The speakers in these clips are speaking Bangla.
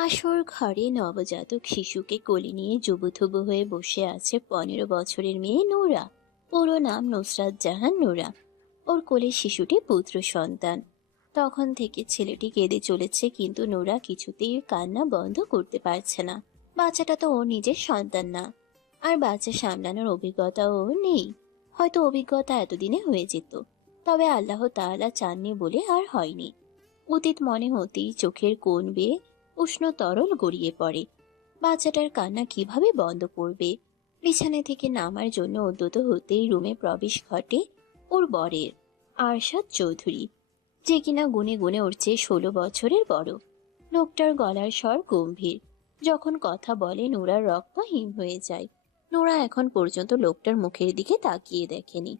পাশর ঘরে নবজাতক শিশুকে কোলে নিয়ে জুবুথুবু হয়ে বসে আছে 15 বছরের মেয়ে নোরা। পুরো নাম নুসরাত জাহান নোরা। ওর কোলে শিশুটি পুত্র সন্তান। তখন থেকে ছেলেটি কেঁদে চলেছে, কিন্তু নোরা কিছুতেই কান্না বন্ধ করতে পারছে না। বাচ্চাটা তো ওর নিজের সন্তান না, আর বাচ্চা সামলানোর অভিজ্ঞতাও ওর নেই। হয়তো অভিজ্ঞতা এতদিনে হয়ে যেত, তবে আল্লাহ তাআলা চাননি বলে আর হয়নি। অতীত মনে হতেই চোখের কোণ বেয়ে উষ্ণ তরল গড়িয়ে পড়ে। বাচ্চাটার কান্না কিভাবে বন্ধ করবে? বিছানা থেকে নামার জন্য উদ্যত হতেই রুমে প্রবেশ ঘটে ওর বরের, আরশাদ চৌধুরী, যে কিনা গুনে গুনে ওর চেয়ে 16 বছরের বড়। লোকটার গলার স্বর গম্ভীর। যখন কথা বলে নোরার রক্ত হিম হয়ে যায়। নোরা এখন পর্যন্ত লোকটার মুখের দিকে তাকিয়ে দেখেনি,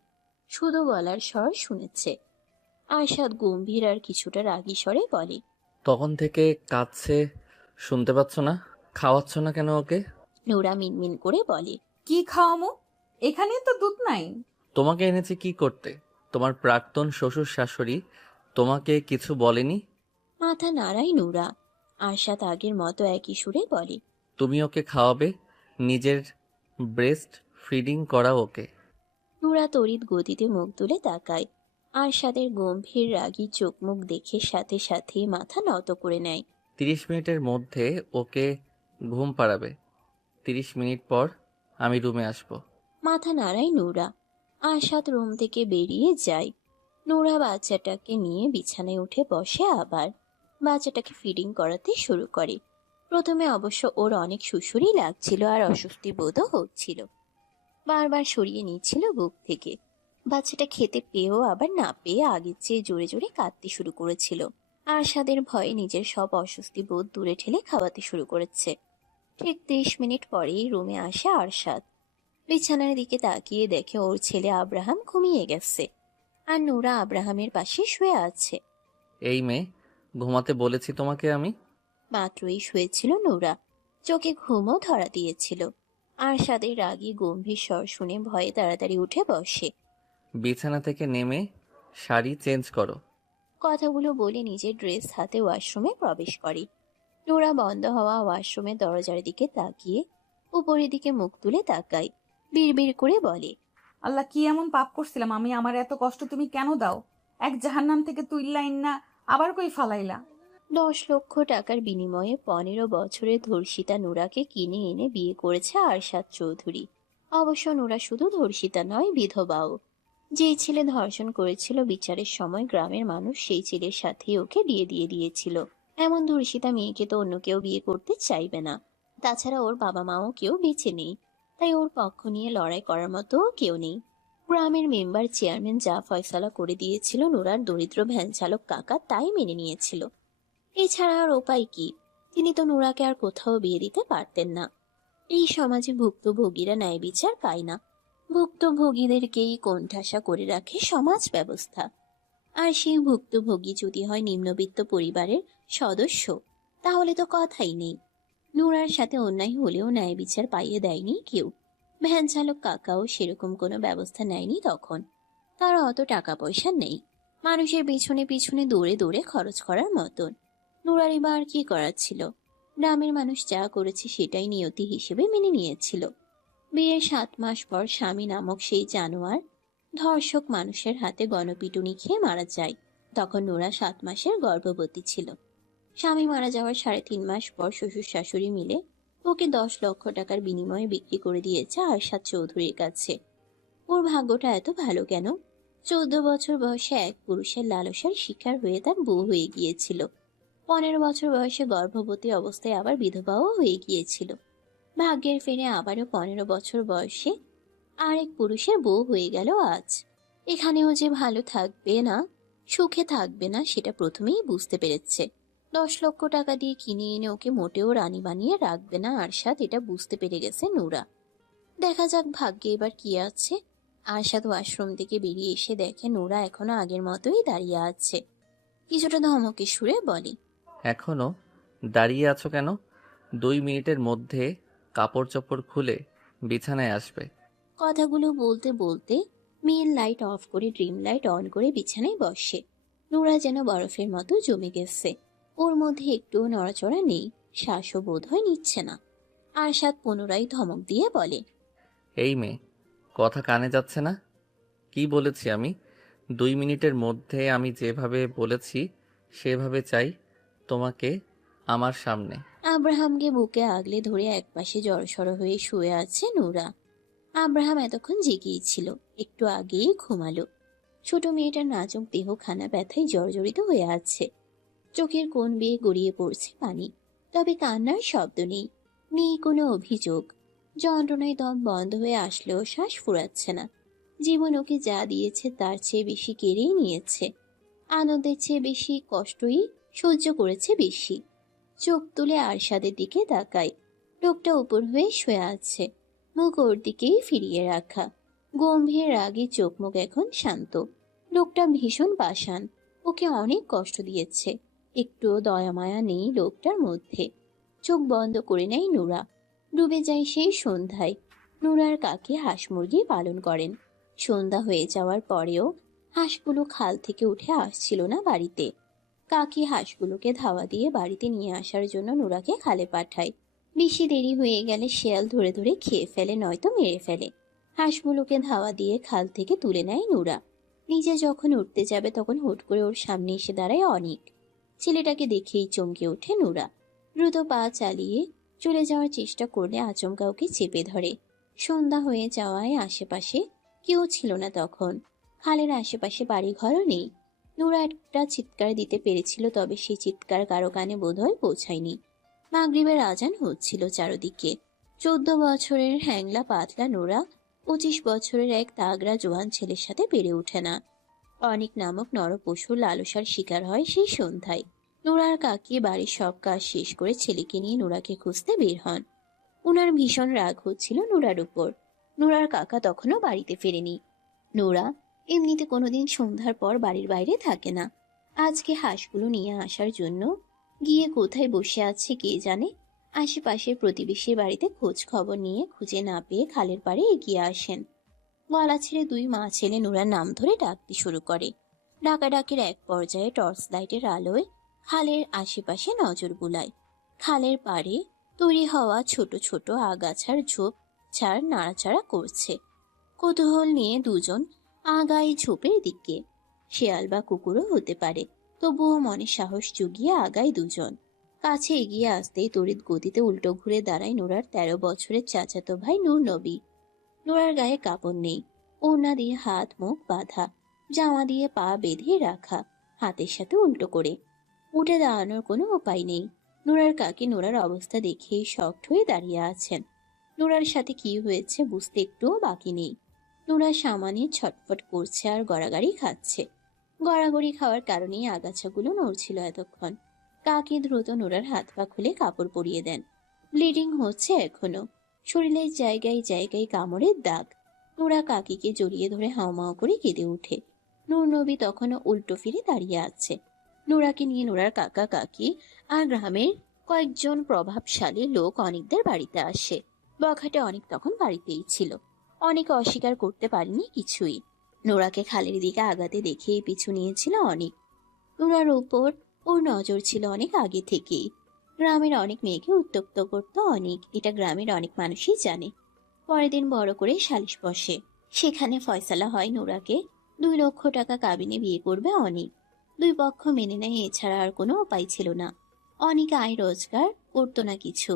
শুধু গলার স্বর শুনেছে। আরশাদ গম্ভীর আর কিছুটা রাগী স্বরে বলে, তখন থেকে কাঁদছে, শুনতে পাচ্ছ না? খাওয়াচ্ছ না কেন ওকে? নোরা মিনমিন করে বলে, কি খাওয়ামো? এখানে তো দুধ নাই। তোমাকে এনেছি কি করতে? তোমার প্রাক্তন শ্বশুর শাশুড়ি তোমাকে কিছু বলেনি? মাথা নাড়ায় নোরা। আরশাদ আগের মতো একই সুরে বলে, তুমি ওকে খাওয়াবে, নিজের ব্রেস্ট ফিডিং করা ওকে। নোরা তড়িৎ গতিতে মুখ তুলে তাকায়। আরশাদের গম্ভীর রাগী চোখ মুখ দেখে সাথে সাথে মাথা নত করে নেয়। 30 মিনিটের মধ্যে ওকে ঘুম পাড়াবে। 30 মিনিট পর আমি রুমে আসবো। মাথা নাড়ায় নোরা। আরশাদ রুম থেকে বেরিয়ে যায়। নোরা বাচ্চাটাকে নিয়ে বিছানায় উঠে বসে, আবার বাচ্চাটাকে ফিডিং করাতে শুরু করে। প্রথমে অবশ্য ওর অনেক সুসুরি লাগছিল আর অস্বস্তি বোধও হচ্ছিল। বারবার সরিয়ে নিচ্ছিল বুক থেকে। বাচ্চাটা খেতে পেয়েও আবার না পেয়ে আগের চেয়ে জোরে জোরে কাঁদতে শুরু করেছিল। আরশাদের ভয়ে নিজের সব অস্বস্তি বোধ দূরে ঠেলে খাওয়াতে শুরু করেছে। ঠিক 30 মিনিট পরেই রুমে আসে আরশাদ। বিছানার দিকে তাকিয়ে দেখে ওর ছেলে আব্রাহাম ঘুমিয়ে গেছে, আর নোরা আব্রাহামের পাশে শুয়ে আছে। এই মেয়ে, ঘুমাতে বলেছি তোমাকে আমি। মাত্রই শুয়েছিল নোরা, চোখে ঘুমও ধরা দিয়েছিল। আরশাদের রাগী গম্ভীর স্বর শুনে ভয়ে তাড়াতাড়ি উঠে বসে। বিছানা থেকে নেমে শাড়ি চেঞ্জ করো। কথাগুলো বলে নিজের ড্রেস হাতে ওয়াশরুমে প্রবেশ করে। নোরা বন্ধ হওয়া ওয়াশরুমের দরজার দিকে তাকিয়ে উপরের দিকে মুখ তুলে তাকায়। বিড়বিড় করে বলে, আল্লাহ, কি এমন পাপ করছিলাম আমি? আমার এত কষ্ট তুমি কেন দাও? এক জাহান্নাম থেকে তুইল্লাইন না আবার কই ফালাইলা? 10 লক্ষ টাকার বিনিময়ে 15 বছরের ধর্ষিতা নোরাকে কিনে এনে বিয়ে করেছে আরশাদ চৌধুরী। অবশ্য নোরা শুধু ধর্ষিতা নয়, বিধবাও। যেই ছেলে ধর্ষণ করেছিল, বিচারের সময় গ্রামের মানুষ সেই ছেলের সাথেই ওকে বিয়ে দিয়ে দিয়েছিল। এমন ধর্ষিতা মেয়েকে তো অন্য কেউ বিয়ে করতে চাইবে না। তাছাড়া ওর বাবা মাও কেউ বেঁচে নেই, তাই ওর পক্ষ নিয়ে লড়াই করার মতো কেউ নেই। গ্রামের মেম্বার চেয়ারম্যান যা ফয়সালা করে দিয়েছিল, নোরার দরিদ্র ভ্যান চালক কাকা তাই মেনে নিয়েছিল। এছাড়া আর উপায় কি? তিনি তো নোরাকে আর কোথাও বিয়ে দিতে পারতেন না। এই সমাজে ভুক্তভোগীরা ন্যায় বিচার পায় না। ভুক্তভোগীদেরকেই কোণঠাসা করে রাখে সমাজ ব্যবস্থা। আর সেই ভুক্তভোগী যদি হয় নিম্নবিত্ত পরিবারের সদস্য, তাহলে তো কথাই নেই। নোরার সাথে অন্যায় হলেও ন্যায় বিচার পাইয়ে দেয়নি কেউ। ভ্যান চালক কাকাও সেরকম কোনো ব্যবস্থা নেয়নি তখন। তার অত টাকা পয়সা নেই মানুষের পিছনে পিছনে দৌড়ে দৌড়ে খরচ করার মতন। নোরার এবার কি করার ছিল? গ্রামের মানুষ যা করেছে সেটাই নিয়তি হিসেবে মেনে নিয়েছিল। বিয়ের 7 মাস পর স্বামী নামক সেই জানোয়ার ধর্ষক মানুষের হাতে গণপিটুনি খেয়ে মারা যায়। তখন নোরা 7 মাসের গর্ভবতী ছিল। স্বামী মারা যাওয়ার 3.5 মাস পর শ্বশুর শাশুড়ি মিলে ওকে 10 লক্ষ টাকার বিনিময়ে বিক্রি করে দিয়েছে আরশাদ চৌধুরীর কাছে। ওর ভাগ্যটা এত ভালো কেন? 14 বছর বয়সে এক পুরুষের লালসার শিকার হয়ে তার বউ হয়ে গিয়েছিল। 15 বছর বয়সে গর্ভবতী অবস্থায় আবার বিধবাও হয়ে গিয়েছিল। ভাগ্যের ফেরে আবারও 15 বছর বয়সে আরেক পুরুষের বউ হয়ে গেল আজ। এখানেও যে ভালো থাকবে না, সুখে থাকবে না, সেটা প্রথমেই বুঝতে পেরেছে। 10 লক্ষ টাকা দিয়ে কিনে এনে ওকে মোটেও রানী বানিয়ে রাখবে না আরশাদ, এটা বুঝতে পেরে গেছে নোরা। দেখা যাক ভাগ্যে এবার কি আছে। আরশাদ ওয়াশরুম থেকে বেরিয়ে এসে দেখে নোরা এখনো আগের মতোই দাঁড়িয়ে আছে। কিছুটা ধমকে সুরে বলে, এখনো দাঁড়িয়ে আছো কেন? 2 মিনিটের মধ্যে কাপড় চোপড় খুলে বিছানায় আসবে। কথাগুলো বলতে বলতে মেয়ের লাইট অফ করে ড্রিম লাইট অন করে বিছানায় বসে। নোরা যেন বরফের মতো জমে গেছে। ওর মধ্যে একটুও নড়াচড়া নেই। শ্বাসও বোধ হয় নিচ্ছে না। আরশাদ পুনরায় ধমক দিয়ে বলে, এই মেয়ে, কথা কানে যাচ্ছে না? কি বলেছি আমি? 2 মিনিটের মধ্যে আমি যেভাবে বলেছি সেভাবে চাই তোমাকে আমার সামনে। আব্রাহামকে বুকে আগলে ধরে একপাশে জড়সড় হয়ে শুয়ে আছে নুরা। আব্রাহাম এতক্ষণ জেগেই ছিল, একটু আগেই ঘুমালো। ছোট মেয়েটার নাজুক দেহ খানা ব্যথায় জর্জরিত হয়ে আছে। চোখের কোণ বেয়ে গড়িয়ে পড়ছে পানি, তবে কান্নার শব্দ নেই, নেই কোনো অভিযোগ। যন্ত্রণায় দম বন্ধ হয়ে আসলেও শ্বাস ফুরাচ্ছে না। জীবন ওকে যা দিয়েছে তার চেয়ে বেশি কেড়েই নিয়েছে। আনন্দের চেয়ে বেশি কষ্টই সহ্য করেছে বেশি। চোখ তুলে আরশাদের দিকে তাকায়। লোকটা উপর হয়ে শুয়ে আছে, মুখ ওর দিকেই ফিরিয়ে রাখা। গম্ভীর রাগে চোখ মুখ এখন শান্ত। লোকটা ভীষণ পাষাণ, ওকে অনেক কষ্ট দিয়েছে। একটুও দয়া মায়া নেই লোকটার মধ্যে। চোখ বন্ধ করে নেয় নুরা। ডুবে যায় সেই সন্ধ্যায়। নুরার কাকি হাঁস মুরগি পালন করেন। সন্ধ্যা হয়ে যাওয়ার পরেও হাঁসগুলো খাল থেকে উঠে আসছিল না বাড়িতে। কাকি হাঁসগুলোকে ধাওয়া দিয়ে বাড়িতে নিয়ে আসার জন্য নুরাকে খালে পাঠায়। বেশি দেরি হয়ে গেলে শেয়াল ধরে ধরে খেয়ে ফেলে, নয়তো মেরে ফেলে। হাঁসগুলোকে ধাওয়া দিয়ে খাল থেকে তুলে নেয় নুরা। নিজে যখন উঠতে যাবে তখন হুট করে ওর সামনে এসে দাঁড়ায় অনিক। ছেলেটাকে দেখেই চমকে ওঠে নুরা। দ্রুত পা চালিয়ে চলে যাওয়ার চেষ্টা করলে আচমকা ওকে চেপে ধরে। সন্ধ্যা হয়ে যাওয়ায় আশেপাশে কেউ ছিল না তখন। খালের আশেপাশে বাড়িঘরও নেই। নুরা একটা চিৎকার দিতে পেরেছিল, তবে সেই চিৎকার কারো কানে বোধহয় পৌঁছায়নি। মাগরিবের আজান হচ্ছিল চারদিকে। 14 বছরের হ্যাংলা পাতলা নুরা 25 বছরের এক তাগড়া জোয়ান ছেলের সাথে পেরে ওঠে না। অনেক নামক নরপশুর লালসার শিকার হয় সেই সন্ধ্যায়। নুরার কাকি বাড়ির সব কাজ শেষ করে ছেলেকে নিয়ে নুরাকে খুঁজতে বের হন। উনার ভীষণ রাগ হচ্ছিল নুরার উপর। নুরার কাকা তখনও বাড়িতে ফেরেনি। নুরা এমনিতে কোনোদিন সন্ধ্যার পর বাড়ির বাইরে থাকে না। আজকে হাঁসগুলো নিয়ে আসার জন্য গিয়ে কোথায় বসে আছে কে জানে। আশেপাশের প্রতিবেশীর বাড়িতে খোঁজ খবর নিয়ে খুঁজে না পেয়ে খালের পাড়ে এগিয়ে আসেন। গলা ছেড়ে দুই মা ছেলে নুরার নাম ধরে ডাকতে শুরু করে। ডাকাডাকির এক পর্যায়ে টর্চ লাইটের আলোয় খালের আশেপাশে নজর বুলায়। খালের পাড়ে তৈরি হওয়া ছোট ছোট আগাছার ঝোপ ঝাড় নাড়াচাড়া করছে। কৌতূহল নিয়ে দুজন আগায় ঝোপের দিকে। শেয়াল বা কুকুরও হতে পারে, তবুও মনে সাহস জুগিয়ে আগায় দুজন। কাছে এগিয়ে আসতেই তড়িৎ গতিতে উল্টো ঘুরে দাঁড়ায় নুরার 13 বছরের চাচাতো ভাই নূর নবী। নুরার গায়ে কাপড় নেই, ওড়না দিয়ে হাত মুখ বাঁধা, জামা দিয়ে পা বেঁধে রাখা, হাতের সাথে উল্টো করে। উঠে দাঁড়ানোর কোনো উপায় নেই। নুরার কাকি নুরার অবস্থা দেখেই শকড হয়ে দাঁড়িয়ে আছেন। নুরার সাথে কি হয়েছে বুঝতে একটুও বাকি নেই। নুরা সামান্য ছটফট করছে আর গড়াগড়ি খাচ্ছে। গড়াগড়ি খাওয়ার কারণেই আগাছাগুলো নড়ছিল এতক্ষণ। কাকি দ্রুত নুরার হাত পা খুলে কাপড় পরিয়ে দেন। ব্লিডিং হচ্ছে এখনো। শরীরের জায়গায় জায়গায় কামড়ের দাগ। নুরা কাকিকে জড়িয়ে ধরে হাউমাউ করে কেঁদে ওঠে। নূর নবী তখনও উল্টো ফিরে দাঁড়িয়ে আছে। নুরাকে নিয়ে নুরার কাকা কাকি আর গ্রামের কয়েকজন প্রভাবশালী লোক অনেকদের বাড়িতে আসে। বখাটে অনেক তখন বাড়িতেই ছিল। অনেকে অস্বীকার করতে পারেনি কিছুই। নোরাকে খালের দিকে আগাতে দেখেই পিছু নিয়েছিল অনেক। নোরার উপর ওর নজর ছিল অনেক আগে থেকেই। গ্রামের অনেক মেয়েকে উত্ত্যক্ত করত অনেক, এটা গ্রামের অনেক মানুষই জানে। পরের দিন বড় করে সালিশ বসে। সেখানে ফয়সালা হয় নোরাকে 2 লক্ষ টাকা কাবিনে বিয়ে করবে অনেক। দুই পক্ষ মেনে নেয়, এছাড়া আর কোনো উপায় ছিল না। অনেক আয় রোজগার করতো না কিছু।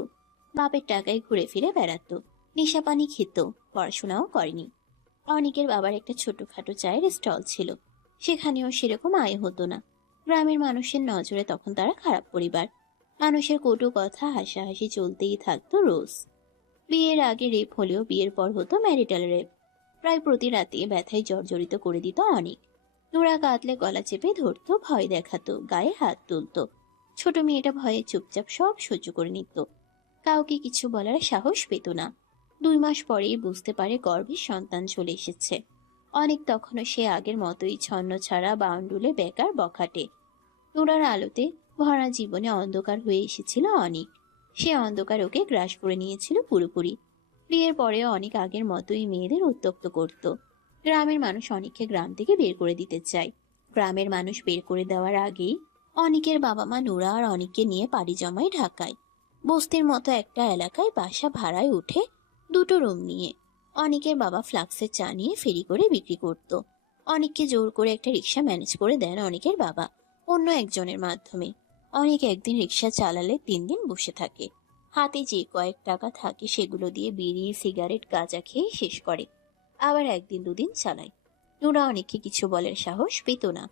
বাপের টাকায় ঘুরে ফিরে বেড়াতো, নেশা পানি খেত, পড়াশোনাও করেনি। অনেকের বাবার একটা ছোটখাটো চায়ের স্টল ছিল, সেখানেও সেরকম আয় হতো না। গ্রামের মানুষের নজরে তখন তারা খারাপ পরিবার। মানুষের কটু কথা হাসাহাসি চলতেই থাকতো রোজ। বিয়ের আগে রেপ হলেও বিয়ের পর হতো ম্যারিটাল রেপ। প্রায় প্রতি রাতে ব্যথায় জর্জরিত করে দিত অনেক। নোরা কাঁদলে গলা চেপে ধরতো, ভয় দেখাতো, গায়ে হাত তুলতো। ছোট মেয়েটা ভয়ে চুপচাপ সব সহ্য করে নিত, কাউকে কিছু বলার সাহস পেত না। 2 মাস পরেই বুঝতে পারে গর্ভে সন্তান চলে এসেছে। অনেক তখনও সে আগের মতোই ছন্ন ছাড়া বাউন্ডুলে বেকার বখাটে। নোরার আলোতে ভরা জীবনে অন্ধকার হয়ে এসেছিল অনেক। সে অন্ধকার ওকে গ্রাস করে নিয়েছিল পুরোপুরি। বিয়ের পরেও অনেক আগের মতোই মেয়েদের উত্ত্যক্ত করত। গ্রামের মানুষ অনেককে গ্রাম থেকে বের করে দিতে চায়। গ্রামের মানুষ বের করে দেওয়ার আগেই অনেকের বাবা মা নোরা আর অনেককে নিয়ে পাড়ি জমায় ঢাকায়। বস্তির মতো একটা এলাকায় বাসা ভাড়ায় উঠে দুটো রুম নিয়ে অনেকের বাবা ফ্লাক্সের চা নিয়ে ফেরি করে বিক্রি করত। অনেককে জোর করে একটা রিক্সা ম্যানেজ করে দেন অনেকের বাবা অন্য একজনের মাধ্যমে। অনেক একদিন রিক্সা চালালে 3 দিন বসে থাকে। হাতে যে কয়েক টাকা থাকে সেগুলো দিয়ে বিড়ি সিগারেট গাঁজা খেয়ে শেষ করে। আবার 1 দিন 2 দিন চালায়। নোরা অনেককে কিছু বলার সাহস পেত না।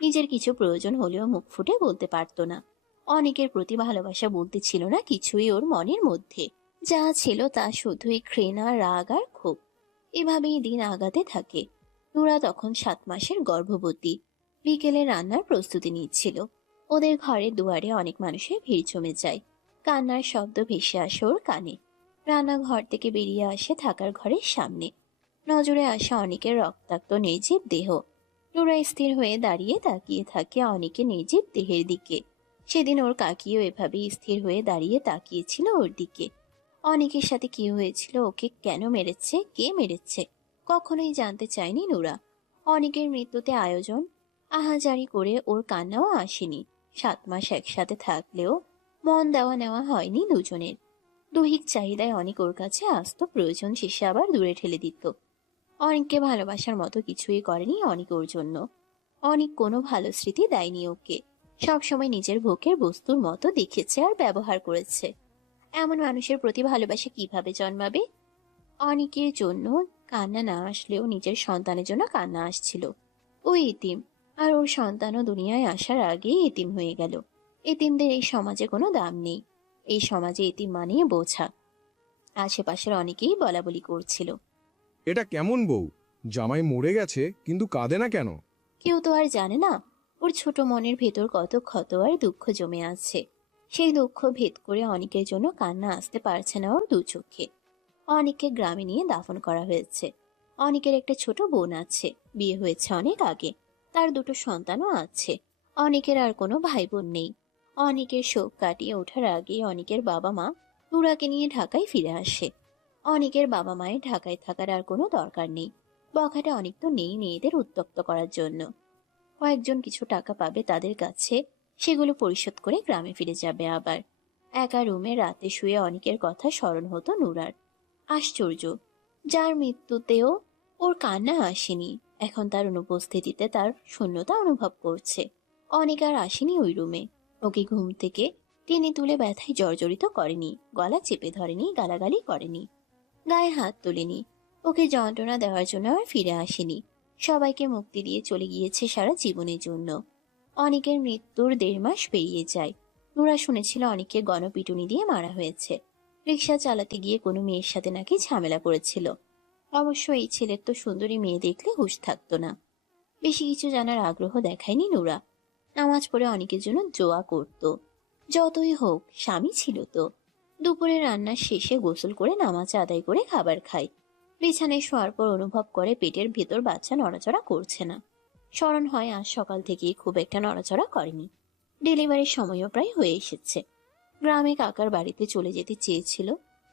নিজের কিছু প্রয়োজন হলেও মুখ ফুটে বলতে পারতো না। অনেকের প্রতি ভালোবাসা বলতে ছিল না কিছুই ওর মনের মধ্যে। যা ছিল তা শুধুই ঘৃণা রাগ আর ক্ষোভ। এভাবেই দিন আগাতে থাকে। নোরা তখন 7 মাসের গর্ভবতী। বিকেলে রান্নার প্রস্তুতি নিচ্ছিল। ওদের ঘরের দুয়ারে অনেক মানুষের ভিড় জমে যায়। কান্নার শব্দ ভেসে আসে ওর কানে। রান্নাঘর থেকে বেরিয়ে আসে থাকার ঘরের সামনে। নজরে আসে অনেকের রক্তাক্ত নির্জীব দেহ। নোরা স্থির হয়ে দাঁড়িয়ে তাকিয়ে থাকে অনেকের নির্জীব দেহের দিকে। সেদিন ওর কাকিও এভাবেই স্থির হয়ে দাঁড়িয়ে তাকিয়েছিল ওর দিকে। অনেকের সাথে কি হয়েছিল, ওকে কেন মেরেছে, কে মেরেছে, কখনোই জানতে চায়নি নোরা। অনেকের মৃত্যুতে আয়োজন আহাজারি করে ওর কান্নাও আসেনি। 7 মাস একসাথে থাকলেও মন দেওয়া নেওয়া হয়নি দুজনের। দৈহিক চাহিদায় অনেক ওর কাছে আসতো, প্রয়োজন শেষে আবার দূরে ঠেলে দিত। অনেককে ভালোবাসার মতো কিছুই করেনি অনেক ওর জন্য। অনেক কোনো ভালো স্মৃতি দেয়নি ওকে। সবসময় নিজের ভোগের বস্তুর মতো দেখেছে আর ব্যবহার করেছে। এমন মানুষের প্রতি ভালোবাসা কিভাবে জন্মাবে? অনেকের জন্য কান্না না আসলেও নিজের সন্তানের জন্য কান্না আসছিল। ওই এতিম, আর ওর সন্তানও দুনিয়ায় আসার আগেই এতিম হয়ে গেল। এতিমদের এই সমাজে কোনো দাম নেই। এই সমাজে এতিম মানিয়ে বোঝা। আশেপাশের অনেকেই বলা বলি করছিল। এটা কেমন বউ? জামাই মরে গেছে কিন্তু কাঁদে না কেন? কেউ তো আর জানে না ওর ছোট মনের ভেতর কত ক্ষত আর দুঃখ জমে আছে। সেই দুঃখ ভেদ করে অনেকের জন্য কান্না আসতে পারছে না ওর দু চোখে। অনেককে গ্রামে নিয়ে দাফন করা হয়েছে। অনেকের একটা ছোট বোন আছে, বিয়ে হয়েছে অনেক আগে, তার দুটো সন্তানও আছে। অনেকের আর কোনো ভাই বোন নেই। অনেকের শোক কাটিয়ে ওঠার আগে অনেকের বাবা মা নুরাকে নিয়ে ঢাকায় ফিরে আসে। অনেকের বাবা মায়ের ঢাকায় থাকার আর কোনো দরকার নেই। বখাটে অনেক তো নেই মেয়েদের উত্ত্যক্ত করার জন্য। কয়েকজন কিছু টাকা পাবে তাদের কাছে, সেগুলো পরিশোধ করে গ্রামে ফিরে যাবে আবার। একা রুমে রাতে শুয়ে অনেকের কথা স্মরণ হতো নুরার। আশ্চর্য, যার মৃত্যুতেও ওর কান্না আসেনি, এখন তার অনুপস্থিতিতে তার শূন্যতা অনুভব করছে। অনেক আর আসেনি ওই রুমে। ওকে ঘুম থেকে টেনে তুলে ব্যথায় জর্জরিত করেনি, গলা চেপে ধরেনি, গালাগালি করেনি, গায়ে হাত তোলেনি। ওকে যন্ত্রণা দেওয়ার জন্য আর ফিরে আসেনি। সবাইকে মুক্তি দিয়ে চলে গিয়েছে সারা জীবনের জন্য। অনেকের মৃত্যুর 1.5 মাস পেরিয়ে যায়। নোরা শুনেছিল অনেককে গণপিটুনি দিয়ে মারা হয়েছে। রিক্সা চালাতে গিয়ে কোনো মেয়ের সাথে নাকি ঝামেলা করেছিল। অবশ্য এই ছেলের তো সুন্দরী মেয়ে দেখলে হুঁশ থাকতো না। বেশি কিছু জানার আগ্রহ দেখায়নি নোরা। নামাজ পড়ে অনেকের জন্য দোয়া করত। যতই হোক স্বামী ছিল তো। দুপুরে রান্নার শেষে গোসল করে নামাজ আদায় করে খাবার খায়। বিছানায় শোয়ার পর অনুভব করে পেটের ভেতর বাচ্চা নড়াচড়া করছে না। স্মরণ হয় আজ সকাল থেকেই খুব একটা নড়াচড়া করেনি। ডেলিভারির সময়ও প্রায় হয়ে এসেছে। গ্রামে কাকার বাড়িতে চলে যেতে চেয়েছিল,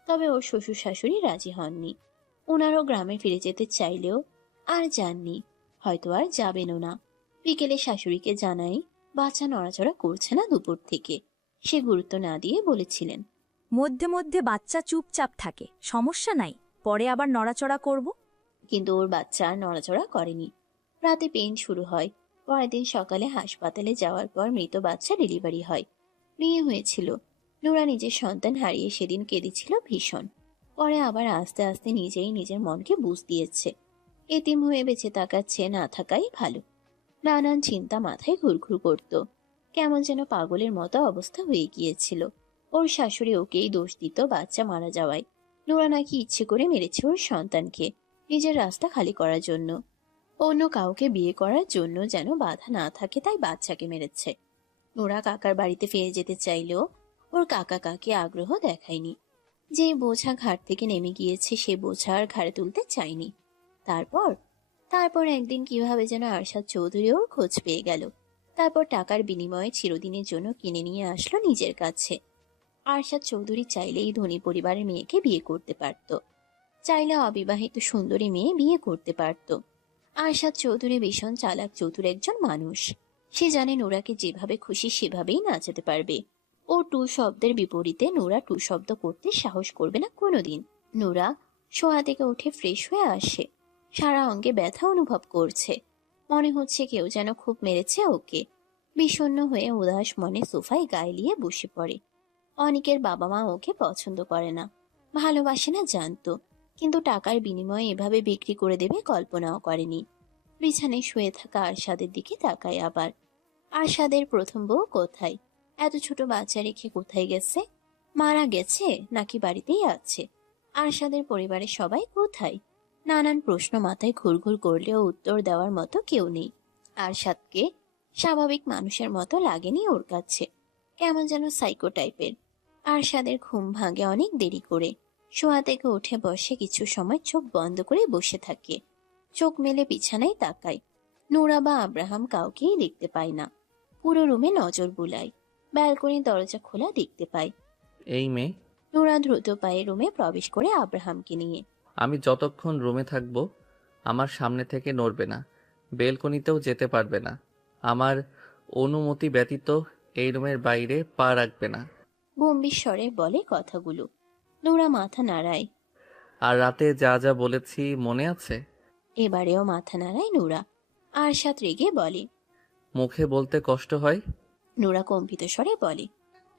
তবে ওর শ্বশুর শাশুড়ি রাজি হননি। ওনারও গ্রামে ফিরে যেতে চাইলেও আর যাননি, হয়তো আর যাবেনও না। বিকেলে শাশুড়িকে জানাই বাচ্চা নড়াচড়া করছে না দুপুর থেকে। সে গুরুত্ব না দিয়ে বলেছিলেন, মধ্যে মধ্যে বাচ্চা চুপচাপ থাকে, সমস্যা নাই, পরে আবার নড়াচড়া করব। কিন্তু ওর বাচ্চা আর নড়াচড়া করেনি। রাতে পেইন শুরু হয়। পরের দিন সকালে হাসপাতালে যাওয়ার পর মৃত বাচ্চা ডেলিভারি হয়। মেয়ে হয়েছিল। নোরা নিজের সন্তান হারিয়ে সেদিন কেঁদেছিল ভীষণ। পরে আবার আস্তে আস্তে নিজেই নিজের মনকে বুঝ দিয়েছে এতিম হয়ে বেঁচে থাকার চেয়ে না থাকাই ভালো। নানান চিন্তা মাথায় ঘুরঘুর করত। কেমন যেন পাগলের মতো অবস্থা হয়ে গিয়েছিল। ওর শাশুড়ি ওকেই দোষ দিত বাচ্চা মারা যাওয়ায়। নোরা নাকি ইচ্ছে করে মেরেছে ওর সন্তানকে, নিজের রাস্তা খালি করার জন্য। অন্য কাউকে বিয়ে করার জন্য যেন বাধা না থাকে তাই বাচ্চাকে মেরেছে। নোরা কাকার বাড়িতে ফিরে যেতে চাইলেও ওর কাকা কাকি আগ্রহ দেখায়নি। যে বোঝা ঘাট থেকে নেমে গিয়েছে সে বোঝা আর ঘাড়ে তুলতে চায়নি। তারপর তারপর একদিন কিভাবে যেন আরশাদ চৌধুরী ওর খোঁজ পেয়ে গেল। তারপর টাকার বিনিময়ে চিরদিনের জন্য কিনে নিয়ে আসলো নিজের কাছে। আরশাদ চৌধুরী চাইলেই ধনী পরিবারের মেয়েকে বিয়ে করতে পারত, চাইলে অবিবাহিত সুন্দরী মেয়ে বিয়ে করতে পারত। আরশাদ চৌধুরী ভীষণ চালাক চতুর একজন মানুষ। সে জানে নোরাকে যেভাবে খুশি সেভাবেই নাচাতে পারবে। ওর টু শব্দের বিপরীতে নোরা টু শব্দ করতে সাহস করবে না কোনোদিন। নোরা শোয়া থেকে উঠে ফ্রেশ হয়ে আসে। সারা অঙ্গে ব্যথা অনুভব করছে। মনে হচ্ছে কেউ যেন খুব মেরেছে ওকে। বিষণ্ণ হয়ে উদাস মনে সোফায় গায়ে লিয়ে বসে পড়ে। অনিকের বাবা মা ওকে পছন্দ করে না, ভালোবাসে না জানতো, কিন্তু টাকার বিনিময়ে এভাবে বিক্রি করে দেবে কল্পনাও করেনি। বিছানায় শুয়ে থাকা আরশাদের দিকে তাকায় আবার। আরশাদের প্রথম বউ কোথায়? এত ছোট বাচ্চা রেখে কোথায় গেছে? মারা গেছে নাকি বাড়িতেই আছে? আরশাদের পরিবারের সবাই কোথায়? নানান প্রশ্ন মাথায় ঘুরঘুর করলেও উত্তর দেওয়ার মতো কেউ নেই। আরশাদকে স্বাভাবিক মানুষের মতো লাগেনি ওর কাছে, কেমন যেন সাইকো টাইপের। আরশাদের ঘুম ভাঙে অনেক দেরি করে। শোয়া থেকে উঠে বসে কিছু সময় চোখ বন্ধ করে বসে থাকে। চোখ মেলে বিছানায় তাকায়। নোরা বা আব্রাহাম কাউকেই দেখতে পায় না। পুরো রুমে নজর বুলায়। ব্যালকনির দরজা খোলা দেখতে পায়। এই মেয়ে, নোরা দ্রুত পায়ে রুমে প্রবেশ করে আব্রাহামকে নিয়ে। আমি যতক্ষণ রুমে থাকবো আমার সামনে থেকে নড়বে না, বেলকনিতেও যেতে পারবে না। আমার অনুমতি ব্যতীত এই রুমের বাইরে পা রাখবে না। গম্ভীর স্বরে বলে কথাগুলো। নোরা মাথা নাড়ায়। আর রাতে যা যা বলেছি মনে আছে? এবারেও মাথা নাড়ায় নোরা। আরশাদ রেগে বলে। মুখে বলতে কষ্ট হয়? নোরা কম্পিত স্বরে বলে।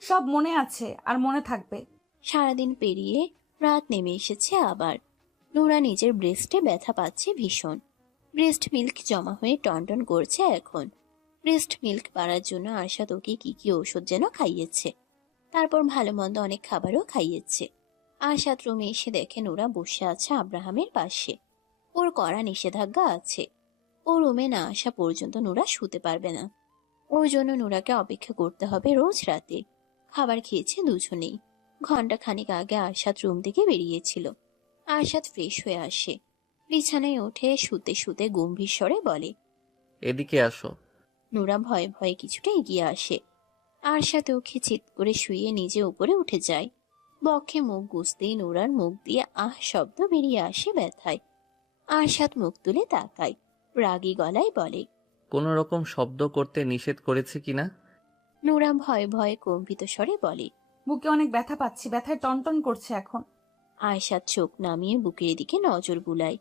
সব মনে আছে আর মনে থাকবে। সারাদিন পেরিয়ে রাত নেমে এসেছে আবার। নোরা নিজের ব্রেস্টে ব্যথা পাচ্ছে ভীষণ। ব্রেস্ট মিল্ক জমা হয়ে টনটন করছে এখন। ব্রেস্ট মিল্ক বাড়ার জন্য আরশাদ ওকে কি কি ওষুধ যেন খাইয়েছে। তারপর ভালো মন্দ অনেক খাবারও খাইয়েছে। আরশাদ রুমে এসে দেখে নোরা বসে আছে আব্রাহামের পাশে। ওর কড়া নিষেধাজ্ঞা আছে। ও রুমে না আসা পর্যন্ত নোরা শুতে পারবে না। ওর জন্য নোরাকে অপেক্ষা করতে হবে রোজ রাতে। খাবার খেয়েছে দুজনেই। ঘন্টা খানিক আগে আরশাদ রুম থেকে বেরিয়েছিল। আরশাদ ফ্রেশ হয়ে আসে। বিছানায় উঠে শুতে শুতে গম্ভীর স্বরে বলে। এদিকে আসো। নোরা ভয়ে ভয়ে কিছুটা এগিয়ে আসে। আরশাদ ওকে চিৎ করে শুয়ে নিজে উপরে উঠে যায়। বক্ষে মুখ গুজতেই নোরার মুখ দিয়ে আহ শব্দ বেরিয়ে আসে ব্যথায়। আরশাদ মুখ তুলে তাকায়। রাগী গলায় বলে। কোনো রকম শব্দ করতে নিষেধ করেছে কিনা? নোরা ভয়ে ভয়ে কম্পিত স্বরে বলে। বুকে অনেক ব্যথা পাচ্ছি, ব্যথায় টনটন করছে এখন। আয়শাদ চোখ নামিয়ে বুকের দিকে নজর বুলায়।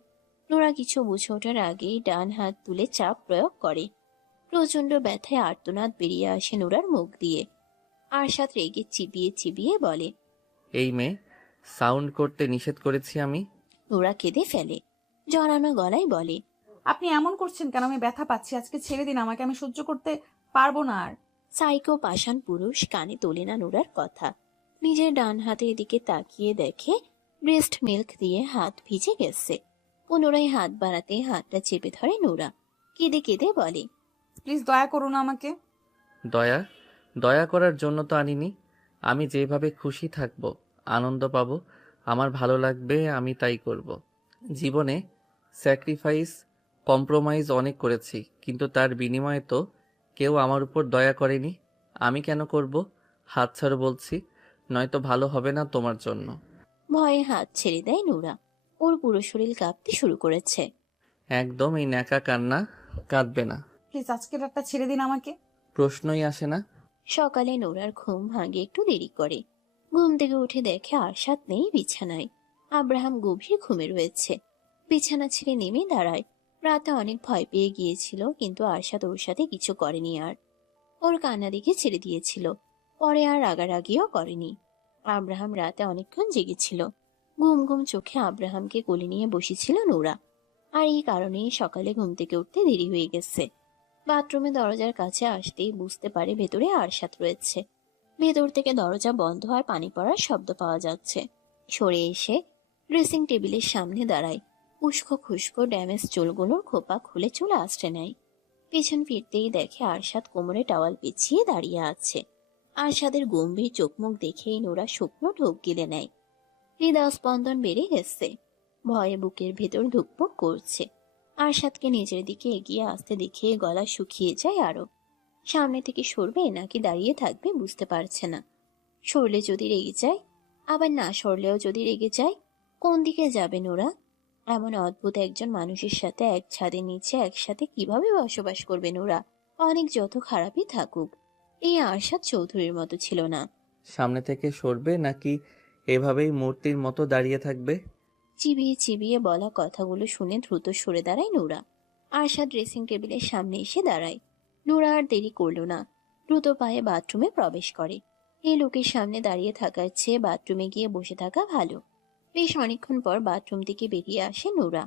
নোরা কিছু বুঝে ওঠার আগেই ডান হাত তুলে চাপ প্রয়োগ করে। প্রচন্ড ব্যথায় আর্তনাদ বেরিয়ে আসে নোরার মুখ দিয়ে। আরশাদ রেগে চিবিয়ে চিবিয়ে বলে। এই মেয়ে, সাউন্ড করতে নিষেধ করেছি আমি? নোরা কেঁদে ফেলে। জড়ানো গলায় বলে। আপনি এমন করছেন কেন? আমি ব্যথা পাচ্ছি, আজকে ছেড়ে দিন আমাকে, আমি সহ্য করতে পারবো না আর। সাইকো পাষাণ পুরুষ কানে তোলে না নোরার কথা। নিজের ডান হাতের দিকে তাকিয়ে দেখে ব্রেস্ট মিল্ক দিয়ে হাত ভিজে গেছে। পুনরায় হাত বাড়াতে হাতটা চেপে ধরে নোরা। কেঁদে কেঁদে বলে। প্লিজ দয়া করুন আমাকে। দয়া? দয়া করার জন্য তো আনিনি। আমি যেভাবে খুশি থাকবো, আনন্দ পাবো, আমার ভালো লাগবে, আমি তাই করব। জীবনে স্যাক্রিফাইস, কম্প্রোমাইজ অনেক করেছি, কিন্তু তার বিনিময়ে তো কেউ আমার উপর দয়া করেনি। আমি কেন করব? হাত ছাড়ো বলছি, নয়তো ভালো হবে না তোমার জন্য। ভয়ে হাত ছেড়ে দেয় নোরা। ওর পুরো শরীর কাঁপতে শুরু করেছে। একদম এই ন্যাকা কান্না কাঁদবে না। প্লিজ আজকে রাতটা ছেড়ে দিন আমাকে। প্রশ্নই আসে না। সকালে নোরার ঘুম ভাঙে একটু দেরি করে। ঘুম থেকে উঠে দেখে আরশাদ নেই বিছানায়। আব্রাহাম গভীর ঘুমে রয়েছে। বিছানা ছেড়ে নেমে দাঁড়ায়। রাতে অনেক ভয় পেয়ে গিয়েছিল, কিন্তু আরশাদ ওর সাথে কিছু করেনি আর। ওর কান্না দেখে ছেড়ে দিয়েছিল। পরে আর রাগারাগিও করেনি। আব্রাহাম রাতে অনেকক্ষণ জেগেছিল। ঘুম ঘুম চোখে আব্রাহামকে কোলে নিয়ে বসেছিল নোরা। আর এই কারণেই সকালে ঘুম থেকে উঠতে দেরি হয়ে গেছে। বাথরুমে দরজার কাছে আসতেই বুঝতে পারে ভেতরে আরশাদ রয়েছে। ভেতর থেকে দরজা বন্ধ আর পানি পড়ার শব্দ পাওয়া যাচ্ছে। সরে এসে ড্রেসিং টেবিলের সামনে দাঁড়ায়। উস্কো খুস্কো ড্যামেজ চুলগুলোর খোপা খুলে চুল আঁচড়ে নেয়। পেছন ফিরতেই দেখে আরশাদ কোমরে টাওয়াল পেঁচিয়ে দাঁড়িয়ে আছে। আরশাদের গম্ভীর চোখ মুখ দেখেই নোরা শুকনো ঢোক গিলে নেয়। হৃদয় স্পন্দন বেড়ে গেছে। ভয়ে বুকের ভেতর ধুকপুক করছে। আরশাদকে নিজের দিকে এগিয়ে আসতে দেখে গলা শুকিয়ে যায় আরো। সামনে থেকে সরবে নাকি দাঁড়িয়ে থাকবে বুঝতে পারছে না। সরলে যদি রেগে যায়, আবার না সরলেও যদি রেগে যায়, কোন দিকে যাবে নোরা? এমন অদ্ভুত একজন মানুষের সাথে এক ছাদের নিচে একসাথে কিভাবে বসবাস করবে নোরা? অনেক যত খারাপই থাকুক, এই আরশাদ চৌধুরীর মতো ছিল না। সামনে থেকে সরবে নাকি এভাবেই মূর্তির মতো দাঁড়িয়ে থাকবে? চিবিয়ে চিবিয়ে বলা কথাগুলো শুনে দ্রুত সরে দাঁড়ায় নোরা। আরশাদ ড্রেসিং টেবিলের সামনে এসে দাঁড়ায়। নোরা আর দেরি করল না, দ্রুত পায়ে বাথরুমে প্রবেশ করে। এই লোকের সামনে দাঁড়িয়ে থাকার চেয়ে বাথরুমে গিয়ে বসে থাকা ভালো। বেশ অনেকক্ষণ পর বাথরুম থেকে বেরিয়ে আসে নোরা।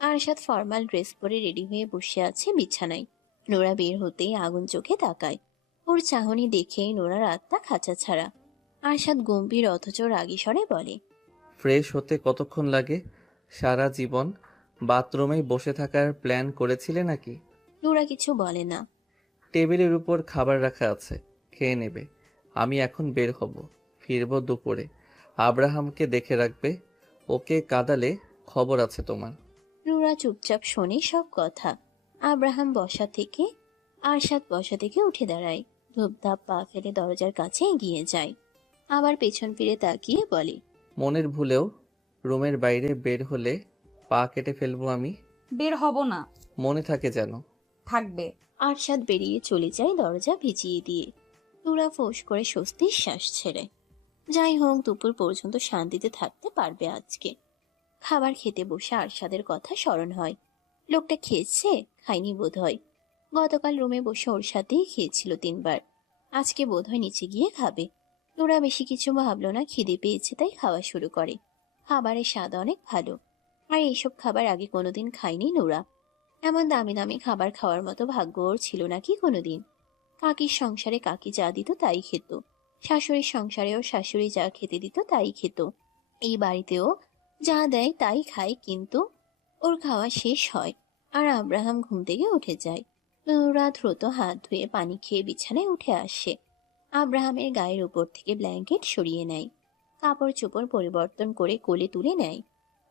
আরশাদ ফর্মাল ড্রেস পরে রেডি হয়ে বসে আছে বিছানায়। নোরা বের হতেই আগুন চোখে তাকায়। ওর চাহনি দেখেই নোরার আত্মা খাঁচা ছাড়া। আরশাদ গম্ভীর অথচ রাগী স্বরে বলে, ফ্রেশ হতে কতক্ষণ লাগে? সারা জীবন বাথরুমেই বসে থাকার প্ল্যান করেছিলে নাকি? নোরা কিছু বলে না। টেবিলের উপর খাবার রাখা আছে, খেয়ে নেবে। আমি এখন বের হব, ফিরবো দুপুরে। আব্রাহামকে দেখে রাখবে, ওকে কাঁদালে খবর আছে তোমার। নোরা চুপচাপ শোনে সব কথা। আরশাদ বসা থেকে উঠে দাঁড়ায়। ধূপধাপ পা ফেলে দরজার কাছে এগিয়ে যায়। আবার পেছন ফিরে তাকিয়ে বলে, মনের ভুলেও রুমের বাইরে বের হলে পা কেটে ফেলবো আমি। বের হব না। মনে থাকে যেন। থাকবে। আরশাদ বেরিয়ে চলে যায় দরজা ভিজিয়ে দিয়ে। নোরা ফোঁস করে স্বস্তির শ্বাস ছেড়ে। যাই হোক, দুপুর পর্যন্ত শান্তিতে থাকতে পারবে আজকে। খাবার খেতে বসে আরশাদের কথা স্মরণ হয়। লোকটা খেয়েছে, খায়নি বোধ হয়। গতকাল রুমে বসে ওর সাথেই খেয়েছিল 3 বার। আজকে বোধ হয় নিচে গিয়ে খাবে। নোরা বেশি কিছু ভাবলো না, খিদে পেয়েছে তাই খাওয়া শুরু করে। খাবারের স্বাদ অনেক ভালো। আর এইসব খাবার আগে কোনোদিন খায়নি নোরা। এমন দামি দামি খাবার খাওয়ার মতো ভাগ্য ওর ছিল নাকি কোনোদিন। কাকির সংসারে কাকি যা দিত তাই খেত। শাশুড়ির সংসারেও শাশুড়ি যা খেতে দিত তাই খেত। এই বাড়িতেও যা দেয় তাই খায়, কিন্তু ওর খাওয়া শেষ হয় আর আব্রাহাম ঘুম থেকে উঠে যায়। নোরা দ্রুত হাত ধুয়ে পানি খেয়ে বিছানায় উঠে আসে। আব্রাহামের গায়ের উপর থেকে ব্ল্যাঙ্কেট সরিয়ে নেয়। কাপড় চোপড় পরিবর্তন করে কোলে তুলে নেয়।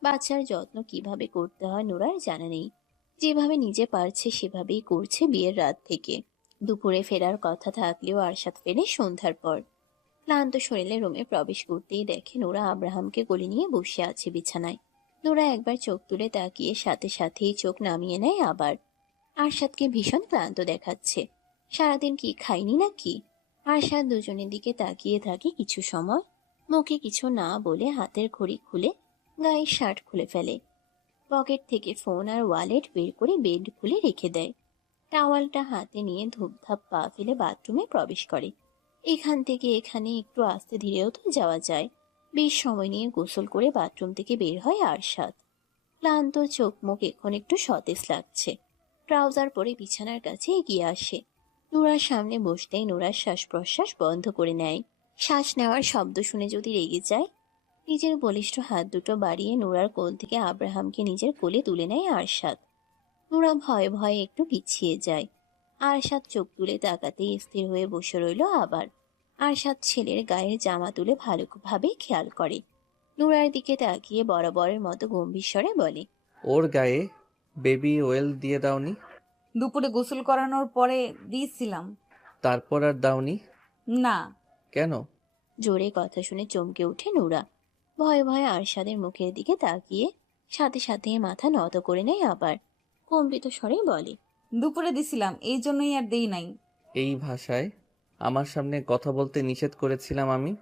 বাচ্চার যত্ন কিভাবে করতে হয় নোরার জানা নেই। যেভাবে নিজে পারছে সেভাবেই করছে বিয়ের রাত থেকে। দুপুরে ফেরার কথা থাকলেও আরশাদ ফেরে সন্ধ্যার পর। ক্লান্ত শরীরে রুমে প্রবেশ করতেই দেখে নোরা আব্রাহামকে কোলে নিয়ে বসে আছে বিছানায়। নোরা একবার চোখ তুলে তাকিয়ে সাথে সাথেই চোখ নামিয়ে নেয় আবার। আরশাদকে ভীষণ ক্লান্ত দেখাচ্ছে। সারাদিন কি খায়নি নাকি? আরশাদ দুজনের দিকে তাকিয়ে থাকে কিছু সময়। মুখে কিছু না বলে হাতের ঘড়ি খুলে গায়ের শার্ট খুলে ফেলে। পকেট থেকে ফোন আর ওয়ালেট বের করে বেড খুলে রেখে দেয়। টাওয়ালটা হাতে নিয়ে ধূপধাপ পা ফেলে বাথরুমে প্রবেশ করে। এখান থেকে এখানে একটু আস্তে ধীরেও তো যাওয়া যায়। বেশ সময় নিয়ে গোসল করে বাথরুম থেকে বের হয় আরশাদ। ক্লান্ত চোখ মুখ এখন একটু সতেজ লাগছে। ট্রাউজার পরে বিছানার কাছে এগিয়ে আসে। নোরার সামনে বসতেই নোরার শ্বাস প্রশ্বাস বন্ধ করে নেয়। শ্বাস নেওয়ার শব্দ শুনে যদি রেগে যায়। নিজের বলিষ্ঠ হাত দুটো বাড়িয়ে নোরার কোল থেকে আব্রাহামকে নিজের কোলে তুলে নেয় আরশাদ। নোরা ভয়ে ভয়ে একটু পিছিয়ে যায়। আরশাদ চোখ তুলে তাকাতেই স্থির হয়ে বসে রইল আবার। আরশাদ ছেলের গায়ের জামা তুলে ভালোভাবে খেয়াল করে। নোরার দিকে তাকিয়ে বরাবরের মতো গম্ভীর স্বরে বলে, ওর গায়ে বেবি ওয়েল দিয়ে দাওনি? দুপুরে গোসল করানোর পরে দিয়েছিলাম। তারপর আর দাওনি না। কেন? জোরে কথা শুনে চমকে ওঠে নোরা। ভয়ে ভয়ে আরশাদের মুখের দিকে তাকিয়ে সাথে সাথে মাথা নত করে নেয় আবার। কম্পিত স্বরে বলে, দুপুরে দিছিলাম, এই জন্যই আর দেই নাই। এই ভাষায় আমার সামনে কথা বলতে নিষেধ করেছিলাম আমি।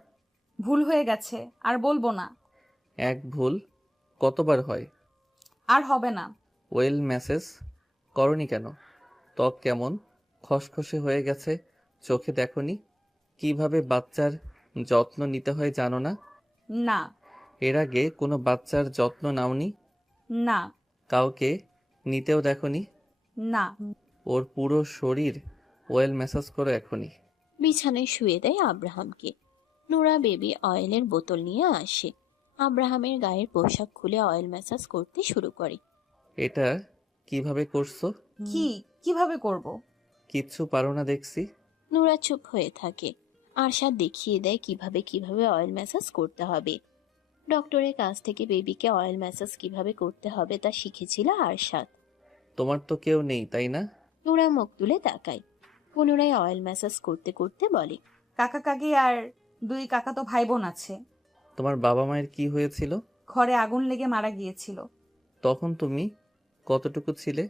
ভুল হয়ে গেছে, আর বলবো না। এক ভুল কতবার হয়? আর হবে না। ওয়েল মেসেজ করনি কেন? ত্বক কেমন খসখসে হয়ে গেছে, চোখে দেখনি? কিভাবে বাচ্চার যত্ন নিতে হয় জানো না? না। এর আগে কোনো বাচ্চার যত্ন নাওনি? না। কাউকে নিতেও দেখনি? না। ওর পুরো শরীর ওয়েল ম্যাসাজ করো এখনই। বিছানায় শুয়ে দেয় আব্রাহামকে। নোরা বেবি অয়েলের বোতল নিয়ে আসে। আব্রাহামের গায়ের পোশাক খুলে অয়েল ম্যাসাজ করতে শুরু করে। এটা কিভাবে করছো? কিভাবে করব? কিচ্ছু পারো না দেখছি। নোরা চুপ হয়ে থাকে। আরশাদ দেখিয়ে দেয় কিভাবে কিভাবে অয়েল ম্যাসাজ করতে হবে। ডক্টরের কাছ থেকে বেবিকে অয়েল ম্যাসাজ কিভাবে করতে হবে তা শিখেছিল আরশাদ। তোমার তো কেউ নেই তাই না? নোরা মুখ তুলে তাকায়। পুনরায় অয়েল ম্যাসাজ করতে করতে বলে, কাকা কাকি আর 2 কাকাতো ভাই বোন আছে। তোমার বাবা মায়ের কি হয়েছিল? ঘরে আগুন লেগে মারা গিয়েছিল। তখন তুমি কতটুকু ছিলে?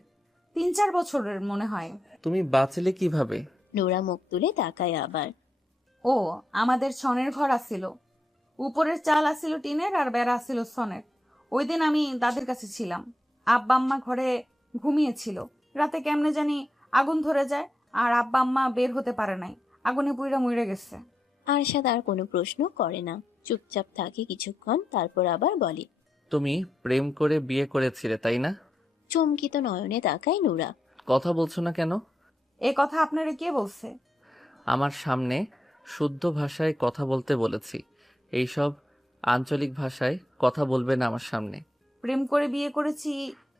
3-4 বছরের মনে হয়। তুমি বাঁচলে কিভাবে? নোরা মুখ তুলে তাকায় আবার। ও, আমাদের ছনের ঘর আসিল। উপরের চাল আসিল টিনের আর বেড়া আসিল ছনের। ওই দিন আমি দাদির কাছে ছিলাম। আব্বা আম্মা ঘরে ঘুমিয়েছিল। রাতে কেমনে জানি আগুন ধরে যায়, আর আব্বা আম্মা বের হতে পারে নাই। আগুনে পুইরা মরে গেছে। আরশাদ আর কোনো প্রশ্ন করে না, চুপচাপ থাকে কিছুক্ষণ, তারপর আবার বলে। তুমি প্রেম করে বিয়ে করেছিলে তাই না? চমকিত নয়নে তাকায় নুরা। কথা বলছো না কেন? এ কথা আপনারে কে বলছে? আমার সামনে শুদ্ধ ভাষায় কথা বলতে বলেছি। এইসব আঞ্চলিক ভাষায় কথা বলবে না আমার সামনে। প্রেম করে বিয়ে করেছি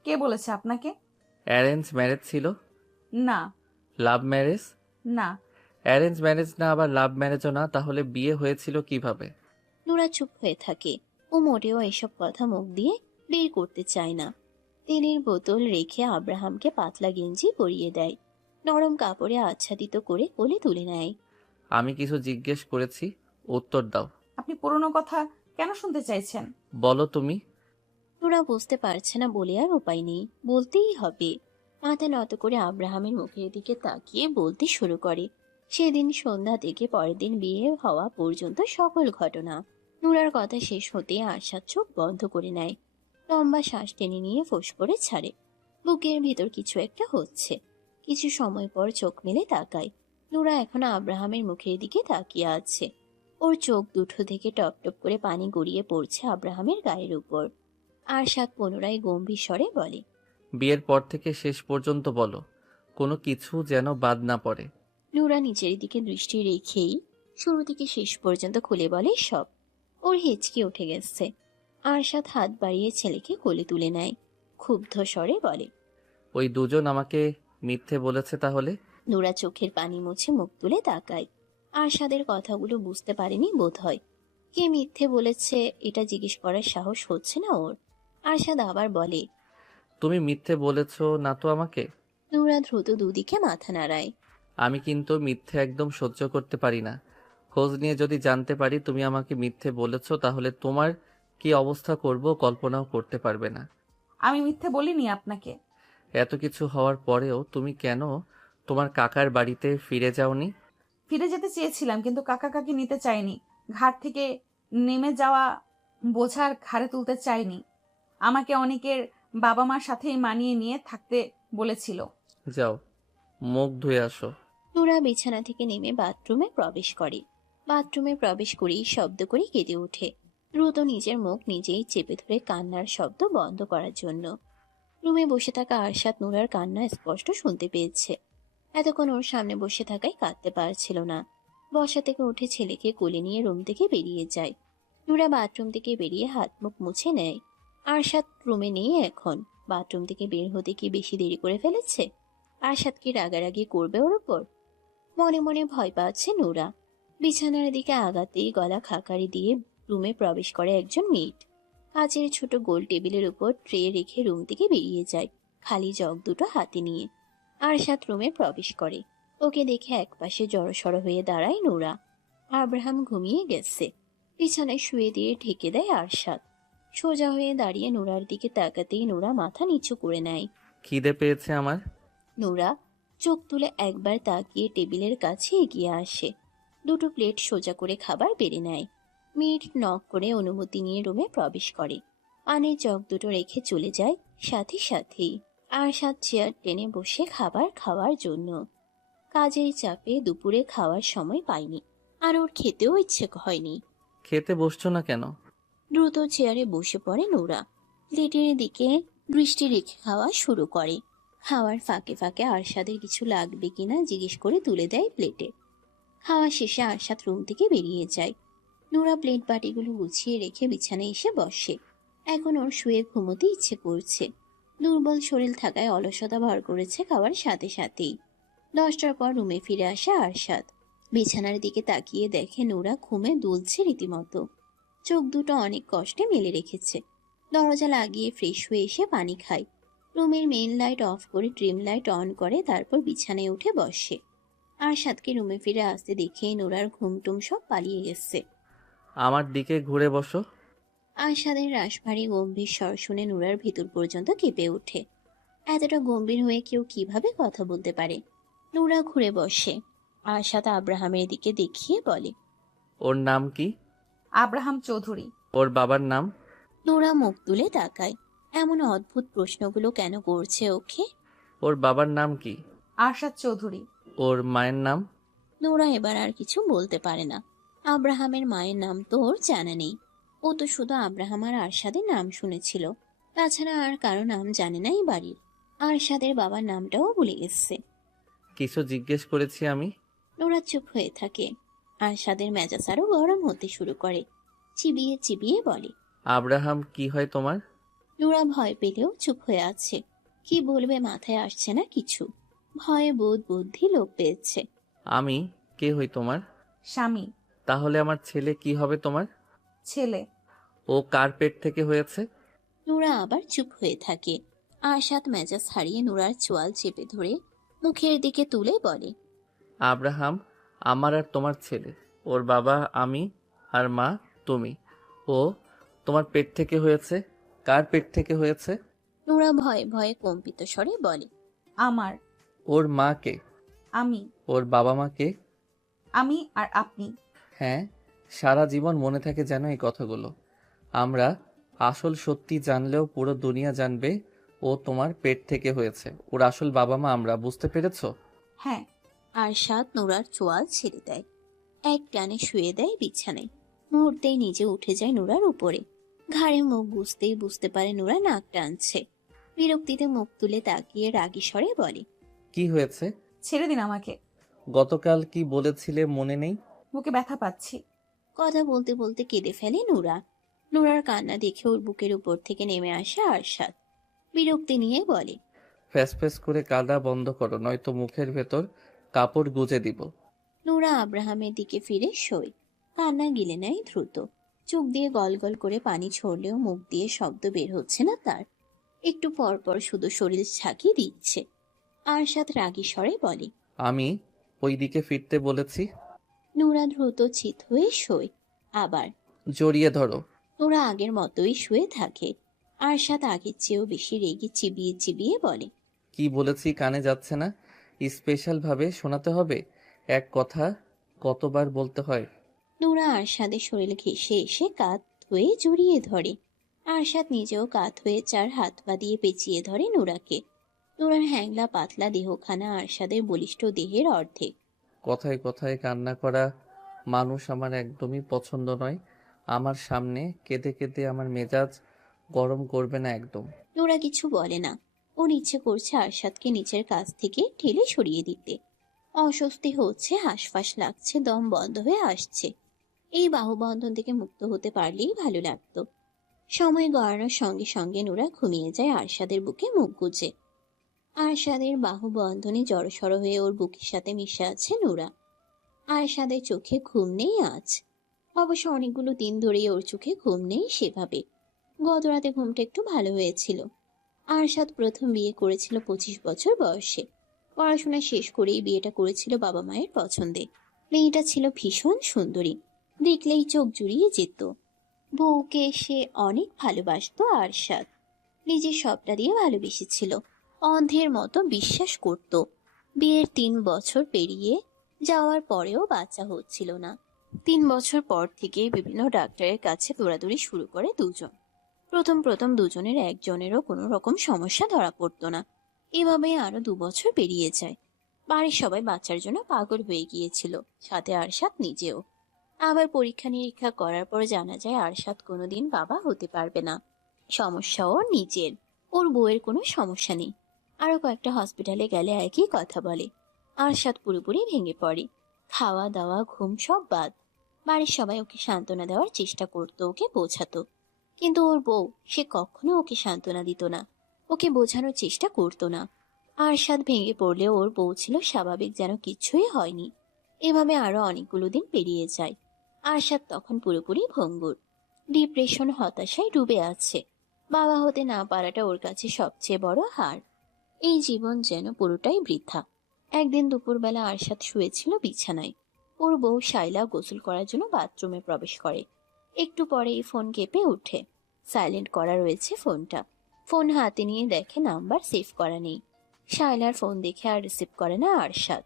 কে বলেছে আপনাকে? অ্যারেঞ্জ ম্যারেজ ছিল? না। Love marriage? না। অ্যারেঞ্জ ম্যারেজ না, আবার লাভ ম্যারেজও না, তাহলে বিয়ে হয়েছিল কিভাবে? নুরা চুপ হয়ে থাকে। ও মোটেও এসব কথা মুখ দিয়ে বের করতে চায় না। তেলের বোতল রেখে আব্রাহামকে পাতলা গেঞ্জি পরিয়ে দেয়, নরম কাপড়ে আচ্ছাদিত করে কোলে তুলে নেয়। আমি কিছু জিজ্ঞেস করেছি, উত্তর দাও। আপনি পুরনো কথা কেন শুনতে চাইছেন? বলো তুমি। নুরা বুঝতে পারছে না বলে আর উপায় নেই, বলতেই হবে। মাথা নত করে আব্রাহামের মুখের দিকে তাকিয়ে বলতে শুরু করে। সেদিন সন্ধ্যা থেকে পরের দিন বিয়ে হওয়া পর্যন্ত সকল ঘটনা। নুরার কথা শেষ হতে আশার চোখ বন্ধ করে নেয়। লম্বা শ্বাস টেনে নিয়ে ফোঁস করে ছাড়ে। বুকের ভিতর কিছু একটা হচ্ছে। কিছু সময় পর চোখ মেলে তাকায়। নুরা এখনো আব্রাহামের মুখের দিকে তাকিয়ে আছে। ওর চোখ দুটো থেকে টপ টপ করে পানি গড়িয়ে পড়ছে আব্রাহামের গায়ের উপর। আরশাদ পুনরায় গম্ভীর স্বরে বলে। বিয়ের পর থেকে শেষ পর্যন্ত বলো, কোনো কিছু যেন বাদ না পড়ে। নুরা নিচের দিকে দৃষ্টি রেখেই শুরু থেকে শেষ পর্যন্ত খুলে বলে সব। ওর হেঁচকি উঠে গেছে। আরশাদ হাত বাড়িয়ে ছেলেকে কোলে তুলে নেয়, ক্ষুব্ধ স্বরে বলে। ওই দুজন আমাকে মিথ্যে বলেছে তাহলে? নুরা চোখের পানি মুছে মুখ তুলে তাকায়। আরশাদের কথাগুলো বুঝতে পারেনি বোধ হয়। কে মিথ্যে বলেছে এটা জিজ্ঞেস করার সাহস হচ্ছে না ওর। আরশাদ আবার বলে। তুমি মিথ্যে বলেছ না তো আমাকে? নুরা দ্রুত দুদিকে মাথা নাড়ায়। আমি কিন্তু মিথ্যে একদম সহ্য করতে পারি না। খোঁজ নিয়ে যদি জানতে পারি তুমি আমাকে মিথ্যে বলেছ, তাহলে তোমার কি অবস্থা করব কল্পনাও করতে পারবে না। আমি মিথ্যে বলিনি আপনাকে। এত কিছু হওয়ার পরেও তুমি কেন তোমার কাকার বাড়িতে ফিরে যাওনি? ফিরে যেতে চেয়েছিলাম, কিন্তু কাকা কাকি নিতে চাইনি। ঘাট থেকে নেমে যাওয়া বোঝার ঘাড়ে তুলতে চাইনি। আমাকে অনেকের বাবা মার সাথেই মানিয়ে নিয়ে থাকতে বলেছিল। যাও, মুখ ধুয়ে আসো। নুরা বিছানা থেকে নেমে বাথরুমে প্রবেশ করে। বাথরুমে প্রবেশ করেই শব্দ করে কেঁদে ওঠে, দ্রুত নিজের মুখ নিজেই চেপে ধরে কান্নার শব্দ বন্ধ করার জন্য। রুমে বসে থাকা আরশাদ নুরার কান্না স্পষ্ট শুনতে পেয়েছে। এতক্ষণ ওর সামনে বসে থাকায় কাঁদতে পারছিল না। বসা থেকে উঠে ছেলেকে কোলে নিয়ে রুম থেকে বেরিয়ে যায়। নুরা বাথরুম থেকে বেরিয়ে হাত মুখ মুছে নেয়। আরশাদ রুমে নেই এখন। বাথরুম থেকে বের হতে কি বেশি দেরি করে ফেলেছে? আরশাদ কি রাগারাগি করবে ওর উপর? মনে মনে ভয় পাচ্ছে নুরা। বিছানার দিকে আগাতেই গলা খাকারি দিয়ে রুমে প্রবেশ করে একজন মেয়ে। কাচের ছোট গোল টেবিলের উপর ট্রে রেখে রুম থেকে বেরিয়ে যায়, খালি জগ দুটো হাতে নিয়ে। আরশাদ রুমে প্রবেশ করে। ওকে দেখে একপাশে জড়সড় হয়ে দাঁড়ায় নুরা। আব্রাহাম ঘুমিয়ে গেছে। বিছানায় শুয়ে দিয়ে ঢেকে দেয় আরশাদ। সোজা হয়ে দাঁড়িয়ে নুরার দিকে তাকাতেই নুরা মাথা নিচু করে নেয়। খিদে পেয়েছে আমার। নুরা চোখ তুলে একবার তাকিয়ে টেবিলের কাছে এগিয়ে আসে। দুটো প্লেট সোজা করে খাবার বেড়ে নেয়। মিট নক করে অনুমতি নিয়ে রুমে প্রবেশ করে। পানির জগ দুটো রেখে চলে যায় সাথে সাথেই। আরশাদ চেয়ার টেনে বসে খাবার খাওয়ার জন্য। কাজের চাপে দুপুরে খাওয়ার সময় পায়নি, আর ওর খেতেও ইচ্ছে হয়নি। খেতে বসছো না কেন? দ্রুত চেয়ারে বসে পড়ে নুরা। প্লেটের দিকে দৃষ্টি রেখে খাওয়া শুরু করে। খাওয়ার ফাঁকে ফাঁকে আরশাদের কিছু লাগবে কিনা জিজ্ঞেস করে তুলে দেয় প্লেটে। খাওয়া শেষে আরশাদ রুম থেকে বেরিয়ে যায়। নুরা প্লেট বাটিগুলো গুছিয়ে রেখে বিছানায় এসে বসে। এখন ওর শুয়ে ঘুমোতে ইচ্ছে করছে। দুর্বল শরীর থাকায় অলসতা ভর করেছে খাওয়ার সাথে সাথেই। 10টার পর রুমে ফিরে আসে আরশাদ। বিছানার দিকে তাকিয়ে দেখে নুরা ঘুমে দুলছে রীতিমতো। চোখ দুটো অনেক কষ্টে মেলে রেখেছে। দরজা লাগিয়ে ফ্রেশ হয়ে এসে পানি খায়। রুমের মেইন লাইট অফ করে ড্রিম লাইট অন করে, তারপর বিছানায় উঠে বসে। আরশাদকে রুমে ফিরে আসতে দেখে নোরার ঘুমটুম সব পালিয়ে গেছে। আমার দিকে ঘুরে বসো। আরশাদের রাশভারী গম্ভীর স্বর শুনে নোরার ভিতর পর্যন্ত কেঁপে ওঠে। এতটা গম্ভীর হয়ে কেউ কিভাবে কথা বলতে পারে? নোরা ঘুরে বসে। আরশাদ আব্রাহামের দিকে দেখিয়ে বলে। ওর নাম কি? আব্রাহাম চৌধুরী। ওর বাবার নাম? নোরা মুখ তুলে তাকায়। এমন অদ্ভুত প্রশ্নগুলো কেন করছে ওকে? ওর বাবার নাম কি? আরশাদ চৌধুরী। ওর মায়ের নাম? নোরা এবার আর কিছু বলতে পারে না। আব্রাহামের মায়ের নাম তো ওর জানা নেই। ও তো শুধু আব্রাহাম আর আরশাদের নাম শুনেছিল, তাছাড়া আর কারো নাম জানে না এই বাড়ির। আরশাদের বাবার নামটাও ভুলে গেছে। কিছু জিজ্ঞেস করেছি আমি? নোরা চুপ হয়ে থাকে। আরশাদের মেজাজ আরো গরম হতে শুরু করে। চিবিয়ে চিবিয়ে বলে। আব্রাহাম কি হয় তোমার? নোরা ভয় পেলেও চুপ হয়ে আছে। কি বলবে মাথায় আসছে না কিছু। ভয়ে বোধ বুদ্ধি লোপ পেয়েছে। আমি কে হই তোমার? স্বামী। তাহলে আমার ছেলে কি হবে তোমার? ছেলে। ও কার পেট থেকে হয়েছে? নোরা আবার চুপ হয়ে থাকে। আরশাদ মেজাজ হারিয়ে নোরার চোয়াল চেপে ধরে মুখের দিকে তুলে বলে। আব্রাহাম আমার আর তোমার ছেলে। ওর বাবা আমি, আর মা তুমি। ও তোমার পেট থেকে হয়েছে। কার পেট থেকে হয়েছে? নোরা ভয়ে ভয়ে কম্পিত স্বরে বলে। আমার। ওর মা কে? আমি। ওর বাবা মা কে? আমি আর আপনি। হ্যাঁ, সারা জীবন মনে থাকে যেন এই কথাগুলো। আমরা আসল সত্যি জানলেও পুরো দুনিয়া জানবে ও তোমার পেট থেকে হয়েছে। ওর আসল বাবা মা আমরা, বুঝতে পেরেছো? হ্যাঁ। আরশাদ নোরার চোয়াল ছেড়ে দেয়। এক টানে শুয়ে দেয় বিছানায়। মুহূর্তেই নিজে উঠে যায় নোরার উপরে। ঘাড়ে মুখ গুজতেই বুঝতে পারে নোরা নাক টানছে। বিরক্তিতে মুখ তুলে তাকিয়ে রাগী স্বরে বলে। কি হয়েছে? ছেড়ে দিন আমাকে। গতকাল কি বলেছিলে মনে নেই? বুকে ব্যথা পাচ্ছি। কথা বলতে বলতে কেঁদে ফেলে নোরা। নোরার কান্না দেখে ওর বুকের উপর থেকে নেমে আসে আরশাদ। বিরক্তি নিয়ে বলে। ফ্যাস ফ্যাস করে কাঁদা বন্ধ করো, নয়তো মুখের ভেতর কাপড় গুজে দিব। নোরা আব্রাহামের দিকে ফিরে শোয়। কান্না গিলে নেয় দ্রুত। চোখ দিয়ে গল গল করে পানি ছড়লেও মুখ দিয়ে শব্দ বের হচ্ছে না তার। একটু পর পর শুধু শরীর ঝাঁকি দিচ্ছে। আরশাদ রাগী স্বরে বলে। আমি ওই দিকে ফিরতে বলেছি। নোরা দ্রুত চিত হয়ে শোয়। আবার জড়িয়ে ধরো। নোরা আগের মতোই শুয়ে থাকে। আরশাদ আগের চেয়েও বেশি রেগে চিবিয়ে চিবিয়ে বলে। কি বলেছি কানে যাচ্ছে না? স্পেশাল ভাবে শোনাতে হবে? এক কথা কতবার বলতে হয়? নোরা আরশাদের শরীর ঘেঁষে এসে কাঁধ হয়ে জড়িয়ে ধরে। আরশাদ নিজেও কাঁধ হয়ে চার হাত পা দিয়ে পেঁচিয়ে ধরে নোরাকে। নোরার হ্যাংলা পাতলা দেহখানা আরশাদের বলিষ্ঠ দেহের অর্ধেক। কথায় কথায় কান্না করা মানুষ আমার একদমই পছন্দ নয়। আমার সামনে কেঁদে কেঁদে আমার মেজাজ গরম করবে না একদম। নোরা কিছু বলে না। ওর ইচ্ছে করছে আরশাদকে নিচের কাছ থেকে ঠেলে সরিয়ে দিতে। অস্বস্তি হচ্ছে, হাঁসফাঁস লাগছে, দম বন্ধ হয়ে আসছে। এই বাহুবন্ধন থেকে মুক্ত হতে পারলেই ভালো লাগতো। সময় গড়ানোর সঙ্গে সঙ্গে নোরা ঘুমিয়ে যায় আরশাদের বুকে মুখ গুজে। আরশাদের বাহুবন্ধনে জড়সড় হয়ে ওর বুকের সাথে মিশে আছে নোরা। আরশাদের চোখে ঘুম নেই আজ। অবশ্য অনেকগুলো দিন ধরেই ওর চোখে ঘুম নেই সেভাবে। গত রাতে ঘুমটা একটু ভালো হয়েছিল। আরশাদ প্রথম বিয়ে করেছিল 25 বছর বয়সে। পড়াশোনা শেষ করেই বিয়েটা করেছিল বাবা মায়ের পছন্দে। মেয়েটা ছিল ভীষণ সুন্দরী, দেখলেই চোখ জুড়িয়ে যেত। বউকে সে অনেক ভালোবাসতো আরশাদ। নিজের সবটা দিয়ে ভালোবেসেছিল, অন্ধের মতো বিশ্বাস করত। বিয়ের 3 বছর পেরিয়ে যাওয়ার পরেও বাচ্চা হচ্ছিল না। 3 বছর পর থেকে বিভিন্ন ডাক্তারের কাছে দৌড়াদৌড়ি শুরু করে দুজন। প্রথম প্রথম দুজনের একজনেরও কোনো রকম সমস্যা ধরা পড়তো না। এভাবে আরো 2 বছর পেরিয়ে যায়। বাড়ির সবাই বাচ্চার জন্য পাগল হয়ে গিয়েছিল, সাথে আরশাদ নিজেও। আবার পরীক্ষা নিরীক্ষা করার পর জানা যায় আরশাদ কোনোদিন বাবা হতে পারবে না। সমস্যা ওর নিজের, ওর বউয়ের কোনো সমস্যা নেই। আরো কয়েকটা হসপিটালে গেলে একই কথা বলে। আরশাদ পুরোপুরি ভেঙে পড়ে। খাওয়া দাওয়া ঘুম সব বাদ। বাড়ির সবাই ওকে সান্ত্বনা দেওয়ার চেষ্টা করতো, ওকে বোঝাতো। কিন্তু ওর বউ, সে কখনো ওকে সান্ত্বনা দিত না, ওকে বোঝানোর চেষ্টা করতো না। আরশাদ ভেঙে পড়লেও ওর বউ ছিল স্বাভাবিক, যেন কিছুই হয়নি। এভাবে আরো অনেকগুলো দিন পেরিয়ে যায়। আরশাদ তখন পুরোপুরি ভঙ্গুর, ডিপ্রেশন হতাশায় ডুবে আছে। বাবা হতে না পারাটা ওর কাছে সবচেয়ে বড় হার। এই জীবন যেন পুরোটাই বৃথা। একদিন দুপুরবেলা আরশাদ শুয়েছিল বিছানায়। ওর বউ শাইলা গোসল করার জন্য বাথরুমে প্রবেশ করে। একটু পরেই ফোন কেঁপে ওঠে। সাইলেন্ট করা রয়েছে ফোনটা। ফোন হাতে নিয়ে দেখে নাম্বার সেভ করা নেই। শাইলার ফোন দেখে আর রিসিভ করে না আরশাদ।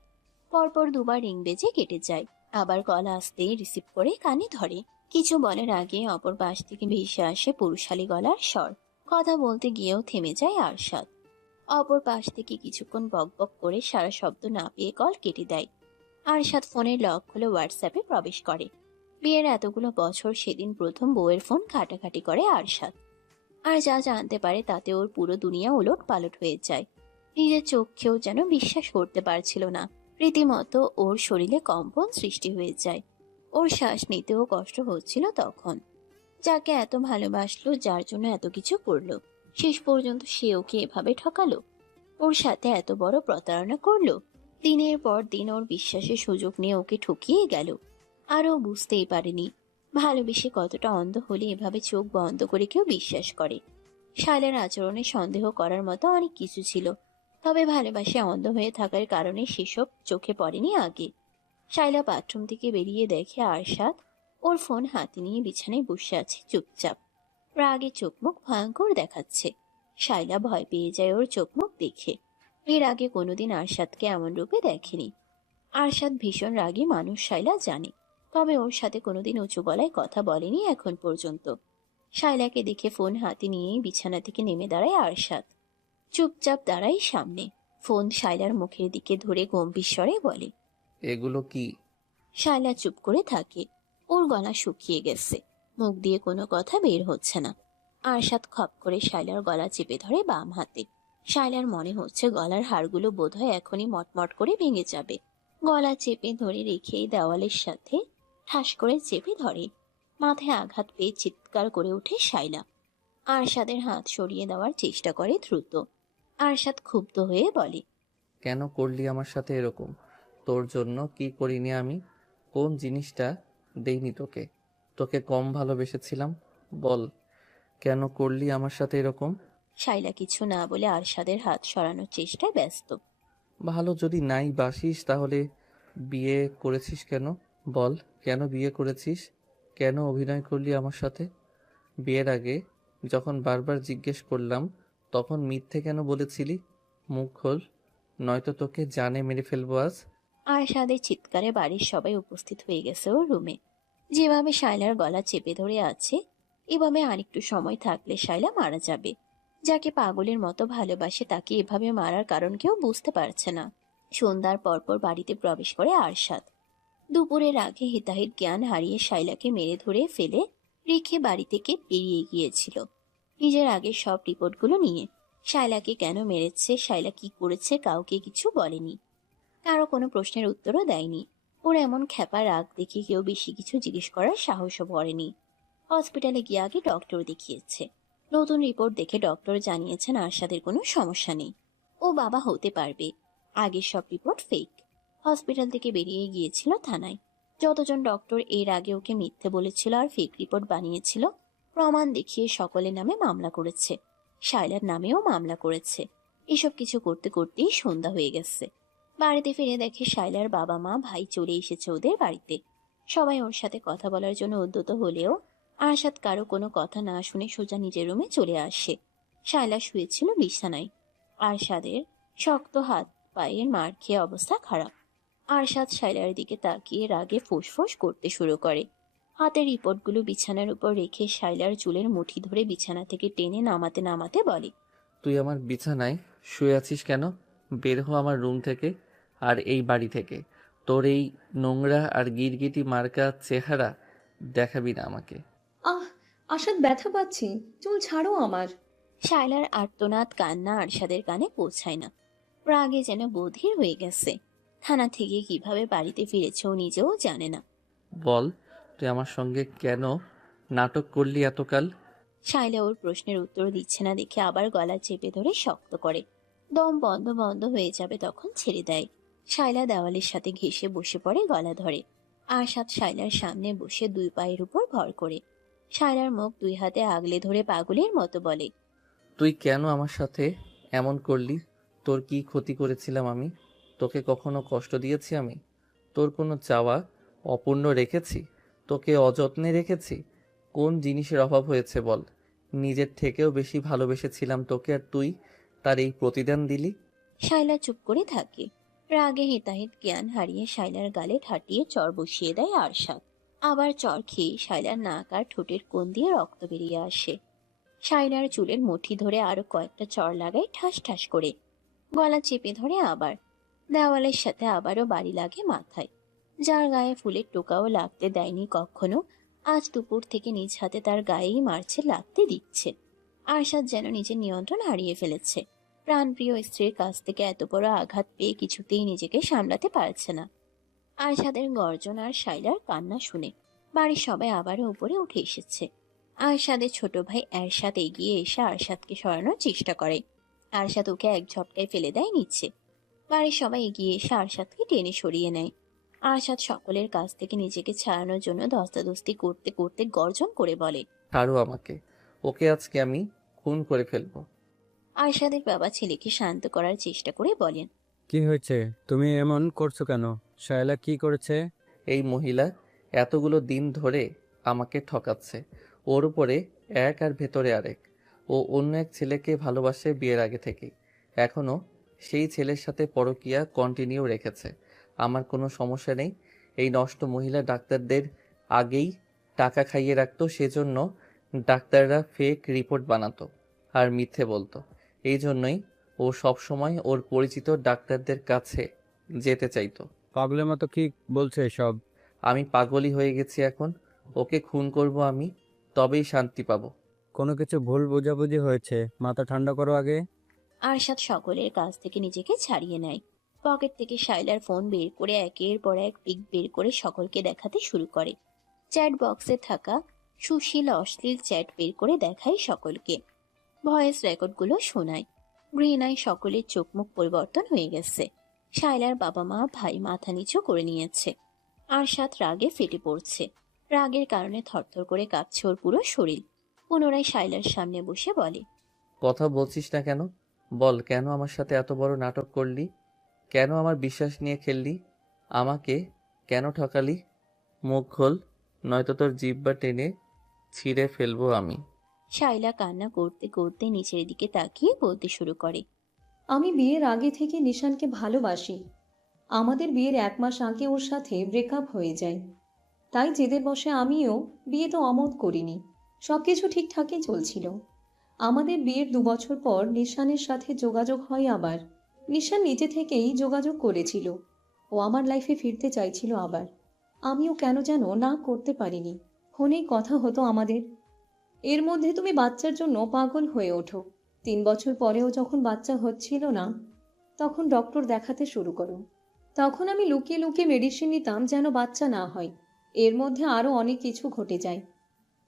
পরপর দুবার রিং বেজে কেটে যায়। আবার গলা আসতেই রিসিভ করে কানে ধরে। কিছু বলার আগে অপর পাশ থেকে ভেসে আসে পুরুষালী গলার স্বর। কথা বলতে গিয়েও থেমে যায় আরশাদ। অপর পাশ থেকে কিছুক্ষণ বকবক করে সারা শব্দ না পেয়ে কল কেটে দেয়। আরশাদ ফোনের লক খুলে হোয়াটসঅ্যাপে প্রবেশ করে। বিয়ের এতগুলো বছর সেদিন প্রথম বউয়ের ফোন ঘাটাঘাটি করে আরশাদ। আর যা জানতে পারে তাতে ওর পুরো দুনিয়া ওলট পালট হয়ে যায়। নিজের চোখেও যেন বিশ্বাস করতে পারছিল না। রীতিমতো ওর শরীরে কম্পন সৃষ্টি হয়ে যায়। ওর শ্বাস নিতেও কষ্ট হচ্ছিল তখন। যাকে এত ভালোবাসলো, যার জন্য এত কিছু করলো, শেষ পর্যন্ত সে ওকে এভাবে ঠকালো, ওর সাথে এত বড় প্রতারণা করলো। দিনের পর দিন ওর বিশ্বাসের সুযোগ নিয়ে ওকে ঠকিয়ে গেল। আর ও বুঝতেই পারেনি ভালোবেসে কতটা অন্ধ হলে এভাবে চোখ বন্ধ করে কেউ বিশ্বাস করে। শায়লার আচরণে সন্দেহ করার মতো অনেক কিছু ছিল, তবে ভালোবাসে অন্ধ হয়ে থাকার কারণে সেসব চোখে পড়েনি আগে। শায়লা বাথরুম থেকে বেরিয়ে দেখে আরশাদ ওর ফোন হাতে নিয়ে বিছানায় বসে আছে চুপচাপ। রাগে চোখ মুখ ভয়ঙ্কর দেখাচ্ছে। শায়লা ভয় পেয়ে যায় ওর চোখ মুখ দেখে। এর আগে কোনোদিন আরশাদকে এমন রূপে দেখেনি। আরশাদ ভীষণ রাগী মানুষ, শায়লা জানে, তবে ওর সাথে কোনোদিন উঁচু গলায় কথা বলেনি এখন পর্যন্ত। শায়লাকে দেখে ফোন হাতে নিয়েই বিছানা থেকে নেমে দাঁড়ায় আরশাদ। চুপচাপ দাঁড়ায় সামনে। ফোন শায়লার মুখের দিকে ধরে গম্ভীর স্বরে বলে, এগুলো কি? শায়লা চুপ করে থাকে। ওর গলা শুকিয়ে গেছে, মুখ দিয়ে কোনো কথা বের হচ্ছে না। আরশাদ খপ করে শায়লার গলা চেপে ধরে বাম হাতে। শায়লার মনে হচ্ছে গলার হাড়গুলো বোধহয় এখনই মটমট করে ভেঙে যাবে। গলা চেপে ধরে রেখেই দেওয়ালের সাথে ঠাস করে চেপে ধরে। মাথায় আঘাত পেয়ে চিৎকার করে ওঠে শায়লা। আরশাদের হাত সরিয়ে দেওয়ার চেষ্টা করে দ্রুত। আরশাদ ক্ষুব্ধ হয়ে বলে, কেন করলি আমার সাথে এরকম? তোর জন্য কি করিনি আমি? কোন জিনিসটা দেইনি তোকে? তোকে কম ভালোবেসেছিলাম? বল, কেন করলি আমার সাথে এরকম? শায়লা কিছু না বলে আরশাদের হাত সরানোর চেষ্টায় ব্যস্ত। ভালো যদি নাই বাসিস তাহলে বিয়ে করেছিস কেন? বল, কেন বিয়ে করেছিস? কেন অভিনয় করলি আমার সাথে? বিয়ের আগে যখন বারবার জিজ্ঞেস করলাম তখন মিথ্যে কেন বলেছিলি? মুখ খোল, নয়তো তোকে জানে মেরে ফেলবো আজ। আরশাদের চিৎকারে বাড়ির সবাই উপস্থিত হয়ে গেছে ওর রুমে। যেভাবে শায়লার গলা চেপে ধরে আছে, এভাবে আরেকটু সময় থাকলে শায়লা মারা যাবে। যাকে পাগলের মতো ভালোবাসে তাকে এভাবে মারার কারণ কেউ বুঝতে পারছে না। সন্ধ্যার পরপর বাড়িতে প্রবেশ করে আরশাদ। দুপুরের আগে হিতাহিত জ্ঞান হারিয়ে শায়লাকে মেরে ধরে ফেলে রেখে বাড়ি থেকে বেরিয়ে গিয়েছিল নিজের আগের সব রিপোর্টগুলো নিয়ে। শায়লাকে কেন মেরেছে, শায়লা কি করেছে, কাউকে কিছু বলেনি। কারো কোনো প্রশ্নের উত্তরও দেয়নি। ওর এমন খ্যাপা রাগ দেখে কেউ বেশি কিছু জিজ্ঞেস করার সাহসও করেনি। হসপিটালে গিয়ে আগে ডক্টর দেখিয়েছে। নতুন রিপোর্ট দেখে ডক্টর জানিয়েছেন আরশাদের কোনো সমস্যা নেই, ও বাবা হতে পারবে। আগের সব রিপোর্ট ফেক। হসপিটাল থেকে বেরিয়ে গিয়েছিল থানায়। যতজন ডক্টর এর আগে ওকে মিথ্যে বলেছিল আর ফেক রিপোর্ট বানিয়েছিল, প্রমাণ দেখিয়ে সকলের নামে মামলা করেছে। শায়লার নামেও মামলা করেছে। এসব কিছু করতে করতেই সন্ধ্যা হয়ে গেছে। বাড়িতে ফিরে দেখে শায়লার বাবা মা ভাই চলে এসেছে ওদের বাড়িতে। সবাই ওর সাথে কথা বলার জন্য উদ্যত হলেও আরশাদ কারো কোনো কথা না শুনে সোজা নিজের রুমে চলে আসে। শায়লা শুয়েছিল বিছানায়। আরশাদের শক্ত হাত পায়ের মার খেয়ে অবস্থা খারাপ। আরশাদ শায়লার দিকে তাকিয়ে রাগে ফুসফুস করতে শুরু করে। হাতের রিপোর্টগুলো বিছানার উপর রেখে শায়লার চুলের মুঠি ধরে বিছানা থেকে টেনে নামাতে নামাতে বলে, তুই আমার বিছানায় শুয়ে আছিস কেন? বের হ আমার রুম থেকে আর এই বাড়ি থেকে। তোর এই নোংরা আর গিরগিটি মার্কা চেহারা দেখাবি না আমাকে। আহ, আশাদ ব্যথা পাচ্ছি, চুল ছাড়ো আমার। শায়লার আর্তনাদ কান্না আরশাদের কানে পৌঁছায় না। রাগে যেন বধির হয়ে গেছে। থানা থেকে কিভাবে বাড়িতে ফিরেছে ও নিজেও জানে না। বল, তুই আমার সঙ্গে কেন নাটক করলি এতকাল? শায়লা ওর প্রশ্নের উত্তর দিচ্ছে না দেখে আবার গলা চেপে ধরে শক্ত করে। দম বন্ধ বন্ধ হয়ে যাবে তখন ছেড়ে দেয়। শায়লা দেওয়ালের সাথে ঘেঁষে বসে পড়ে, গলা ধরে। আরশাদ শায়লার সামনে বসে দুই পায়ের উপর ভর করে। শায়লার মুখ দুই হাতে আগলে ধরে পাগলের মতো বলে, তুই কেন আমার সাথে এমন করলি? তোর কি ক্ষতি করেছিলাম আমি? তোকে কখনো কষ্ট দিয়েছি আমি? তোর কোনো চাওয়া অপূর্ণ রেখেছি? তোকে অযত্নে রেখেছি? কোন জিনিসের অভাব হয়েছে বল? নিজের থেকেও বেশি ভালোবেসেছিলাম তোকে, আর তুই তার এই প্রতিদান দিলি। শায়লা চুপ করে থাকে। রাগে হিতাহিত জ্ঞান হারিয়ে শাইলার গালে ঠাটিয়ে চর বসিয়ে দেয় আরশাদ। আবার চর খেয়ে শাইলার নাক আর ঠোঁটের কোণ দিয়ে রক্ত বেরিয়ে আসে। শাইলার চুলের মুঠি ধরে আরো কয়েকটা চর লাগায় ঠাস ঠাস করে। গলা চেপে ধরে আবার। দেওয়ালের সাথে আবারও বাড়ি লাগে মাথায়। যার গায়ে ফুলের টোকাও লাগতে দেয়নি কখনো, আজ দুপুর থেকে নিজ হাতে তার গায়েই মারছে, লাগতে দিচ্ছে। আরশাদ যেন নিজের নিয়ন্ত্রণ হারিয়ে ফেলেছে। প্রাণপ্রিয় স্ত্রীর কাছ থেকে এত বড় আঘাত পেয়ে কিছুতেই নিজেকে সামলাতে পারছে না। আরশাদের গর্জন আর শাইলার কান্না শুনে বাড়ির সবাই আবারও উপরে উঠে এসেছে। আরশাদের ছোট ভাই এরশাদ এগিয়ে এসে আরশাদকে সরানোর চেষ্টা করে। আরশাদ ওকে এক ঝটকায় ফেলে দেয় নিচে। বাড়ির সবাই এগিয়ে এসে আরশাদকে টেনে সরিয়ে নেয়। আরশাদ সকলের কাছ থেকে নিজেকে ছাড়ানোর জন্য ধস্তাধস্তি করতে করতে গর্জন করে বলে, ছাড়ো আমাকে, ওকে আজকে আমি খুন করে ফেলবো। আরশাদের বাবা ছেলেকে শান্ত করার চেষ্টা করে বলেন, কি হয়েছে? তুমি এমন করছো কেন? শায়লা কি করেছে? এই মহিলা এতগুলো দিন ধরে আমাকে ঠকাচ্ছে। ওর উপরে এক আর ভেতরে আরেক। ও অন্য এক ছেলেকে ভালোবাসে বিয়ের আগে থেকেই। এখনো সেই ছেলের সাথে পরকীয়া কন্টিনিউ রেখেছে। আমার কোনো সমস্যা নেই। এই নষ্ট মহিলা ডাক্তারদের আগেই টাকা খাইয়ে রাখতো, সেজন্য ডাক্তাররা ফেক রিপোর্ট বানাতো আর মিথ্যে বলতো। এই জন্যই ও সবসময় ওর পরিচিত ডাক্তারদের কাছে যেতে চাইতো। পাগলের মতো কি বলছে এসব? আমি পাগলই হয়ে গেছি এখন। ওকে খুন করব আমি, তবেই শান্তি পাবো। কোনো কিছু ভুল বোঝাবুঝি হয়েছে, মাথা ঠান্ডা করো আগে। আরশাদ সকলের কাছ থেকে নিজেকে ছাড়িয়ে নেয়। পকেট থেকে শাইলার ফোন বের করে একের পর এক পিক বের করে সকলকে দেখাতে শুরু করে। চ্যাট বক্সে থাকা সুশীল অশ্লীল চ্যাট বের করে দেখায় সকলকে। ভয়েস রেকর্ডগুলো শোনায়। ঘৃণায় সকলের চোখ মুখ পরিবর্তন হয়ে গেছে। শাইলার বাবা মা ভাই মাথা নিচু করে নিয়েছে। আরশাদ রাগে ফেটে পড়ছে। রাগের কারণে থরথর করে কাঁপছে ওর পুরো শরীর। পুনরায় শাইলার সামনে বসে বলে, কথা বলছিস না কেন? বল, কেন আমার সাথে এত বড় নাটক করলি? কেন আমার বিশ্বাস নিয়ে খেললি? আমাকে কেন ঠকালি? মুখ খোল, নয়তো তোর জিহ্বা টেনে ছিঁড়ে ফেলবো আমি। শাইলা কান্না করতে করতে নিচের দিকে তাকিয়ে বলতে শুরু করে, আমি বিয়ের আগে থেকে নিশানকে ভালোবাসি। আমাদের বিয়ের 1 মাস আগে ওর সাথে ব্রেকআপ হয়ে যায়। তাই জেদের বশে আমিও বিয়ে তো অমত করিনি। সব কিছু ঠিকঠাকই চলছিল। আমাদের বিয়ের 2 বছর পর নিশানের সাথে যোগাযোগ হয় আবার। নিশান নিজে থেকেই যোগাযোগ করেছিল। ও আমার লাইফে ফিরতে চাইছিল আবার। আমিও কেন যেন না করতে পারিনি। ফোনেই কথা হতো আমাদের। এর মধ্যে তুমি বাচ্চার জন্য পাগল হয়ে ওঠো। 3 বছর পরেও যখন বাচ্চা হচ্ছিল না, তখন ডক্টর দেখাতে শুরু করো। তখন আমি লুকিয়ে লুকিয়ে মেডিসিন নিতাম যেন বাচ্চা না হয়। এর মধ্যে আরও অনেক কিছু ঘটে যায়।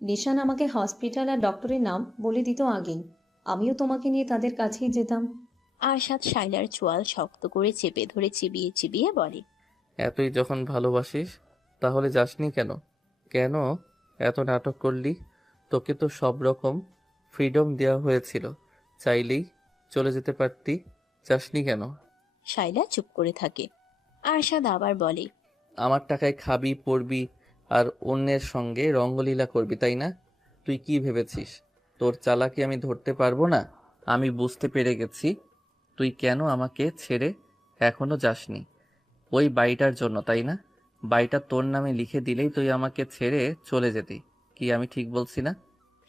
নিশান আমাকে হসপিটাল আর ডক্টরের নাম বলে দিত আগেই। আমিও তোমাকে নিয়ে তাদের কাছেই যেতাম। আরশাদ শাইলার চোয়াল শক্ত করে চেপে ধরে চিবিয়ে চিবিয়ে বলে, এতই যখন ভালোবাসিস তাহলে যাসনি কেন? কেন এত নাটক করলি? তোকে তো সব রকম ফ্রিডম দেওয়া হয়েছিল, চাইলেই চলে যেতে পারতি। যাসনি কেন? শাইলা চুপ করে থাকে। আরশাদ আবার বলে, আমার টাকায় খাবি, পরবি আর অন্যের সঙ্গে রঙ্গলীলা করবি, তাই না? তুই কি ভেবেছিস তোর চালাকি আমি ধরতে পারবো না? আমি বুঝতে পেরে গেছি তুই কেন আমাকে ছেড়ে এখনো যাসনি। ওই বাড়িটার জন্য, তাই না? বাড়িটা তোর নামে লিখে দিলেই তুই আমাকে ছেড়ে চলে যেতি। কি আমি ঠিক বলছি না?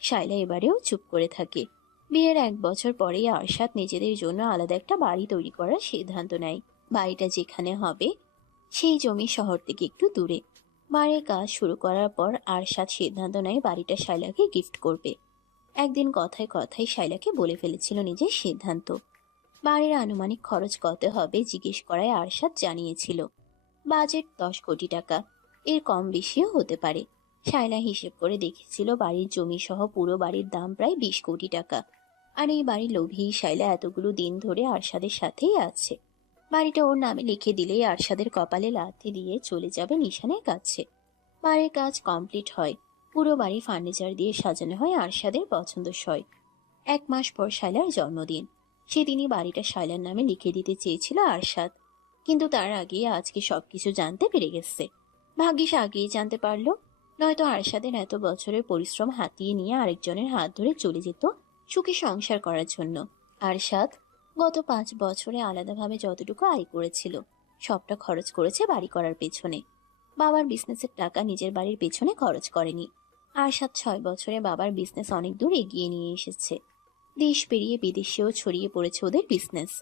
শাইলা এবারেও চুপ করে থাকে। বিয়ের 1 বছর পরেই আরশাদ নিজেদের জন্য আলাদা একটা বাড়ি তৈরি করার সিদ্ধান্ত নেয়। বাড়িটা যেখানে হবে সেই জমি শহর থেকে একটু দূরে। বাড়ির কাজ শুরু করার পর আরশাদ সিদ্ধান্ত নেয় বাড়িটা শাইলাকে গিফট করবে। একদিন কথায় কথায় শাইলাকে বলে ফেলেছিল নিজের সিদ্ধান্ত। বাড়ির আনুমানিক খরচ কত হবে জিজ্ঞেস করায় আরশাদ জানিয়েছিল বাজেট 10 কোটি টাকা, এর কম বেশিও হতে পারে। শায়লা হিসেব করে দেখেছিল বাড়ির জমি সহ পুরো বাড়ির দাম প্রায় 20 কোটি টাকা। আর এই বাড়ির লোভেই শায়লা এতগুলো দিন ধরে আরশাদের সাথেই আছে। বাড়িটা ওর নামে লিখে দিলেই আরশাদের কপালে লাথি দিয়ে চলে যাবে নিশানের কাছে। বাড়ির কাজ কমপ্লিট হয়। পুরো বাড়ি ফার্নিচার দিয়ে সাজানো হয় আরশাদের পছন্দসই। 1 মাস পর শায়লার জন্মদিন। সেদিনই বাড়িটা শায়লার নামে লিখে দিতে চেয়েছিল আরশাদ, কিন্তু তার আগে আজকে সবকিছু জানতে পেরে গেছে। ভাগ্যিস আগেই জানতে পারলো, নয়তো আরশাদের এত বছরের পরিশ্রম হাতিয়ে নিয়ে আরেকজনের হাত ধরে চলে যেত সুখী সংসার করার জন্য। আরশাদ গত 5 বছরে আলাদাভাবে যতটুকু আয় করেছিল সবটা খরচ করেছে বাড়ি করার পেছনে। বাবার বিজনেসের টাকা নিজের বাড়ির পেছনে খরচ করেনি। আরশাদ 6 বছরে বাবার বিজনেস অনেক দূর এগিয়ে নিয়ে এসেছে। দেশ পেরিয়ে বিদেশেও ছড়িয়ে পড়েছে ওদের বিজনেস।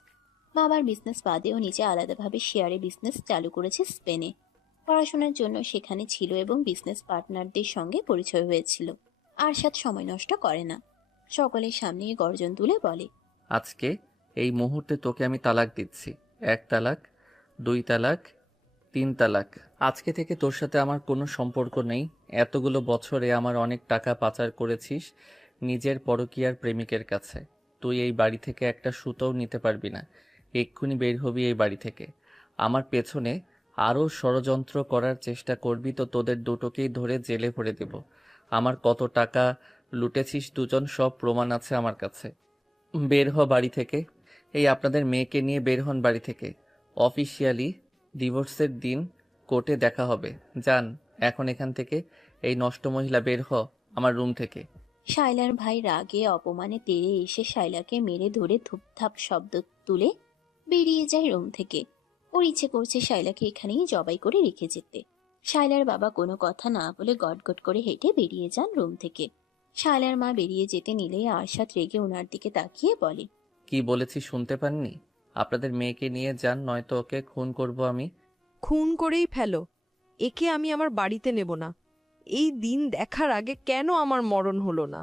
বাবার বিজনেস বাদেও নিজে আলাদাভাবে শেয়ারে বিজনেস চালু করেছে স্পেনে। পড়াশোনার জন্য সেখানে ছিল এবং বিজনেস পার্টনারদের সঙ্গে পরিচয় হয়েছিল। আরশাদ সময় নষ্ট করে না, সকলের সামনে গর্জন তুলে বলে, আজকে এই মুহূর্তে তোকে আমি তালাক দিচ্ছি। 1 তালাক, 2 তালাক, 3 তালাক। আজকে থেকে তোর সাথে আমার কোনো সম্পর্ক নেই। এতগুলো বছরে আমার অনেক টাকা পাচার করেছিস নিজের পরকীয়ার প্রেমিকের কাছে। তুই এই বাড়ি থেকে একটা সুতোও নিতে পারবি না। এক্ষুনি বের হবি এই বাড়ি থেকে। আমার পেছনে আরও ষড়যন্ত্র করার চেষ্টা করবি তো তোদের দুটোকেই ধরে জেলে ভরে দেব। আমার কত টাকা লুটেছিস দুজন, সব প্রমাণ আছে আমার কাছে। বের হ বাড়ি থেকে। এই আপনাদের মেয়েকে নিয়ে বের হন বাড়ি থেকে। অফিসিয়ালি ডিভোর্সের দিন কোর্টে দেখা হবে। যান এখন এখান থেকে। এই নষ্ট মহিলা, বের হ আমার রুম থেকে। শায়লার ভাই রাগে অপমানে তেড়ে এসে শায়লাকে মেরে ধরে ধুপধাপ শব্দ তুলে বেরিয়ে যায় রুম থেকে। ওর ইচ্ছে করছে শায়লাকে এখানেই জবাই করে রেখে যেতে। শায়লার বাবা কোনো কথা না বলে গটগট করে হেঁটে বেরিয়ে যান রুম থেকে। শায়লার মা বেরিয়ে যেতে নিলেই আরশাদ রেগে ওনার দিকে তাকিয়ে বলে, কি বলেছি শুনতে পাননি? আপনাদের মেয়েকে নিয়ে যান, নয়তো ওকে খুন করব আমি। খুন করেই ফেলো, একে আমি আমার বাড়িতে নেব না। এই দিন দেখার আগে কেন আমার মরণ হলো না?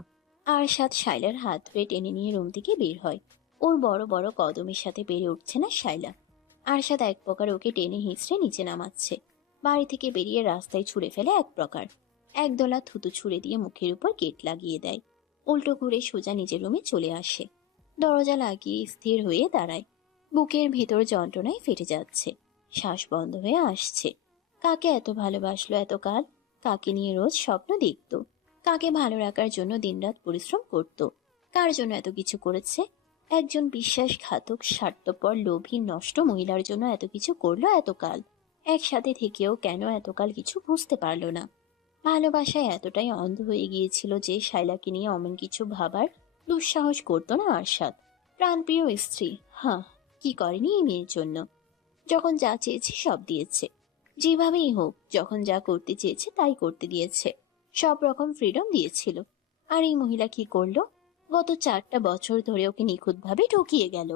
আরশাদ শায়লার হাত ধরে টেনে নিয়ে রুম থেকে বের হয়। ওর বড় বড় কদমের সাথে পেরে উঠছে না শায়লা। আরশাদ এক প্রকার ওকে টেনে হিঁচড়ে নিচে নামাচ্ছে। বাড়ি থেকে বেরিয়ে রাস্তায় ছুঁড়ে ফেলে এক প্রকার। একদলা থুতু ছুঁড়ে দিয়ে মুখের উপর গেট লাগিয়ে দেয়। উল্টো ঘুরে সোজা নিজের রুমে চলে আসে। দরজা লাগিয়ে স্থির হয়ে দাঁড়ায়। বুকের ভেতর যন্ত্রণায় ফেটে যাচ্ছে, শ্বাস বন্ধ হয়ে আসছে। কাকে এত ভালোবাসলো এতকাল? কাকে নিয়ে রোজ স্বপ্ন দেখত? কাকে ভালো রাখার জন্য দিনরাত পরিশ্রম করত? কার জন্য এত কিছু করেছে? একজন বিশ্বাসঘাতক, স্বার্থপর, লোভী, নষ্ট মহিলার জন্য এত কিছু করলো এতকাল। একসাথে থেকেও কেন এতকাল কিছু বুঝতে পারলো না? ভালোবাসায় এতটাই অন্ধ হয়ে গিয়েছিল যে শায়লাকে নিয়ে অমন কিছু ভাবার দুঃসাহস করতো না আরশাদ। প্রাণপ্রিয় স্ত্রী, হ্যাঁ, কি করেনি এই মেয়ের জন্য? যখন যা চেয়েছে সব দিয়েছে, যেভাবেই হোক। যখন যা করতে চেয়েছে তাই করতে দিয়েছে, সব রকম ফ্রিডম দিয়েছিল। আর এই মহিলা কি করলো? গত 4টা বছর ধরে ওকে নিখুঁতভাবে ঠকিয়ে গেল।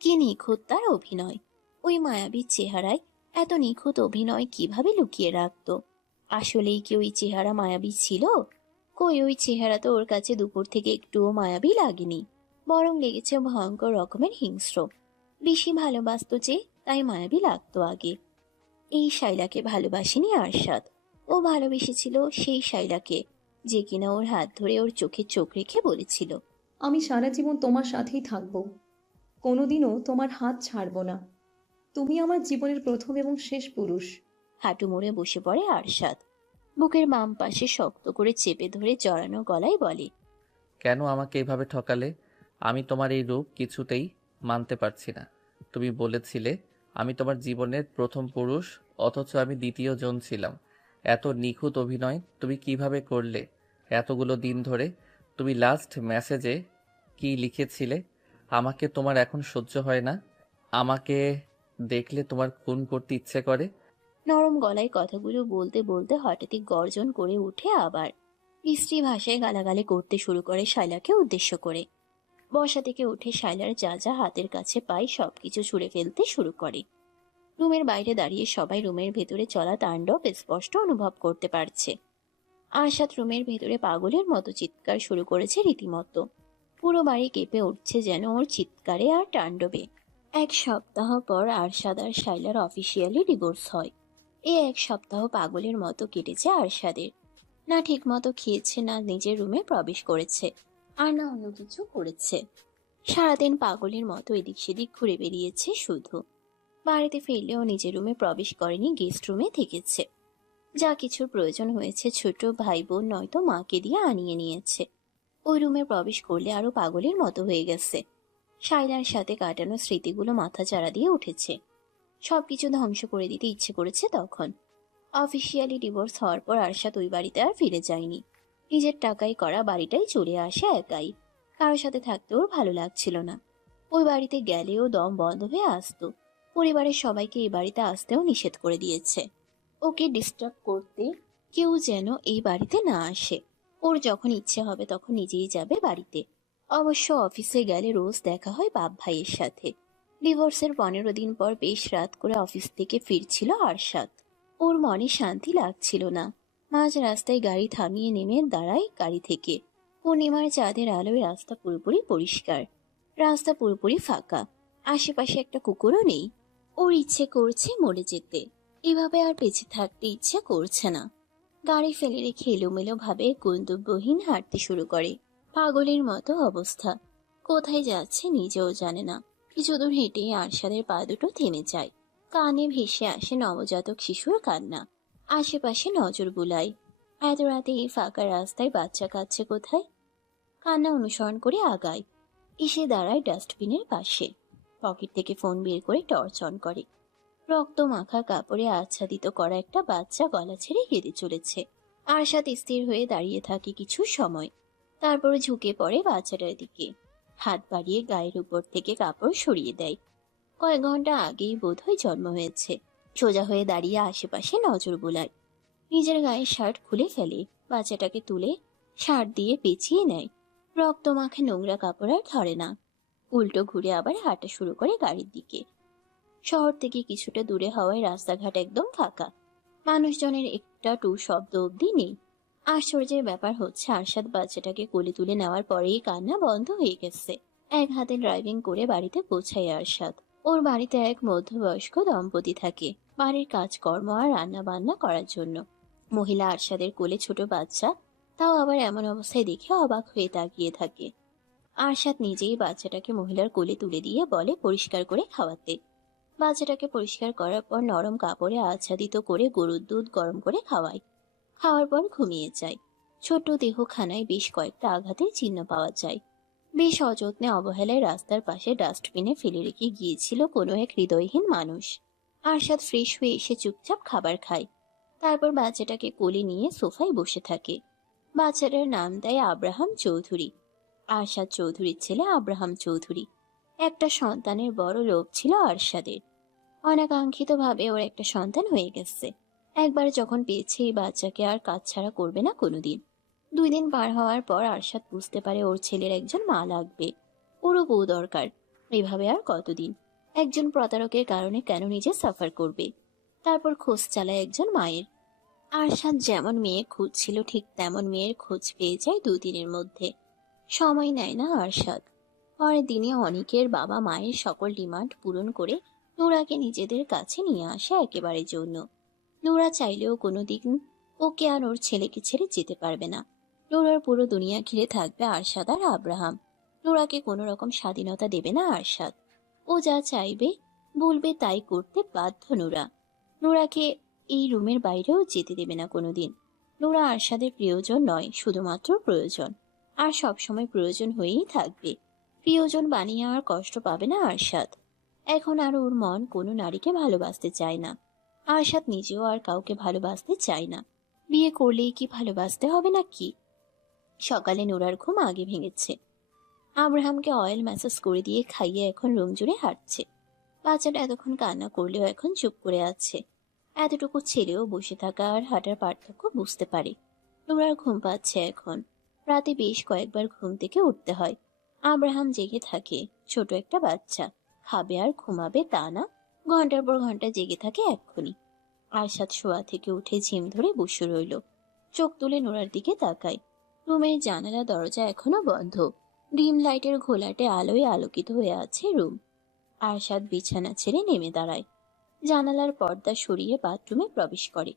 কি নিখুঁত তার অভিনয়! ওই মায়াবীর চেহারায় এত নিখুঁত অভিনয় কিভাবে লুকিয়ে রাখতো? আসলেই কি ওই চেহারা মায়াবী ছিল? কই, ওই চেহারা তো ওর কাছে দুপুর থেকে একটুও মায়াবী লাগেনি, বরং লেগেছে ভয়ঙ্কর রকমের হিংস্র। বেশি ভালোবাসতো যে, তাই মায়াবী লাগতো আগে। এই শায়লাকে ভালোবাসেনি আরশাদ, ও ভালোবেসেছিল সেই শায়লাকে, যে কিনা ওর হাত ধরে ওর চোখে চোখ রেখে বলেছিল, আমি সারা জীবন তোমার সাথেই থাকবো, কোনোদিনও তোমার হাত ছাড়বো না। তুমি আমার জীবনের প্রথম এবং শেষ পুরুষ। হাঁটু মুড়ে বসে পড়ে আরশাদ। বুকের বাম পাশে শক্ত করে চেপে ধরে জড়ানো গলায় বলে, কেন আমাকে এভাবে ঠকালে? আমি তোমার এই রূপ কিছুতেই মানতে পারছি না। তুমি বলেছিলে আমি তোমার জীবনের প্রথম পুরুষ, অথচ আমি দ্বিতীয় জন ছিলাম। এত নিখুঁত অভিনয় তুমি কিভাবে করলে এতগুলো দিন ধরে? তুমি লাস্ট মেসেজে কি লিখেছিলে? আমাকে তোমার এখন সহ্য হয় না, আমাকে দেখলে তোমার খুন করতে ইচ্ছে করে। নরম গলায় কথাগুলো বলতে বলতে হঠাৎই গর্জন করে উঠে আবার বিশ্রী ভাষায় গালাগালি করতে শুরু করে শায়লাকে উদ্দেশ্য করে। বসা থেকে উঠে শায়লার যা যা হাতের কাছে পায় সবকিছু ছুঁড়ে ফেলতে শুরু করে। রুমের বাইরে দাঁড়িয়ে সবাই রুমের ভেতরে চলা তাণ্ডব স্পষ্ট অনুভব করতে পারছে। আরশাদ রুমের ভেতরে পাগলের মতো চিৎকার শুরু করেছে রীতিমতো। পুরো বাড়ি কেঁপে উঠছে যেন ওর চিৎকারে আর তাণ্ডবে। 1 সপ্তাহ পর আরশাদ আর শায়লার অফিসিয়ালি ডিভোর্স হয়। এই 1 সপ্তাহ পাগলের মতো কেটেছে আরশাদের। না ঠিক মতো খেয়েছে, না নিজের রুমে প্রবেশ করেছে, আর না অন্য কিছু করেছে। সারাদিন পাগলের মতো এদিক সেদিক ঘুরে বেরিয়েছে শুধু। বাড়িতে ফিরলেও নিজের রুমে প্রবেশ করেনি, গেস্ট রুমে থেকেছে। যা কিছুর প্রয়োজন হয়েছে ছোট ভাই বোন নয়তো মাকে দিয়ে আনিয়ে নিয়েছে। ওই রুমে প্রবেশ করলে আরো পাগলের মতো হয়ে গেছে। শায়লার সাথে কাটানো স্মৃতিগুলো মাথা চাড়া দিয়ে উঠেছে। সবকিছু ধ্বংস করে দিতে ইচ্ছে করেছে তখন। অফিসিয়ালি ডিভোর্স হওয়ার পর আরশাদ ওই বাড়িতে আর ফিরে যায়নি। নিজের টাকায় করা বাড়িটাই চলে আসে একাই। কারোর সাথে থাকতেও ভালো লাগছিল না। ওই বাড়িতে গেলেও দম বন্ধ হয়ে আসতো। পরিবারের সবাইকে এই বাড়িতে আসতেও নিষেধ করে দিয়েছে। ওকে ডিস্টার্ব করতে কেউ যেন এই বাড়িতে না আসে। ওর যখন ইচ্ছে হবে তখন নিজেই যাবে বাড়িতে। অবশ্য অফিসে গেলে রোজ দেখা হয় বাপ ভাইয়ের সাথে। ডিভোর্সের 15 দিন পর বেশ রাত করে অফিস থেকে ফিরছিল আরশাদ। ওর মনে শান্তি লাগছিল না। মাঝ রাস্তায় গাড়ি থামিয়ে নেমে দাঁড়ায় গাড়ি থেকে। পূর্ণিমার চাঁদের আলোয় রাস্তা পুরোপুরি পরিষ্কার। রাস্তা পুরোপুরি ফাঁকা। আশেপাশে একটা কুকুরও নেই। ওর ইচ্ছে করছে মরে যেতে। এভাবে আর বেঁচে থাকতে ইচ্ছে করছে না। গাড়ি ফেলে রেখে এলোমেলো ভাবে গন্তব্যহীন হাঁটতে শুরু করে। পাগলের মতো অবস্থা। কোথায় যাচ্ছে নিজেও জানে না। কিছু দূর হেঁটেই আরশাদের পা দুটো থেমে যায়। কানে ভেসে আসে নবজাতক শিশুর কান্না। আশেপাশে নজর বুলায়। এত রাতে এই ফাঁকা রাস্তায় বাচ্চা কাঁদছে কোথায়? কান্না অনুসরণ করে আগায়। এসে দাঁড়ায় ডাস্টবিনের পাশে। পকেট থেকে ফোন বের করে টর্চ অন করে। রক্ত মাখা কাপড়ে আচ্ছাদিত করা একটা বাচ্চা গলা ছেড়ে কেঁদে চলেছে। আরশাদ স্থির হয়ে দাঁড়িয়ে থাকে কিছু সময়। তারপর ঝুঁকে পড়ে বাচ্চাটার দিকে। হাত বাড়িয়ে গায়ের উপর থেকে কাপড় সরিয়ে দেয়। কয়েক ঘন্টা আগেই বোধহয় জন্ম হয়েছে। সোজা হয়ে দাঁড়িয়ে আশেপাশে নজর বুলায়। নিজের গায়ের শার্ট খুলে ফেলে। বাচ্চাটাকে তুলে শার্ট দিয়ে পেঁচিয়ে নেয়। রক্ত মাখা নোংরা কাপড় আর ধরে না। উল্টো ঘুরে আবার হাঁটা শুরু করে গাড়ির দিকে। শহর থেকে কিছুটা দূরে হওয়ায় রাস্তাঘাট একদম ফাঁকা। মানুষজনের একটা টু শব্দ অবধি নেই। আশ্চর্যের ব্যাপার হচ্ছে আরশাদ বাচ্চাটাকে কোলে তুলে নেওয়ার পরেই কান্না বন্ধ হয়ে গেছে। এক হাতে ড্রাইভিং করে বাড়িতে পৌঁছায় আরশাদ। ওর বাড়িতে এক মধ্যবয়স্ক দম্পতি থাকে বাড়ির কাজকর্ম আর রান্না বান্না করার জন্য। মহিলা আরশাদের কোলে ছোট বাচ্চা, তাও আবার এমন অবস্থায় দেখে অবাক হয়ে তাকিয়ে থাকে। আরশাদ নিজেই বাচ্চাটাকে মহিলার কোলে তুলে দিয়ে বলে পরিষ্কার করে খাওয়াতে। বাচ্চাটাকে পরিষ্কার করার পর নরম কাপড়ে আচ্ছাদিত করে গরুর দুধ গরম করে খাওয়ায়। খাওয়ার পর ঘুমিয়ে যায়। ছোট দেহখানায় বেশ কয়েকটা আঘাতের চিহ্ন পাওয়া যায়। বেশ অযত্নে অবহেলায় রাস্তার পাশে ডাস্টবিনে ফেলে রেখে গিয়েছিল কোনো এক হৃদয়হীন মানুষ। আরশাদ ফ্রেশ হয়ে এসে চুপচাপ খাবার খায়। তারপর বাচ্চাটাকে কোলে নিয়ে সোফায় বসে থাকে। বাচ্চাটার নাম দেয় আব্রাহাম চৌধুরী। আরশাদ চৌধুরীর ছেলে আব্রাহাম চৌধুরী। একটা সন্তানের বড় লোভ ছিল আরশাদের। অনাকাঙ্ক্ষিতভাবে ওর একটা সন্তান হয়ে গেছে। একবার যখন পেয়েছে এই বাচ্চাকে আর কাজ ছাড়া করবে না কোনোদিন। 2 দিন পার হওয়ার পর আরশাদ বুঝতে পারে ওর ছেলের একজন মা লাগবে। ওরও বউ দরকার। এভাবে আর কতদিন? একজন প্রতারকের কারণে কেন নিজে সাফার করবে? তারপর খোঁজ চালায় একজন মায়ের। আরশাদ যেমন মেয়ে খুঁজছিল ঠিক তেমন মেয়ের খোঁজ পেয়ে যায় 2 দিনের মধ্যে। সময় নেয় না আরশাদ। পরের দিনে অনিকের বাবা মায়ের সকল ডিমান্ড পূরণ করে নোরাকে নিজেদের কাছে নিয়ে আসে একেবারে জন্য। নোরা চাইলেও কোনোদিন ওকে আর ওর ছেলেকে ছেড়ে যেতে পারবে না। নোরার পুরো দুনিয়া ঘিরে থাকবে আরশাদ আর আব্রাহাম। নোরাকে কোনো রকম স্বাধীনতা দেবে না আরশাদ। ও যা চাইবে বলবে তাই করতে বাধ্য নোরা। নোরাকে এই রুমের বাইরেও যেতে দেবে না কোনোদিন। নোরা আরশাদের প্রিয়জন নয়, শুধুমাত্র প্রয়োজন। আর সবসময় প্রয়োজন হয়েই থাকবে। প্রিয়জন বানিয়ে আর কষ্ট পাবে না আরশাদ। এখন আর ওর মন কোনো নারীকে ভালোবাসতে চায় না। আরশাদ নিজেও আর কাউকে ভালোবাসতে চায় না। বিয়ে করলেই কি ভালোবাসতে হবে না কি? সকালে নোরার ঘুম আগে ভেঙেছে। আব্রাহামকে অয়েল ম্যাসাজ করে দিয়ে খাইয়ে এখন রুম জুড়ে হাঁটছে। বাচ্চাটা এতক্ষণ কান্না করলেও এখন চুপ করে আছে। এতটুকু ছেলেও বসে থাকা আর হাঁটার পার্থক্য বুঝতে পারে। নোরার ঘুম পাচ্ছে এখন। রাতে বেশ কয়েকবার ঘুম থেকে উঠতে হয়। আব্রাহাম জেগে থাকে। ছোট একটা বাচ্চা, খাবে আর ঘুমাবে তা না, ঘন্টার পর ঘন্টা জেগে থাকে এক্ষুনি। আরশাদ শোয়া থেকে উঠে ঝিম ধরে বসে রইল। চোখ তুলে নোরার দিকে তাকায়। রুমের জানালা দরজা এখনো বন্ধ। ডিম লাইটের ঘোলাটে আলোয় আলোকিত হয়ে আছে রুম। আরশাদ বিছানা ছেড়ে নেমে দাঁড়ায়। জানালার পর্দা সরিয়ে বাথরুমে প্রবেশ করে।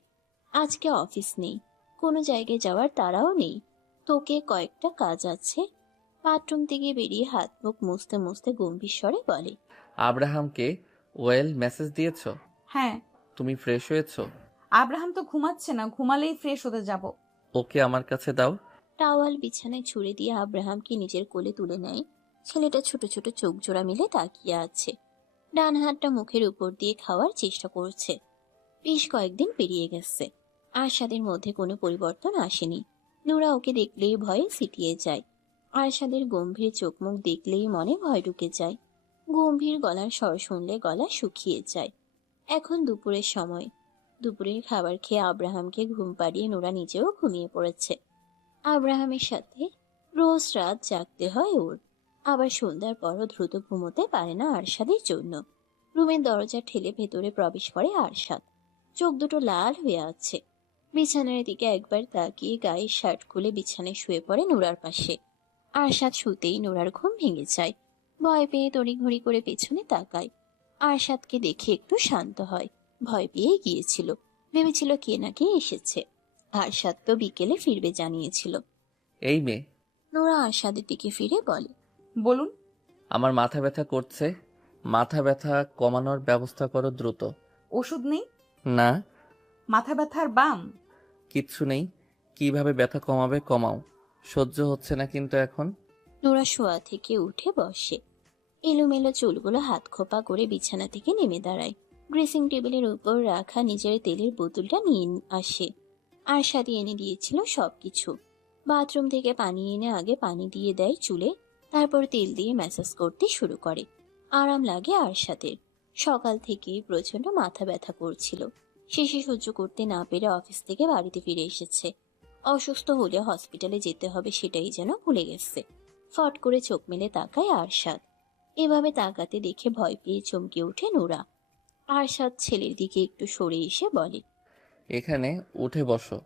আজকে অফিস নেই, কোনো জায়গায় যাওয়ার তাড়াও নেই। তোকে কয়েকটা কাজ আছে। বাথরুম থেকে বেরিয়ে হাত মুখ মুছতে মুছতে গম্ভীর স্বরে বলে, আব্রাহামকে ওয়েল মেসেজ দিয়েছো? হ্যাঁ। তুমি ফ্রেশ হয়েছো? আব্রাহাম তো ঘুমাচ্ছে না, ঘুমালেই ফ্রেশ হতে যাব। ওকে আমার কাছে দাও। টাওয়াল বিছানায় ছুঁড়ে দিয়ে আব্রাহামকে নিজের কোলে তুলে নেয়। ছেলেটা ছোট ছোট চোখ জোড়া মিলে তাকিয়ে আছে। ডান হাতটা মুখের উপর দিয়ে খাওয়ার চেষ্টা করছে। বেশ কয়েকদিন পেরিয়ে গেছে। আরশাদের মধ্যে কোনো পরিবর্তন আসেনি। নোরা ওকে দেখলেই ভয়ে সিটিয়ে যায়। আরশাদের গম্ভীর চোখ মুখ দেখলেই মনে ভয় ঢুকে যায়। গম্ভীর গলার স্বর শুনলে গলা শুকিয়ে যায়। এখন দুপুরের সময়। দুপুরের খাবার খেয়ে আব্রাহামকে ঘুম পাড়িয়ে নোরা নিজেও ঘুমিয়ে পড়েছে। আব্রাহামের সাথে রোজ রাত জাগতে হয় ওর। আবার সন্ধ্যার পরও দ্রুত ঘুমোতে পারে না আরশাদের জন্য। রুমের দরজা ঠেলে ভেতরে প্রবেশ করে আরশাদ। চোখ দুটো লাল হয়ে আছে। বিছানার দিকে একবার তাকিয়ে গায়ের শার্ট খুলে বিছানায় শুয়ে পড়ে নোরার পাশে। আরশাদ শুতেই নোরার ঘুম ভেঙে যায়। ভয় পেয়ে তড়িঘড়ি করে পেছনে তাকায়। আরশাদকে দেখে একটু শান্ত হয়। ভয় পেয়ে গিয়েছিল, ভেবেছিল কে না কে এসেছে। আরশাদ তো বিকেলে ফিরবে জানিয়েছিল। এই মেয়ে, নোরা আরশাদের দিকে ফিরে বলে, বলুন। আমার মাথা ব্যথা করছে। মাথা ব্যথা কমানোর ব্যবস্থা করো দ্রুত। ওষুধ নেই? না, মাথা ব্যথার বাম? কিচ্ছু নেই। কিভাবে ব্যথা কমাবে কমাও, সহ্য হচ্ছে না কিন্তু এখন। নোরা শোয়া থেকে উঠে বসে। এলোমেলো চুলগুলো হাত খোপা করে বিছানা থেকে নেমে দাঁড়ায়। ড্রেসিং টেবিলের উপর রাখা নিজের তেলের বোতলটা নিয়ে আসে। আরশাদ এনে দিয়েছিল সবকিছু। বাথরুম থেকে পানি এনে আগে পানি দিয়ে দেয় চুলে, তারপর তেল দিয়ে ম্যাসাজ করতে শুরু করে। আরাম লাগে আরশাদের। সকাল থেকে প্রচন্ড মাথা ব্যথা করছিল। শেষে সহ্য করতে না পেরে অফিস থেকে বাড়িতে ফিরে এসেছে। অসুস্থ হলে হসপিটালে যেতে হবে সেটাই যেন ভুলে গেছে। ফট করে চোখ মেলে তাকায় আরশাদ। এভাবে তাকাতে দেখে ভয় পেয়ে চমকে ওঠে নোরা। আরশাদ ছেলের দিকে একটু সরে এসে বলে, এখানে উঠে বসো।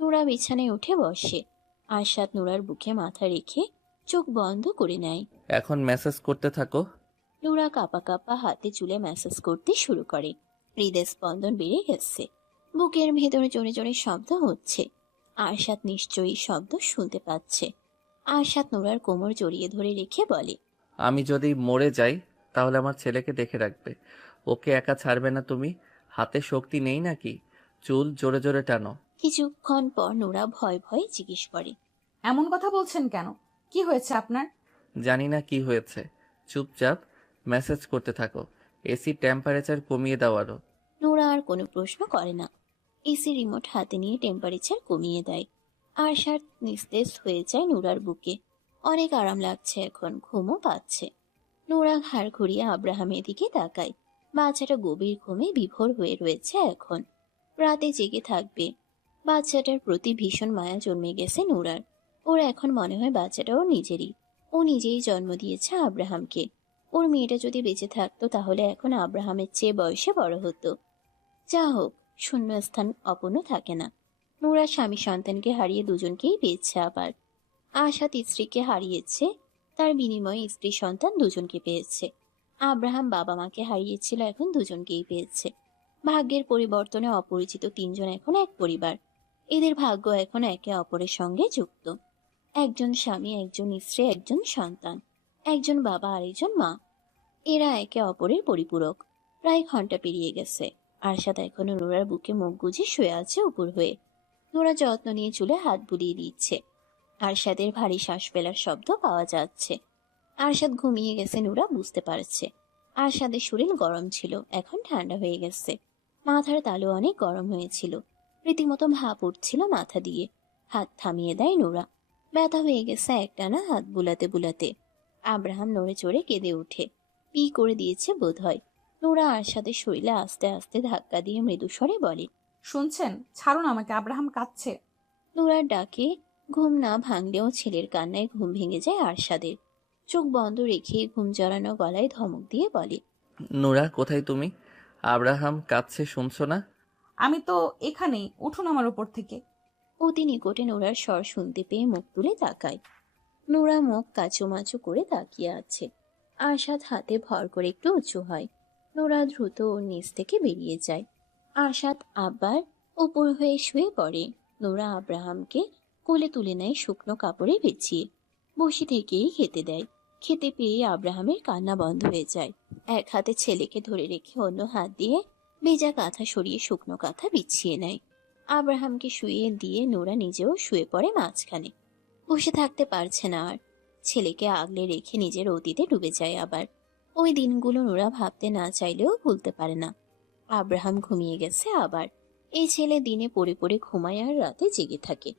নোরা বিছানায় উঠে বসে। আরশাদ নোরার বুকে মাথা রেখে চোখ বন্ধ করে নেয়। এখন মেসেজ করতে থাকো। নোরা কাঁপা কাঁপা হাতে চুলে ম্যাসাজ করতে শুরু করে। হৃদয় স্পন্দন বেড়ে গেছে। বুকের ভেতরে জোরে জোরে শব্দ হচ্ছে। আরশাদ নিশ্চয়ই শব্দ শুনতে পাচ্ছে। আরশাদ নোরার কোমর জড়িয়ে ধরে রেখে বলে, আমি যদি মরে যাই তাহলে আমার ছেলেকে দেখে রাখবে। ওকে একা ছাড়বে না তুমি। হাতে শক্তি নেই নাকি? চুল জোরে জোরে টানো। কিছুক্ষণ পর নোরা ভয় ভয়ে জিজ্ঞেস করে, এমন কথা বলছেন কেন? কি হয়েছে আপনার? জানি না কি হয়েছে, চুপচাপ মেসেজ করতে থাকো। এসি টেম্পারেচার কমিয়ে দাও আরো। নোরা আর কোনো প্রশ্ন করে না। এসি রিমোট হাতে নিয়ে টেম্পারেচার কমিয়ে দেয়। আরশাদ নিস্তেজ হয়ে যায় নোরার বুকে। অনেক আরাম লাগছে এখন, ঘুমও পাচ্ছে। নোরা ঘাড় ঘুরিয়ে আব্রাহামের দিকে তাকায়। বাচ্চাটা গভীর ঘুমে বিভোর হয়ে রয়েছে এখন। রাতে জেগে থাকবে। বাচ্চাটার প্রতি ভীষণ মায়া জন্মে গেছে নোরার। ওর এখন মনে হয় বাচ্চাটা ওর নিজেরই। ও নিজেই জন্ম দিয়েছে আব্রাহামকে। ওর মেয়েটা যদি বেঁচে থাকতো তাহলে এখন আব্রাহামের চেয়ে বয়সে বড় হতো। যা হোক, শূন্যস্থান অপূর্ণ থাকে না। নোরা স্বামী সন্তানকে হারিয়ে দুজনকেই পেয়েছে আবার। আশাদ স্ত্রীকে হারিয়েছে, তার বিনিময়ে স্ত্রী সন্তান দুজনকে পেয়েছে। আব্রাহাম বাবা মাকে হারিয়েছিল, এখন দুজনকেই পেয়েছে। ভাগ্যের পরিবর্তনে অপরিচিত তিনজন এখন এক পরিবার। এদের ভাগ্য এখন একে অপরের সঙ্গে যুক্ত। একজন স্বামী, একজন স্ত্রী, একজন সন্তান, একজন বাবা আরেকজন মা। এরা একে অপরের পরিপূরক। প্রায় ঘন্টা পেরিয়ে গেছে। আরশাদ এখনো নোরার বুকে মুখ গুজে শুয়ে আছে উপর হয়ে। নোরা যত্ন নিয়ে চুলে হাত বুলিয়ে দিচ্ছে। আরশাদের ভারী শ্বাস ফেলার শব্দ পাওয়া যাচ্ছে। আরশাদ ঘুমিয়ে গেছে নোরা বুঝতে পারছে। আরশাদের শরীর গরম ছিল, এখন ঠান্ডা হয়ে গেছে। মাথার তালু অনেক গরম হয়েছিল। রীতিমতো ভাপ উঠছিল মাথা দিয়ে। হাত থামিয়ে দেয় নোরা। ব্যথা হয়ে গেছে একটানা হাত বুলাতে বুলাতে। আব্রাহাম নড়ে চড়ে কেঁদে উঠে। পি করে দিয়েছে বোধ হয়। নোরা আরশাদের শরীরে আস্তে আস্তে ধাক্কা দিয়ে মৃদু স্বরে বলে, শুনছেন? ছাড়ুন আমাকে, আব্রাহাম কাঁদছে। নোরার ডাকে ঘুম না ভাঙলেও ছেলের কান্নায় ঘুম ভেঙে যায় আরশাদের। চোখ বন্ধ রেখে ঘুম জড়ানো গলায় ধমক দিয়ে বলে, নোরা, কোথায় তুমি? আব্রাহাম কাঁদছে, শুনছো না? আমি তো এখানেই, উঠুন আমার উপর থেকে। অতি নিকটে নোরার স্বর শুনতে পেয়ে মুখ তুলে তাকায়। নোরা মুখ কাচুমাচু করে তাকিয়ে আছে। আরশাদ হাতে ভর করে একটু উঁচু হয়। নোরা দ্রুত ওর নিচ থেকে বেরিয়ে যায়। আরশাদ আবার উপর হয়ে শুয়ে পড়ে। নোরা আব্রাহামকে কোলে তুলে নেয় শুকনো কাপড়ে বিছিয়ে। বসে থেকেই খেতে দেয়। খেতে পেয়ে আব্রাহামের কান্না বন্ধ হয়ে যায়। এক হাতে ছেলেকে ধরে রেখে অন্য হাত দিয়ে ভেজা কাঁথা সরিয়ে শুকনো কাঁথা বিছিয়ে নেয়। আব্রাহামকে শুইয়ে দিয়ে নোরা নিজেও শুয়ে পড়ে মাঝখানে। বসে থাকতে পারছে না আর। ছেলেকে আগলে রেখে নিজের অতীতে ডুবে যায় আবার। ওই দিনগুলো নোরা ভাবতে না চাইলেও ভুলতে পারে না। আব্রাহাম ঘুমিয়ে গেছে আবার। এই ছেলে দিনে পড়ে পড়ে ঘুমায় আর রাতে জেগে থাকে।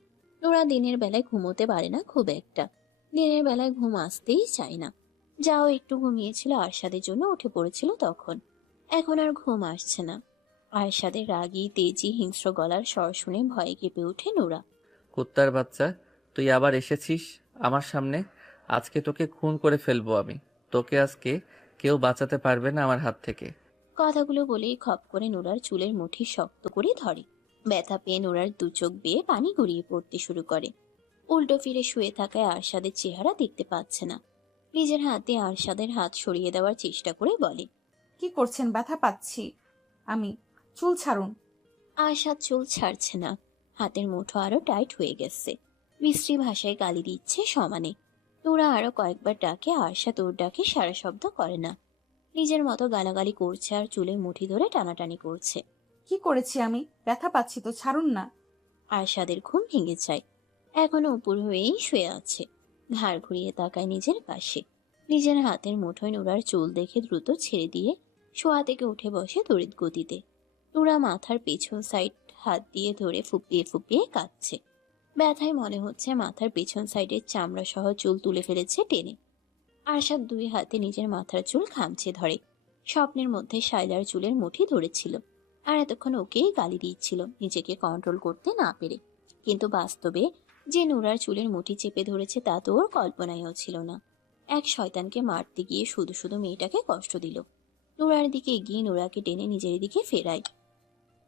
নোরা দিনের বেলায় ঘুমোতে পারে না খুব একটা। দিনের বেলায় ঘুম আসতেই চায় না। যাও একটু ঘুমিয়েছিল আরশাদের জন্য উঠে পড়েছিল তখন। এখন আর ঘুম আসছে না। আরশাদের রাগী তেজি হিংস্র গলার স্বর শুনে ভয়ে কেঁপে ওঠে নুরা। কুত্তার বাচ্চা, তুই আবার এসেছিস আমার সামনে। আজকে তোকে খুন করে ফেলবো আমি। তোকে আজকে কেউ বাঁচাতে পারবে না আমার হাত থেকে। কথাগুলো বলেই খপ করে নুরার চুলের মুঠি শক্ত করে ধরে। ব্যথা পেয়ে নুরার দু চোখ বেয়ে পানি গড়িয়ে পড়তে শুরু করে। উল্টো ফিরে শুয়ে থাকায় আরশাদের চেহারা দেখতে পাচ্ছে না। নিজের হাতে আরশাদের হাত সরিয়ে দেওয়ার চেষ্টা করে বলে, কি করছেন? ব্যথা পাচ্ছি আমি। চুল ছাড়ুন। আরশাদ চুল ছাড়ছে না। হাতের মুঠো আরো টাইট হয়ে গেছে। বিশ্রী ভাষায় গালি দিচ্ছে সমানে। নুরা আরো কয়েকবার ডাকে, আরশাদ ওর ডাকে সারা শব্দ করে না। নিজের মতো গালাগালি করছে আর চুলের মুঠি ধরে টানাটানি করছে। কি করেছি আমি? ব্যথা পাচ্ছি তো, ছাড়ুন না। আরশাদের ঘুম ভেঙে যায়। এখনো উপর হয়েই শুয়ে আছে। ঘাড় ঘুরিয়ে তাকায় নিজের পাশে। নিজের হাতের মুঠোয় নুরার চুল দেখে দ্রুত ছেড়ে দিয়ে শোয়া থেকে উঠে বসে তড়িৎ গতিতে। নুরা মাথার পেছন সাইড হাত দিয়ে ধরে ফুপিয়ে ফুপিয়ে কাঁদছে। ব্যথায় মনে হচ্ছে মাথার পেছন সাইডের চামড়া সহ চুল তুলে ফেলেছে টেনে। আরশাদ দুই হাতে নিজের মাথার চুল খামচে ধরে। স্বপ্নের মধ্যে শায়লার চুলের মুঠি ধরেছিল আর এতক্ষণ ওকেই গালি দিচ্ছিল নিজেকে কন্ট্রোল করতে না পেরে। কিন্তু বাস্তবে যে নুরার চুলের মুঠি চেপে ধরেছে তা তো ওর কল্পনায়ও ছিল না। এক শয়তানকে মারতে গিয়ে শুধু শুধু মেয়েটাকে কষ্ট দিল। নুরার দিকে এগিয়ে নুরাকে টেনে নিজের দিকে ফেরায়।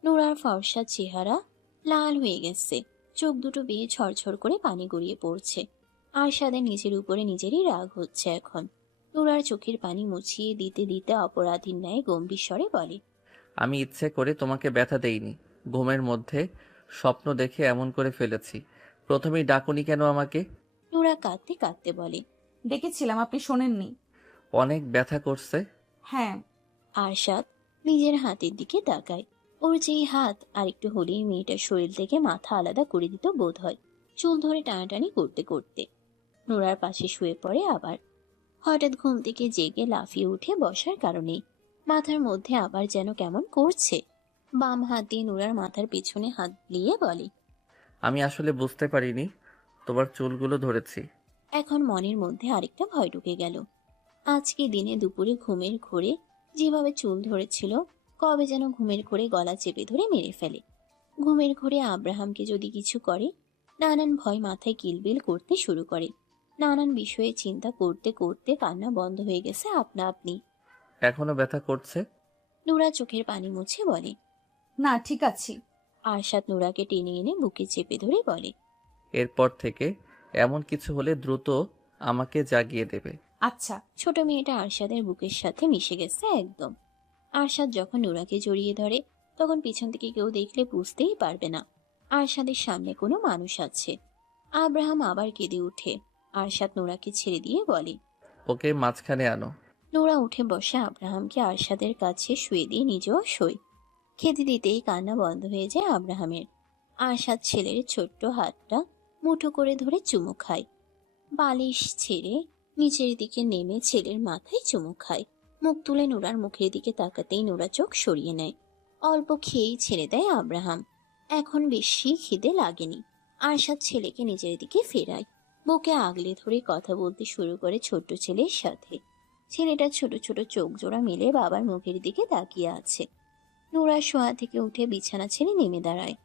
নুরার ফর্সা চেহারা লাল হয়ে গেছে। চোখ দুটো বেয়ে ঝরঝর করে পানি গড়িয়ে পড়ছে। আরশাদের নিজের উপরে নিজেরই রাগ হচ্ছে এখন। নুরার চোখের পানি মুছিয়ে দিতে দিতে অপরাধীর ন্যায় গম্ভীর স্বরে বলে, আমি ইচ্ছে করে তোমাকে ব্যথা দেইনি। ঘুমের মধ্যে স্বপ্ন দেখে এমন করে ফেলেছি। প্রথমেই ডাকুনি কেন আমাকে? নুরা কাঁদতে কাঁদতে বলে। ডেকেছিলাম, আপনি শোনেননি। অনেক ব্যথা করছে। হ্যাঁ। আরশাদ নিজের হাতের দিকে তাকায়। ওর যেই হাত আরেকটু হলেই মেয়েটার শরীর থেকে মাথা আলাদা করে দিত বোধ হয়, চুল ধরে টানাটানি করতে করতে। নুরার পাশে শুয়ে পড়ে আবার। হঠাৎ ঘুম থেকে জেগে লাফিয়ে উঠে বসার কারণে মাথার মধ্যে আবার যেন কেমন করছে। বাম হাত দিয়ে নুরার মাথার পেছনে হাত বুলিয়ে বলে, আমি আসলে বুঝতে পারিনি তোমার চুলগুলো ধরেছি। এখন মনের মধ্যে আরেকটা ভয় ঢুকে গেল। আজকে দিনে দুপুরে ঘুমের ঘোরে যেভাবে চুল ধরেছিল, কবে যেন ঘুমের ঘোরে গলা চেপে ধরে মেরে ফেলে। ঘুমের ঘোরে আব্রাহামকে যদি কিছু করে, নানান ভয় মাথায় কিলবিল করতে শুরু করে। নানান বিষয়ে চিন্তা করতে করতে কান্না বন্ধ হয়ে গেছে আপনা আপনি। এখনো ব্যথা করছে? নুরা চোখের পানি মুছে বলে। না, ঠিক আছি। আরশাদ নুরাকে টেনে এনে বুকে চেপে ধরে বলে, এরপর থেকে এমন কিছু হলে দ্রুত আমাকে জাগিয়ে দেবে। আচ্ছা। ছোট মেয়েটা আরশাদের বুকের সাথে মিশে গেছে একদম। আরশাদ যখন নুরাকে জড়িয়ে ধরে তখন পিছন থেকে কেউ দেখলে বুঝতেই পারবে না আরশাদের সামনে কোনো মানুষ আছে। আব্রাহাম আবার কেঁদে উঠে। আরশাদ নুরাকে ছেড়ে দিয়ে বলে, ওকে মাঝখানে আনো। নোরা উঠে বসে আব্রাহামকে আরশাদের কাছে শুয়ে দিয়ে নিজেও শোয়। খেতে দিতেই কান্না বন্ধ হয়ে যায় আব্রাহামের। আরশাদ ছেলের ছোট্ট হাতটা মুঠো করে ধরে চুমু খায়। বালিশ ছেড়ে নিচের দিকে নেমে ছেলের মাথায় চুমু খায়। মুখ তুলে নোরার মুখের দিকে তাকাতেই নোরা চোখ সরিয়ে নেয়। অল্প খেয়েই ছেড়ে দেয় আব্রাহাম। এখন বেশি খিদে লাগেনি। আরশাদ ছেলেকে নিজের দিকে ফেরায়। বুকে আগলে ধরে কথা বলতে শুরু করে ছোট্ট ছেলের সাথে। ছেলেটা ছোট ছোট চোখ জোড়া মেলে বাবার মুখের দিকে তাকিয়ে আছে। নোরা শোয়া থেকে উঠে বিছানা ছেড়ে নেমে দাঁড়ায়।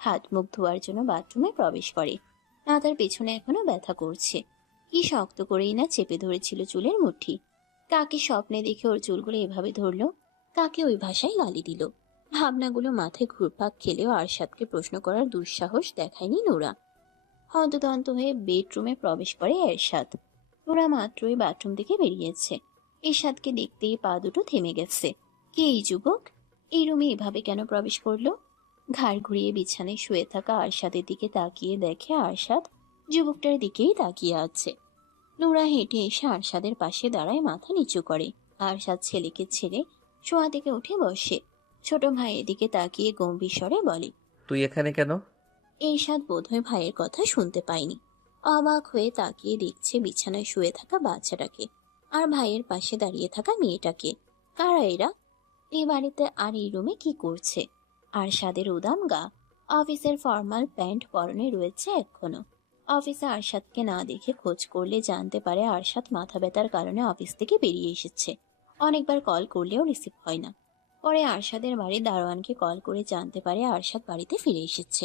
হাত মুখ ধোয়ার জন্য বাথরুমে প্রবেশ করে। মাথার পেছনে এখনো ব্যথা করছে। কি শক্ত করেই না চেপে ধরেছিল চুলের মুঠি। কাকে স্বপ্নে দেখে ওর চুলগুলো এভাবে ধরলো, কাকে ওই ভাষায় গালি দিল। ভাবনাগুলো মাথায় ঘুরপাক খেলেও আরশাদকে প্রশ্ন করার দুঃসাহস দেখায়নি নোরা। হন্তদন্ত হয়ে বেডরুমে প্রবেশ করে এরশাদ। নোরা মাত্রই বাথরুম থেকে বেরিয়েছে। এরশাদকে দেখতেই পা দুটো থেমে গেছে। কে এই যুবক? এই রুমে এভাবে কেন প্রবেশ করলো? ঘাড় ঘুরিয়ে বিছানায় শুয়ে থাকা আরশাদের দিকে তাকিয়ে দেখে আরশাদ যুবকটার দিকেই তাকিয়ে আছে। নোরা হেঁটে এসে আরশাদের পাশে দাঁড়ায়, মাথা নিচু করে। আরশাদ ছেলেকে ছেড়ে শোয়া থেকে উঠে বসে। ছোট ভাইয়ের দিকে তাকিয়ে গম্ভীর স্বরে বলে, তুই এখানে কেন? এরশাদ বোধহয় ভাইয়ের কথা শুনতে পায়নি। অবাক হয়ে তাকিয়ে দেখছে বিছানায় শুয়ে থাকা বাচ্চাটাকে আর ভাইয়ের পাশে দাঁড়িয়ে থাকা মেয়েটাকে। কারা এরা? এই বাড়িতে আর এই রুমে কি করছে? আরশাদের উদাম গা, অফিসের ফর্মাল প্যান্ট পরনে রয়েছে এখনো। অফিসে আরশাদকে না দেখে খোঁজ করলে জানতে পারে আরশাদ মাথা ব্যথার কারণে অফিস থেকে বেরিয়ে এসেছে। অনেকবার কল করলেও রিসিভ হয় না। পরে আরশাদের বাড়ির দারোয়ানকে কল করে জানতে পারে আরশাদ বাড়িতে ফিরে এসেছে।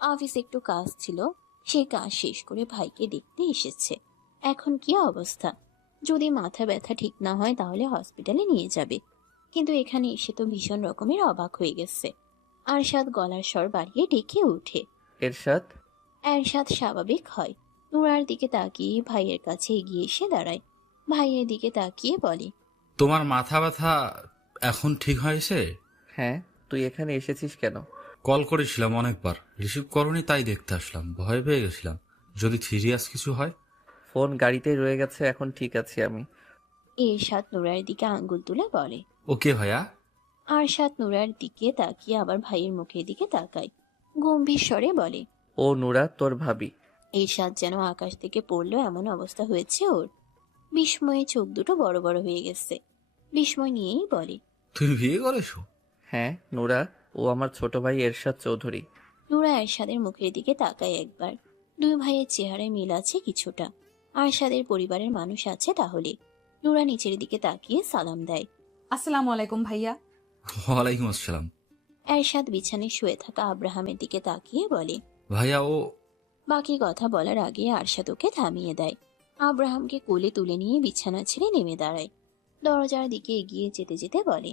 অফিসে একটু কাজ ছিল, সেই কাজ শেষ করে ভাইকে দেখতে এসেছে। এখন কি অবস্থা? যদি মাথা ব্যথা ঠিক না হয় তাহলে হসপিটালে নিয়ে যাবে, কিন্তু এখানে এসে তো ভীষণ রকমের অবাক হয়ে গেছে। আরশাদ গলার স্বর বাড়িয়ে ডেকে ওঠে। এরশাদ। এরশাদ স্বাভাবিক হয়, নুরার দিকে তাকিয়ে ভাইয়ের কাছে এগিয়ে এসে দাঁড়ায়। ভাইয়ের দিকে তাকিয়ে বলে, তোমার মাথা ব্যথা এখন ঠিক হয়েছে? হ্যাঁ, তুই এখানে এসেছিস কেন? কল করেছিলাম অনেকবার, রিসিভ করনি, তাই দেখতে আসলাম। ভয় পেয়ে গেছিলাম যদি সিরিয়াস কিছু হয়। ফোন গাড়িতেই রয়ে গেছে, এখন ঠিক আছি আমি। এরশাদ নুরার দিকে আঙ্গুল তুলে বলে। ওকে ভাইয়া। আরশাদ নুরার দিকে তাকিয়ে আবার ভাইয়ের মুখের দিকে তাকায়, গম্ভীর স্বরে বলে। ও নুরা, তোর ভাবি। এরশাদ যেন আকাশ থেকে পড়লো এমন অবস্থা হয়েছে ওর। বিস্ময়ে চোখ দুটো বড় বড় হয়ে গেছে। বিস্ময় নিয়েই বলে, তুমি বিয়ে করেছো? হ্যাঁ নুরা, ও আমার ছোট ভাই এরশাদ চৌধুরী। নুরা এরশাদের মুখের দিকে তাকায় একবার। দুই ভাইয়ের চেহারায় মিল আছে কিছুটা। আরশাদের পরিবারের মানুষ আছে তাহলে। নুরা নিচের দিকে তাকিয়ে সালাম দেয়। আসসালামু আলাইকুম ভাইয়া। ওয়ালাইকুম আসসালাম। এরশাদ বিছানায় শুয়ে থাকা আব্রাহামের দিকে তাকিয়ে বলে। ভাইয়া ও। বাকি কথা বলার আগে আরশাদ ওকে থামিয়ে দেয়। আব্রাহামকে কোলে তুলে নিয়ে বিছানা ছেড়ে নেমে দাঁড়ায়। দরজার দিকে এগিয়ে যেতে যেতে বলে,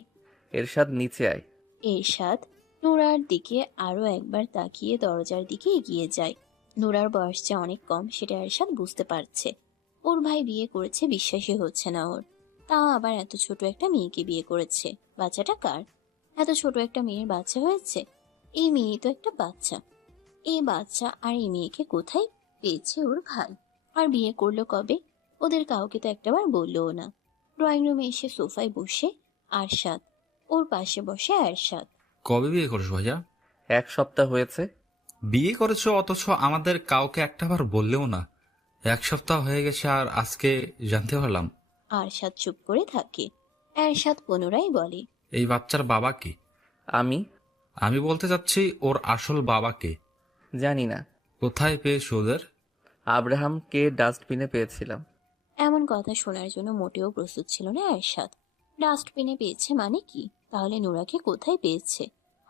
এরশাদ নিচে আয়। এরশাদ নুরার দিকে আরো একবার তাকিয়ে দরজার দিকে এগিয়ে যায়। নুরার বয়স যে অনেক কম সেটা এরশাদ বুঝতে পারছে। ওর ভাই বিয়ে করেছে, বিশ্বাসই হচ্ছে না ওর। তা আবার এত ছোট একটা মেয়েকে বিয়ে করেছে। বাচ্চাটা কার? এত ছোট একটা মেয়ের বাচ্চা হয়েছে? এই মেয়ে তো একটা বাচ্চা। এই বাচ্চা আর এই মেয়েকে কোথায় পেয়েছে ওর ভাই? আর বিয়ে করলো কবে? ওদের কাউকে তো একটাবার বললোও না। ড্রয়িং রুমে এসে সোফায় বসে আরশাদ, ওর পাশে বসে এরশাদ। কবে বিয়ে করেছো ভাইয়া? 1 সপ্তাহ হয়েছে। বিয়ে করেছো অথচ আমাদের কাউকে একটাবার বললেও না। 1 সপ্তাহ হয়ে গেছে আর আজকে জানতে পারলাম। আরশাদ চুপ করে থাকে। এরশাদ পুনরায় বলে, এই বাচ্চার বাবা কে? আমি আমি বলতে চাচ্ছি ওর আসল বাবা কে? জানি না। কোথায় পেয়েছো ওদের? আব্রাহামকে ডাস্টবিনে পেয়েছিলাম। এমন কথা শোনার জন্য মোটেও প্রস্তুত ছিল না এরশাদ। ডাস্টবিনে পেয়েছে মানে কি? তাহলে নুরাকে কোথায় পেয়েছে?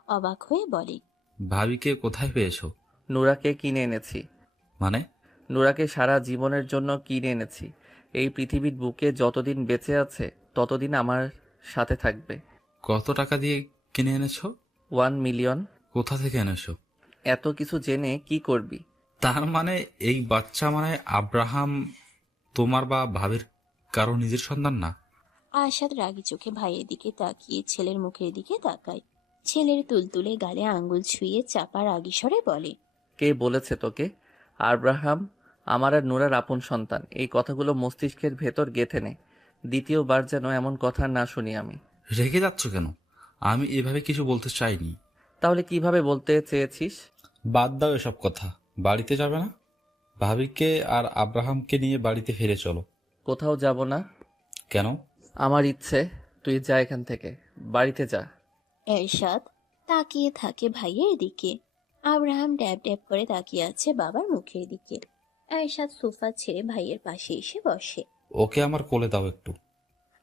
অবাক হয়ে বলে, ভাবিকে কোথায় পেয়েছো? নুরাকে কিনে এনেছি। মানে? নুরাকে সারা জীবনের জন্য কিনে এনেছি। এই পৃথিবীর বুকে যতদিন বেঁচে আছে ততদিন আমার সাথে থাকবে। কত টাকা দিয়ে কিনে এনেছো? 1 মিলিয়ন। কোথা থেকে এনেছো? এত কিছু জেনে কি করবি? তার মানে এই বাচ্চা মানে আব্রাহাম তোমার বা ভাবির কারো নিজের সন্তান না? আরশাদ রাগী চোখে ভাইয়ের দিকে তাকিয়ে ছেলের মুখের দিকে তাকায়। ছেলের তুলতুলে গালে আঙ্গুল ছুঁয়ে চাপা রাগী স্বরে বলে, কে বলেছে তোকে আব্রাহাম আমার আর নুরার আপন সন্তান? এই কথাগুলো মস্তিষ্কের ভেতর গেঁথে নে। দ্বিতীয়বার যেন এমন কথা না শুনি আমি। রেগে যাচ্ছ কেন? আমি এভাবে কিছু বলতে চাইনি। তাহলে কিভাবে বলতে চেয়েছিস? বাদ দাও এসব কথা। বাড়িতে যাবে না? ভাবিকে আর আব্রাহামকে নিয়ে বাড়িতে ফিরে চলো। কোথাও যাব না। কেন? আমার ইচ্ছে তুই যা এখান থেকে, বাড়িতে যা। এরশাদ তাকিয়ে থাকে ভাইয়ের দিকে। আব্রাহাম ড্যাব ড্যাব করে তাকিয়ে আছে বাবার মুখের দিকে। এরশাদ সোফা ছেড়ে ভাইয়ের পাশে এসে বসে। ওকে আমার কোলে দাও একটু।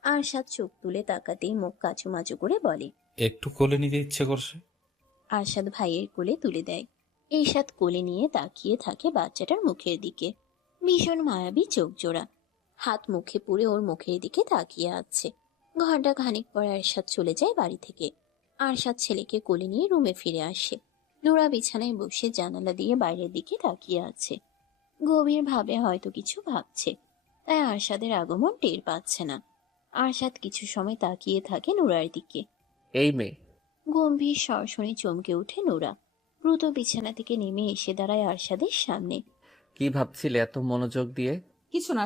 আরশাদ চোখ তুলে তাকাতেই মুখ কাচুমাচু করে বলে, একটু কোলে নিতে ইচ্ছে করছে। আরশাদ ভাইয়ের কোলে তুলে দেয়। এরশাদ কোলে নিয়ে তাকিয়ে থাকে বাচ্চাটার মুখের দিকে। ভীষণ মায়াবী চোখ জোড়া, হাত মুখে পুরে ওর মুখের দিকে তাকিয়ে আছে। ঘন্টা খানিক পর এরশাদ চলে যায় বাড়ি থেকে। আরশাদ ছেলেকে কোলে নিয়ে রুমে ফিরে আসে। নুরা বিছানায় বসে জানালা দিয়ে বাইরের দিকে তাকিয়ে আছে। গভীর ভাবে হয়তো কিছু ভাবছে, তাই আরশাদের আগমন টের পাচ্ছে না। আরশাদ কিছু সময় তাকিয়ে থাকে নুরার দিকে। এই মেয়ে। গম্ভীর স্বর শুনে চমকে ওঠে নুরা। দ্রুত বিছানা থেকে নেমে এসে দাঁড়ায় আরশাদের সামনে। কি ভাবছিলে এত মনোযোগ দিয়ে? কিছু না,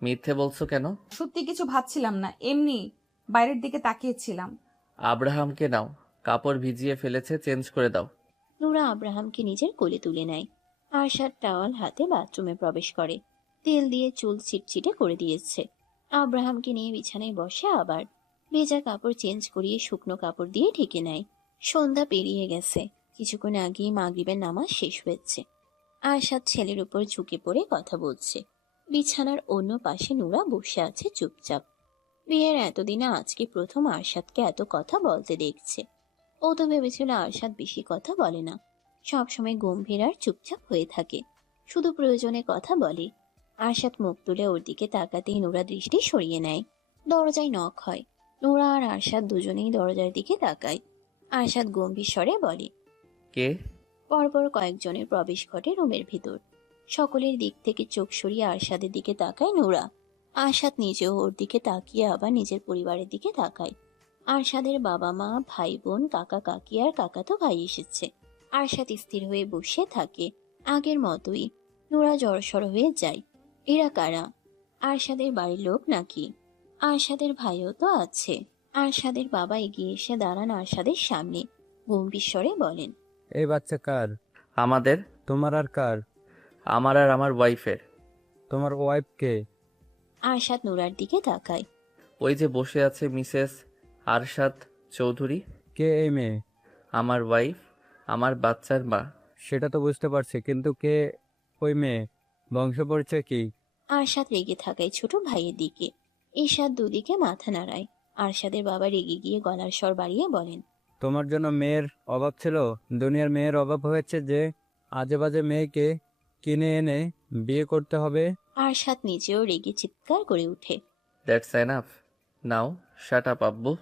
মিথ্যে বলছো কেন? সত্যি কিছু ভাবছিলাম না, এমনি বাইরের দিকে তাকিয়েছিলাম। আব্রাহামকে নাও, কাপড় ভিজিয়ে ফেলেছে, চেঞ্জ করে দাও। নুরা আব্রাহামকে নিজের কোলে তুলে নেয়। আরশাদ টাওয়াল হাতে বাথরুমে প্রবেশ করে। তেল দিয়ে চুল ছিটছিটে করে দিয়েছে। আব্রাহামকে নিয়ে বিছানায় বসে আবার ভেজা কাপড় চেঞ্জ করিয়ে শুকনো কাপড় দিয়ে ঢেকে নেয়। সন্ধ্যা পেরিয়ে গেছে। কিছুক্ষণ আগেই মাগরিবের নামাজ শেষ হয়েছে। আরশাদ ছেলের উপর ঝুঁকে পড়ে কথা বলছে। বিছানার অন্য পাশে নুরা বসে আছে চুপচাপ। বিয়ের এতদিনে আজকে প্রথম আরশাদকে এত কথা বলতে দেখছে। ও তো ভেবেছিল আরশাদ বেশি কথা বলে না, সবসময় গম্ভীর আর চুপচাপ হয়ে থাকে, শুধু প্রয়োজনে কথা বলে। আরশাদ মুখ তুলে ওর দিকে তাকাতেই নোরা দৃষ্টি সরিয়ে নেয়। দরজায় নক হয়। নোরা আর আরশাদ দুজনেই দরজার দিকে তাকায়। আরশাদ গম্ভীর স্বরে বলে। কে? পরপর কয়েকজনের প্রবেশ ঘটে রুমের ভিতর। সকলের দিক থেকে চোখ সরিয়ে আরশাদের দিকে তাকায় নোরা। আরশাদ নিজেও ওর দিকে তাকিয়ে আবার নিজের পরিবারের দিকে তাকায়। আরশাদের বাবা মা, ভাই বোন, কাকা কাকি আর কাকাতো ভাই এসেছে। আরশাদ স্থির হয়ে বসে থাকে, আগের মতোই। নোরা জড়সড় হয়ে যায়। এরা কারা? আরশাদের বাড়ির লোক নাকি? আরশাদের ভাইও তো আছে। আরশাদের বাবা এগিয়ে এসে দাঁড়ান আরশাদের সামনে, গম্ভীর স্বরে বলেন। এই বাচ্চা কার? আমাদের। তোমার আর কার? আমার আর আমার ওয়াইফের। তোমার ওয়াইফ কে? আরশাদ নোরার দিকে তাকায়। ওই যে বসে আছে মিসেস আরশাদ চৌধুরী। কে এই মেয়ে? আমার ওয়াইফ, আমার বাচ্চার মা। সেটা তো বুঝতে পারছি, কিন্তু কে ওই মেয়ে? বংশ পরিচয় কি? আরশাদ রেগে থাকায় ছোট ভাইয়ের দিকে। ঈশাদ দুদিকে মাথা নাড়ায়। আরশাদের বাবা রেগে গিয়ে গলার স্বর বাড়িয়ে বলেন। তোমার জন্য মেয়ের অভাব ছিল? দুনিয়ার মেয়ের অভাব হয়েছে যে আজে বাজে মেয়েকে কিনে এনে বিয়ে করতে হবে? আরশাদ নিজেও রেগে চিৎকার করে ওঠে। That's enough now, shut up আব্বু।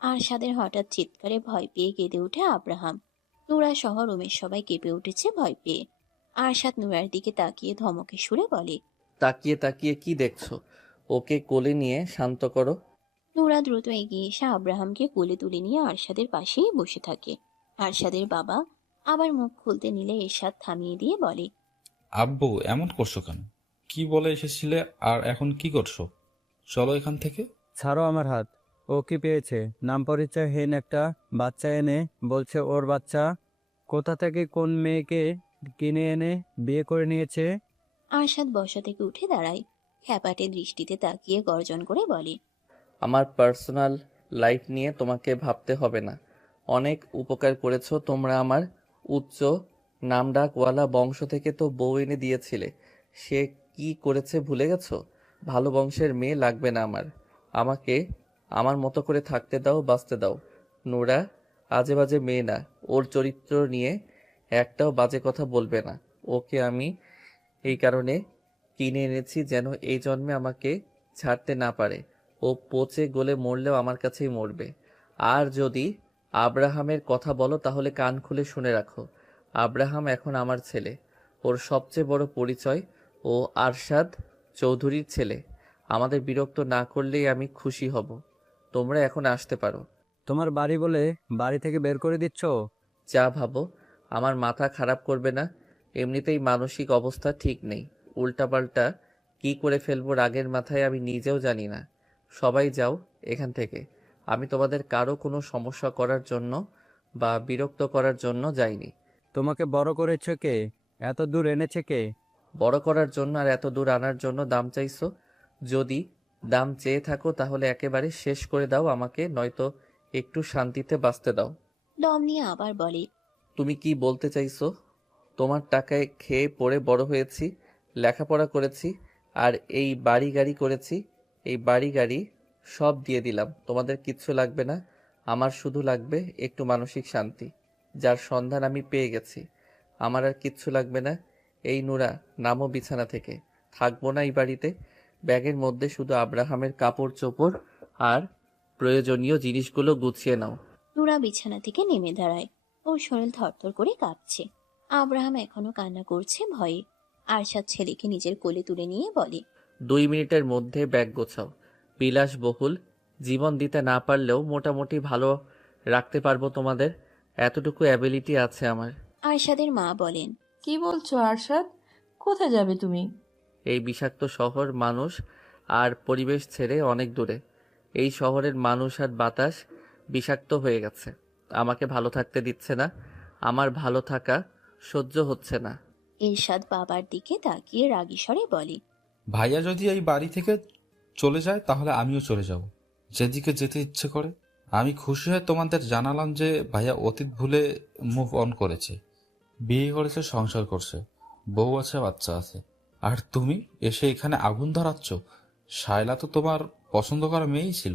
আরশাদের হঠাৎ চিৎকারে ভয় পেয়ে কেঁদে ওঠে আব্রাহাম। নুরা সহ রুমের সবাই কেঁপে উঠেছে ভয় পেয়ে। আরশাদ নুরার দিকে তাকিয়ে ধমকে সুরে বলে। তাকিয়ে তাকিয়ে কি দেখছো? ওকে কোলে নিয়ে শান্ত করো। নুরা দ্রুত এগিয়ে এসে আব্রাহামকে কোলে তুলে নিয়ে আরশাদের পাশেই বসে থাকে। আরশাদের বাবা আবার মুখ খুলতে নিলে এরশাদ থামিয়ে দিয়ে বলে। আব্বু এমন করছো কেন? কি বলে এসেছিলে আর এখন কি করছো? চলো এখান থেকে। ছাড়ো আমার হাত। ও কি পেয়েছে? নাম পরিচয়হীন একটা বাচ্চা এনে বলছে ওর বাচ্চা। কোথা থেকে কোন মেয়েকে কিনে এনে বিয়ে করে নিয়েছে? আরশাদ বসা থেকে উঠে দাঁড়ায়, খ্যাপাটে দৃষ্টিতে তাকিয়ে গর্জন করে বলে। আমার পার্সোনাল লাইফ নিয়ে তোমাকে ভাবতে হবে না। অনেক উপকার করেছো তোমরা আমার। উচ্চ নামডাকওয়ালা বংশ থেকে তো বউ এনে দিয়েছিলে। সে কি করেছে ভুলে গেছো? ভালো বংশের মেয়ে লাগবে না আমার। আমাকে আমার মতো করে থাকতে দাও, বাঁচতে দাও। নোরা আজে বাজে মেয়ে না। ওর চরিত্র নিয়ে একটাও বাজে কথা বলবে না। ওকে আমি এই কারণে কিনে এনেছি যেন এই জন্মে আমাকে ছাড়তে না পারে। ও পচে গলে মরলেও আমার কাছেই মরবে। আর যদি আব্রাহামের কথা বলো তাহলে কান খুলে শুনে রাখো। আব্রাহাম এখন আমার ছেলে। ওর সবচেয়ে বড় পরিচয় ও আরশাদ চৌধুরীর ছেলে। আমাদের বিরক্ত না করলেই আমি খুশি হব। তোমরা এখন আসতে পারো। তোমার বাড়ি বলে বাড়ি থেকে বের করে দিচ্ছ? যা ভাবো। আমার মাথা খারাপ করবে না। এমনিতেই মানসিক অবস্থা ঠিক নেই। উল্টাপাল্টা কি করে ফেলবো রাগের মাথায় আমি নিজেও জানি না। সবাই যাও এখান থেকে। আমি তোমাদের কারো কোনো সমস্যা করার জন্য বা বিরক্ত করার জন্য যাইনি। তোমাকে বড় করেছে কে? এত দূর এনেছে কে? বড় করার জন্য আর এত দূর আনার জন্য দাম চাইছো? যদি দাম চেয়ে থাকো তাহলে একেবারে শেষ করে দাও আমাকে, নয়তো একটু শান্তিতে বাঁচতে দাও। দম নিয়ে আবার বলে। তুমি কি বলতে চাইছো? তোমার টাকায় খেয়ে পড়ে বড় হয়েছি, লেখাপড়া করেছি, আর এই বাড়ি গাড়ি করেছি। এই বাড়ি গাড়ি সব দিয়ে দিলাম। তোমাদের কিচ্ছু লাগবে না। আমার শুধু লাগবে একটু মানসিক শান্তি, যার সন্ধান আমি পেয়ে গেছি। আমার আর কিচ্ছু লাগবে না। এই নুরা, নামো বিছানা থেকে। থাকবো না এই বাড়িতে। ব্যাগের মধ্যে শুধু আব্রাহামের কাপড় চোপড় আর প্রয়োজনীয় জিনিসগুলো গুছিয়ে নাও। নুরা বিছানা থেকে নেমে দাঁড়ায়। ওর শরীর থরথর করে কাঁপছে। আব্রাহাম এখনো কান্না করছে ভয়ে। আরশাদ ছেলেকে নিজের কোলে তুলে নিয়ে বলে। 2 মিনিটের মধ্যে ব্যাগ গোছাও। বিলাসবহুল জীবন দিতে না পারলেও মোটামুটি ভালো রাখতে পারবো তোমাদের। এতটুকু অ্যাবিলিটি আছে আমার। আরশাদের মা বলেন। কি বলছো আরশাদ? কোথায় যাবে তুমি? এই বিষাক্ত শহর, মানুষ আর পরিবেশ ছেড়ে অনেক দূরে। এই শহরের মানুষ আর বাতাস বিষাক্ত হয়ে গেছে। আমাকে ভালো থাকতে দিচ্ছে না। আমার ভালো থাকা সহ্য হচ্ছে না। ইরশাদ বাবার দিকে তাকিয়ে রাগী স্বরে বলে। ভাইয়া যদি এই বাড়ি থেকে চলে যায় তাহলে আমিও চলে যাব, যেদিকে যেতে ইচ্ছে করে। আমি খুশি হয়ে তোমাদের জানালাম যে ভাইয়া অতীত ভুলে মুভ অন করেছে, বিয়ে করেছে, সংসার করছে। বউ আছে, বাচ্চা আছে, আর তুমি এসে এখানে আগুন ধরাচ্ছ? শায়লা তো তোমার পছন্দ করা মেয়েই ছিল।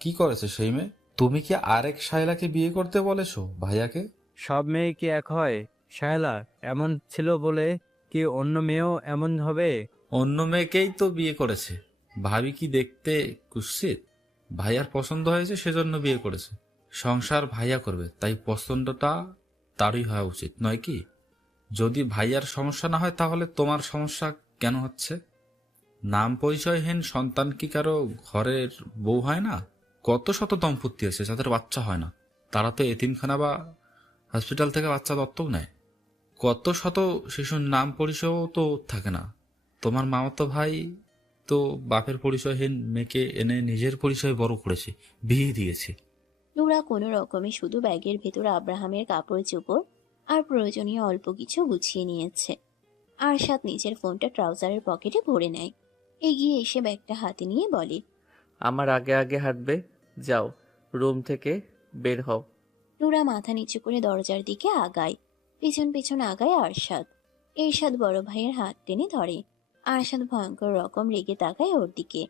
কি করেছে সেই মেয়ে? তুমি কি আরেক শায়লাকে বিয়ে করতে বলেছো ভাইয়াকে? সব মেয়ে কি এক হয়? শায়লা এমন ছিল বলে কি অন্য মেয়েও এমন হবে? অন্য মেয়েকেই তো বিয়ে করেছে। ভাবি কি দেখতে কুৎসিত? ভাইয়ার পছন্দ হয়েছে সেজন্য বিয়ে করেছে। সংসার ভাইয়া করবে, তাই পছন্দটা তারই হওয়া উচিত নয় কি? যদি ভাইয়ার সমস্যা না হয় তাহলে তোমার সমস্যা কেন হচ্ছে? নাম পরিচয়হীন সন্তান কি কারো ঘরের বউ হয় না? কত শত দম্পতি আছে যাদের বাচ্চা হয় না, তারা তো এতিমখানা বা হসপিটাল থেকে বাচ্চা দত্তক নেয়। কত শত শিশুর নাম পরিচয়ও তো থাকে না। তোমার মামাতো ভাই তো বাপের পরিচয়হীন মেয়েকে এনে নিজের পরিচয় বড় করেছে, বিয়ে দিয়েছে। নোরা কোনো রকমে শুধু ব্যাগের ভেতর আব্রাহামের কাপড় চোপড় আর প্রয়োজনীয় অল্প কিছু গুছিয়ে নিয়েছে। আরশাদ নিজের ফোনটা ট্রাউজারের পকেটে ভরে নেয়। এগিয়ে এসে ব্যাগটা হাতে নিয়ে বলে, আমার আগে আগে হাঁটবে। যাও, রুম থেকে বের হও। নোরা মাথা নিচু করে দরজার দিকে আগায়। পেছন পেছন আগায় আরশাদ। এরশাদ বড় ভাইয়ের হাত টেনে ধরে। আরশাদ ভয়ঙ্কর রকম রেগে তাকায় ওর দিকে।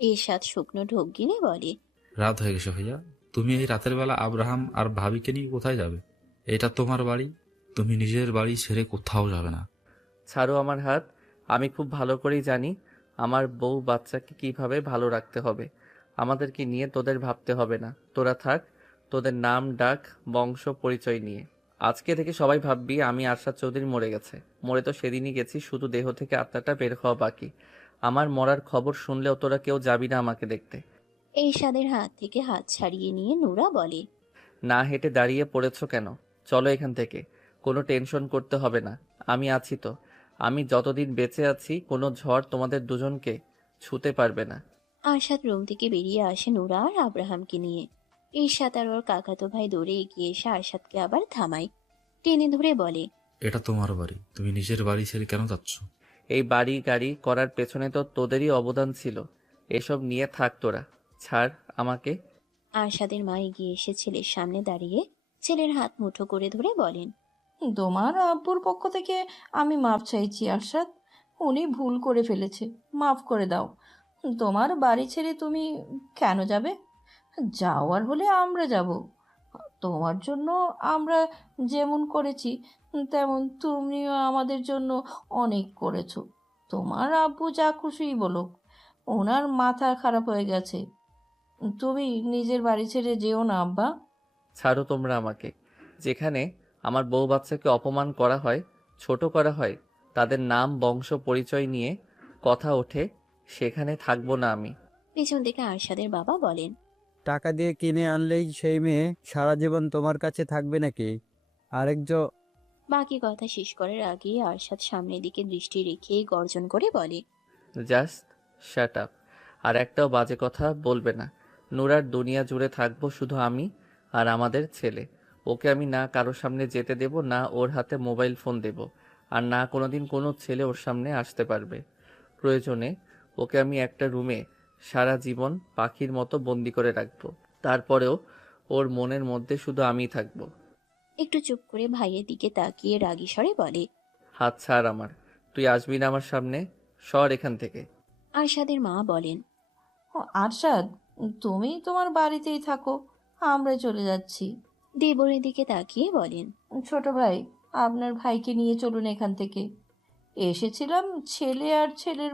এরশাদ শুকনো ঢোক গিলে বলে, রাত হয়ে গেছে ভাইয়া, তুমি এই রাতের বেলা আব্রাহাম আর ভাবিকে নিয়ে কোথায় যাবে? এটা তোমার বাড়ি, তুমি নিজের বাড়ি ছেড়ে কোথাও যাবে না। ছাড়ো আমার হাত। আমি খুব ভালো করেই জানি আমার বউ বাচ্চাকে কিভাবে ভালো রাখতে হবে। আমাদেরকে নিয়ে তোদের ভাবতে হবে না। তোরা থাক তোদের নাম ডাক বংশ পরিচয় নিয়ে। আজকে থেকে সবাই ভাববি আমি আরশাদ চৌধুরী মরে গেছে। মরে তো সেদিনই গেছি, শুধু দেহ থেকে আত্মাটা বের হওয়া বাকি। আমার মরার খবর শুনলেও তোরা কেউ যাবি না আমাকে দেখতে। এরশাদের হাত থেকে হাত ছাড়িয়ে নিয়ে নোরা বলে, না হেঁটে দাঁড়িয়ে পড়েছো কেন? চলো এখান থেকে। কোনো টেনশন করতে হবে না, আমি আছি তো। আমি যতদিন বেঁচে আছি কোনো ঝড় তোমাদের দুজনকে ছুতে পারবে না। আরশাদ রুম থেকে বেরিয়ে আসে নোরা আর আব্রাহামকে নিয়ে। এরশাদ আর ওর কাকাতো ভাই দৌড়ে এগিয়ে এসে আরশাদকে আবার থামায়। টেনে ধরে বলে, এটা তোমার বাড়ি, তুমি নিজের বাড়ি ছেড়ে কেন যাচ্ছ? এই বাড়ি গাড়ি করার পেছনে তো তোদেরই অবদান ছিল। এসব নিয়ে থাক তোরা। ছাড় আমাকে। আরশাদের মা এগিয়ে এসে ছেলের সামনে দাঁড়িয়ে ছেলের হাত মুঠো করে ধরে বলেন, তোমার আব্বুর পক্ষ থেকে আমি মাপ চাইছি আরশাদ। উনি ভুল করে ফেলেছে, মাফ করে দাও। তোমার বাড়ি ছেড়ে তুমি কেন যাবে? যাওয়ার হলে আমরা যাব। তোমার জন্য আমরা যেমন করেছি তেমন তুমিও আমাদের জন্য অনেক করেছো। তোমার আব্বু যা খুশি বলুক, ওনার মাথা খারাপ হয়ে গেছে। তুমি নিজের বাড়ি ছেড়ে যেও না আব্বা। ছাড়ো তোমরা আমাকে। যেখানে আমার বউ বাচ্চাকে অপমান করা হয়, ছোট করা হয়, তাদের নাম বংশ পরিচয় নিয়ে কথা ওঠে, সেখানে থাকবো না আমি। পেছন থেকে আরশাদের বাবা বলেন, টাকা দিয়ে কিনে আনলেই সেই মেয়ে সারা জীবন তোমার কাছে থাকবে নাকি? আরেকজন বাকি কথা শেষ করার আগেই আরশাদ সামনের দিকে দৃষ্টি রেখে গর্জন করে বলে, জাস্ট শাট আপ। আর একটাও বাজে কথা বলবে না। নুরার দুনিয়া জুড়ে থাকবো শুধু আমি আর আমাদের ছেলে। ওকে আমি না কারোর সামনে যেতে দেব, না ওর হাতে মোবাইল ফোন দেব, আর না কোনোদিন কোনো ছেলে ওর সামনে আসতে পারবে। প্রয়োজনে ওকে আমি একটা রুমে সারা জীবন পাখির মতো বন্দি করে রাখবো। তারপরেও ওর মনের মধ্যে শুধু আমিই থাকবো। একটু চুপ করে ভাইয়ের দিকে তাকিয়ে রাগী স্বরে বলে, হাত ছাড় আমার। তুই আসবি না আমার সামনে। সর এখান থেকে। আরশাদের মা বলেন, ও আরশাদ, তুমি তোমার বাড়িতেই থাকো, আমরা চলে যাচ্ছি। দেবরের দিকে তাকিয়ে বলেন, ছোট ভাই, আপনার ভাইকে নিয়ে চলুন এখান থেকে। এসেছিলাম ছেলে আর ছেলের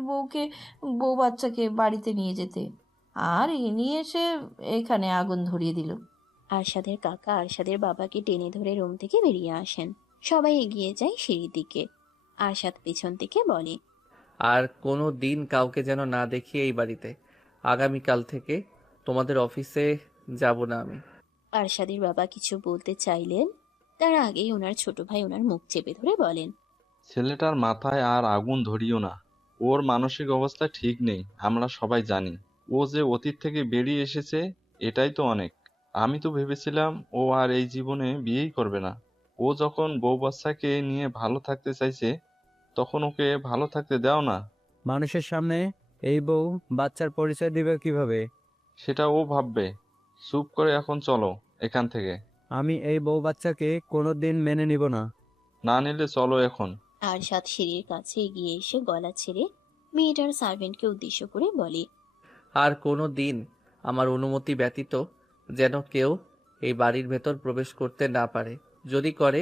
বউ বাচ্চাকে বাড়িতে নিয়ে যেতে, আর ইনি এসে এখানে আগুন ধরিয়ে দিল। আরশাদের কাকা আরশাদের বাবাকে টেনে ধরে রুম থেকে বেরিয়ে আসেন। সবাই এগিয়ে যায় সিঁড়ির দিকে। আরশাদ পেছন থেকে বলে, আর কোনো দিন কাউকে যেন না দেখি এই বাড়িতে। আগামীকাল থেকে তোমাদের অফিসে যাব না আমি। আরশাদের বাবা কিছু বলতে চাইলেন, তার আগেই ওনার ছোট ভাই ওনার মুখ চেপে ধরে বলেন, ছেলেটার মাথায় আর আগুন ধরিও না। ওর মানসিক অবস্থা ঠিক নেই, আমরা সবাই জানি। ও যে অতীত থেকে বেরিয়ে এসেছে এটাই তো অনেক। আমি তো ভেবেছিলাম ও আর এই জীবনে বিয়েই করবে না। ও যখন বউ বাচ্চাকে নিয়ে ভালো থাকতে চাইছে তখন ওকে ভালো থাকতে দাও না। মানুষের সামনে এই বউ বাচ্চার পরিচয় দিবে কিভাবে? সেটা ও ভাববে। চুপ করে এখন চলো এখান থেকে। আমি এই বউ বাচ্চাকে কোনোদিন মেনে নিব না। না নিলে চলো এখন। আরশাদ সিঁড়ির কাছে এগিয়ে এসে গলা ছেড়ে মেয়েটার সার্ভেন্টকে উদ্দেশ্য করে বলে, আর কোনো দিন আমার অনুমতি ব্যতীত যেন কেউ এই বাড়ির ভেতর প্রবেশ করতে না পারে। যদি করে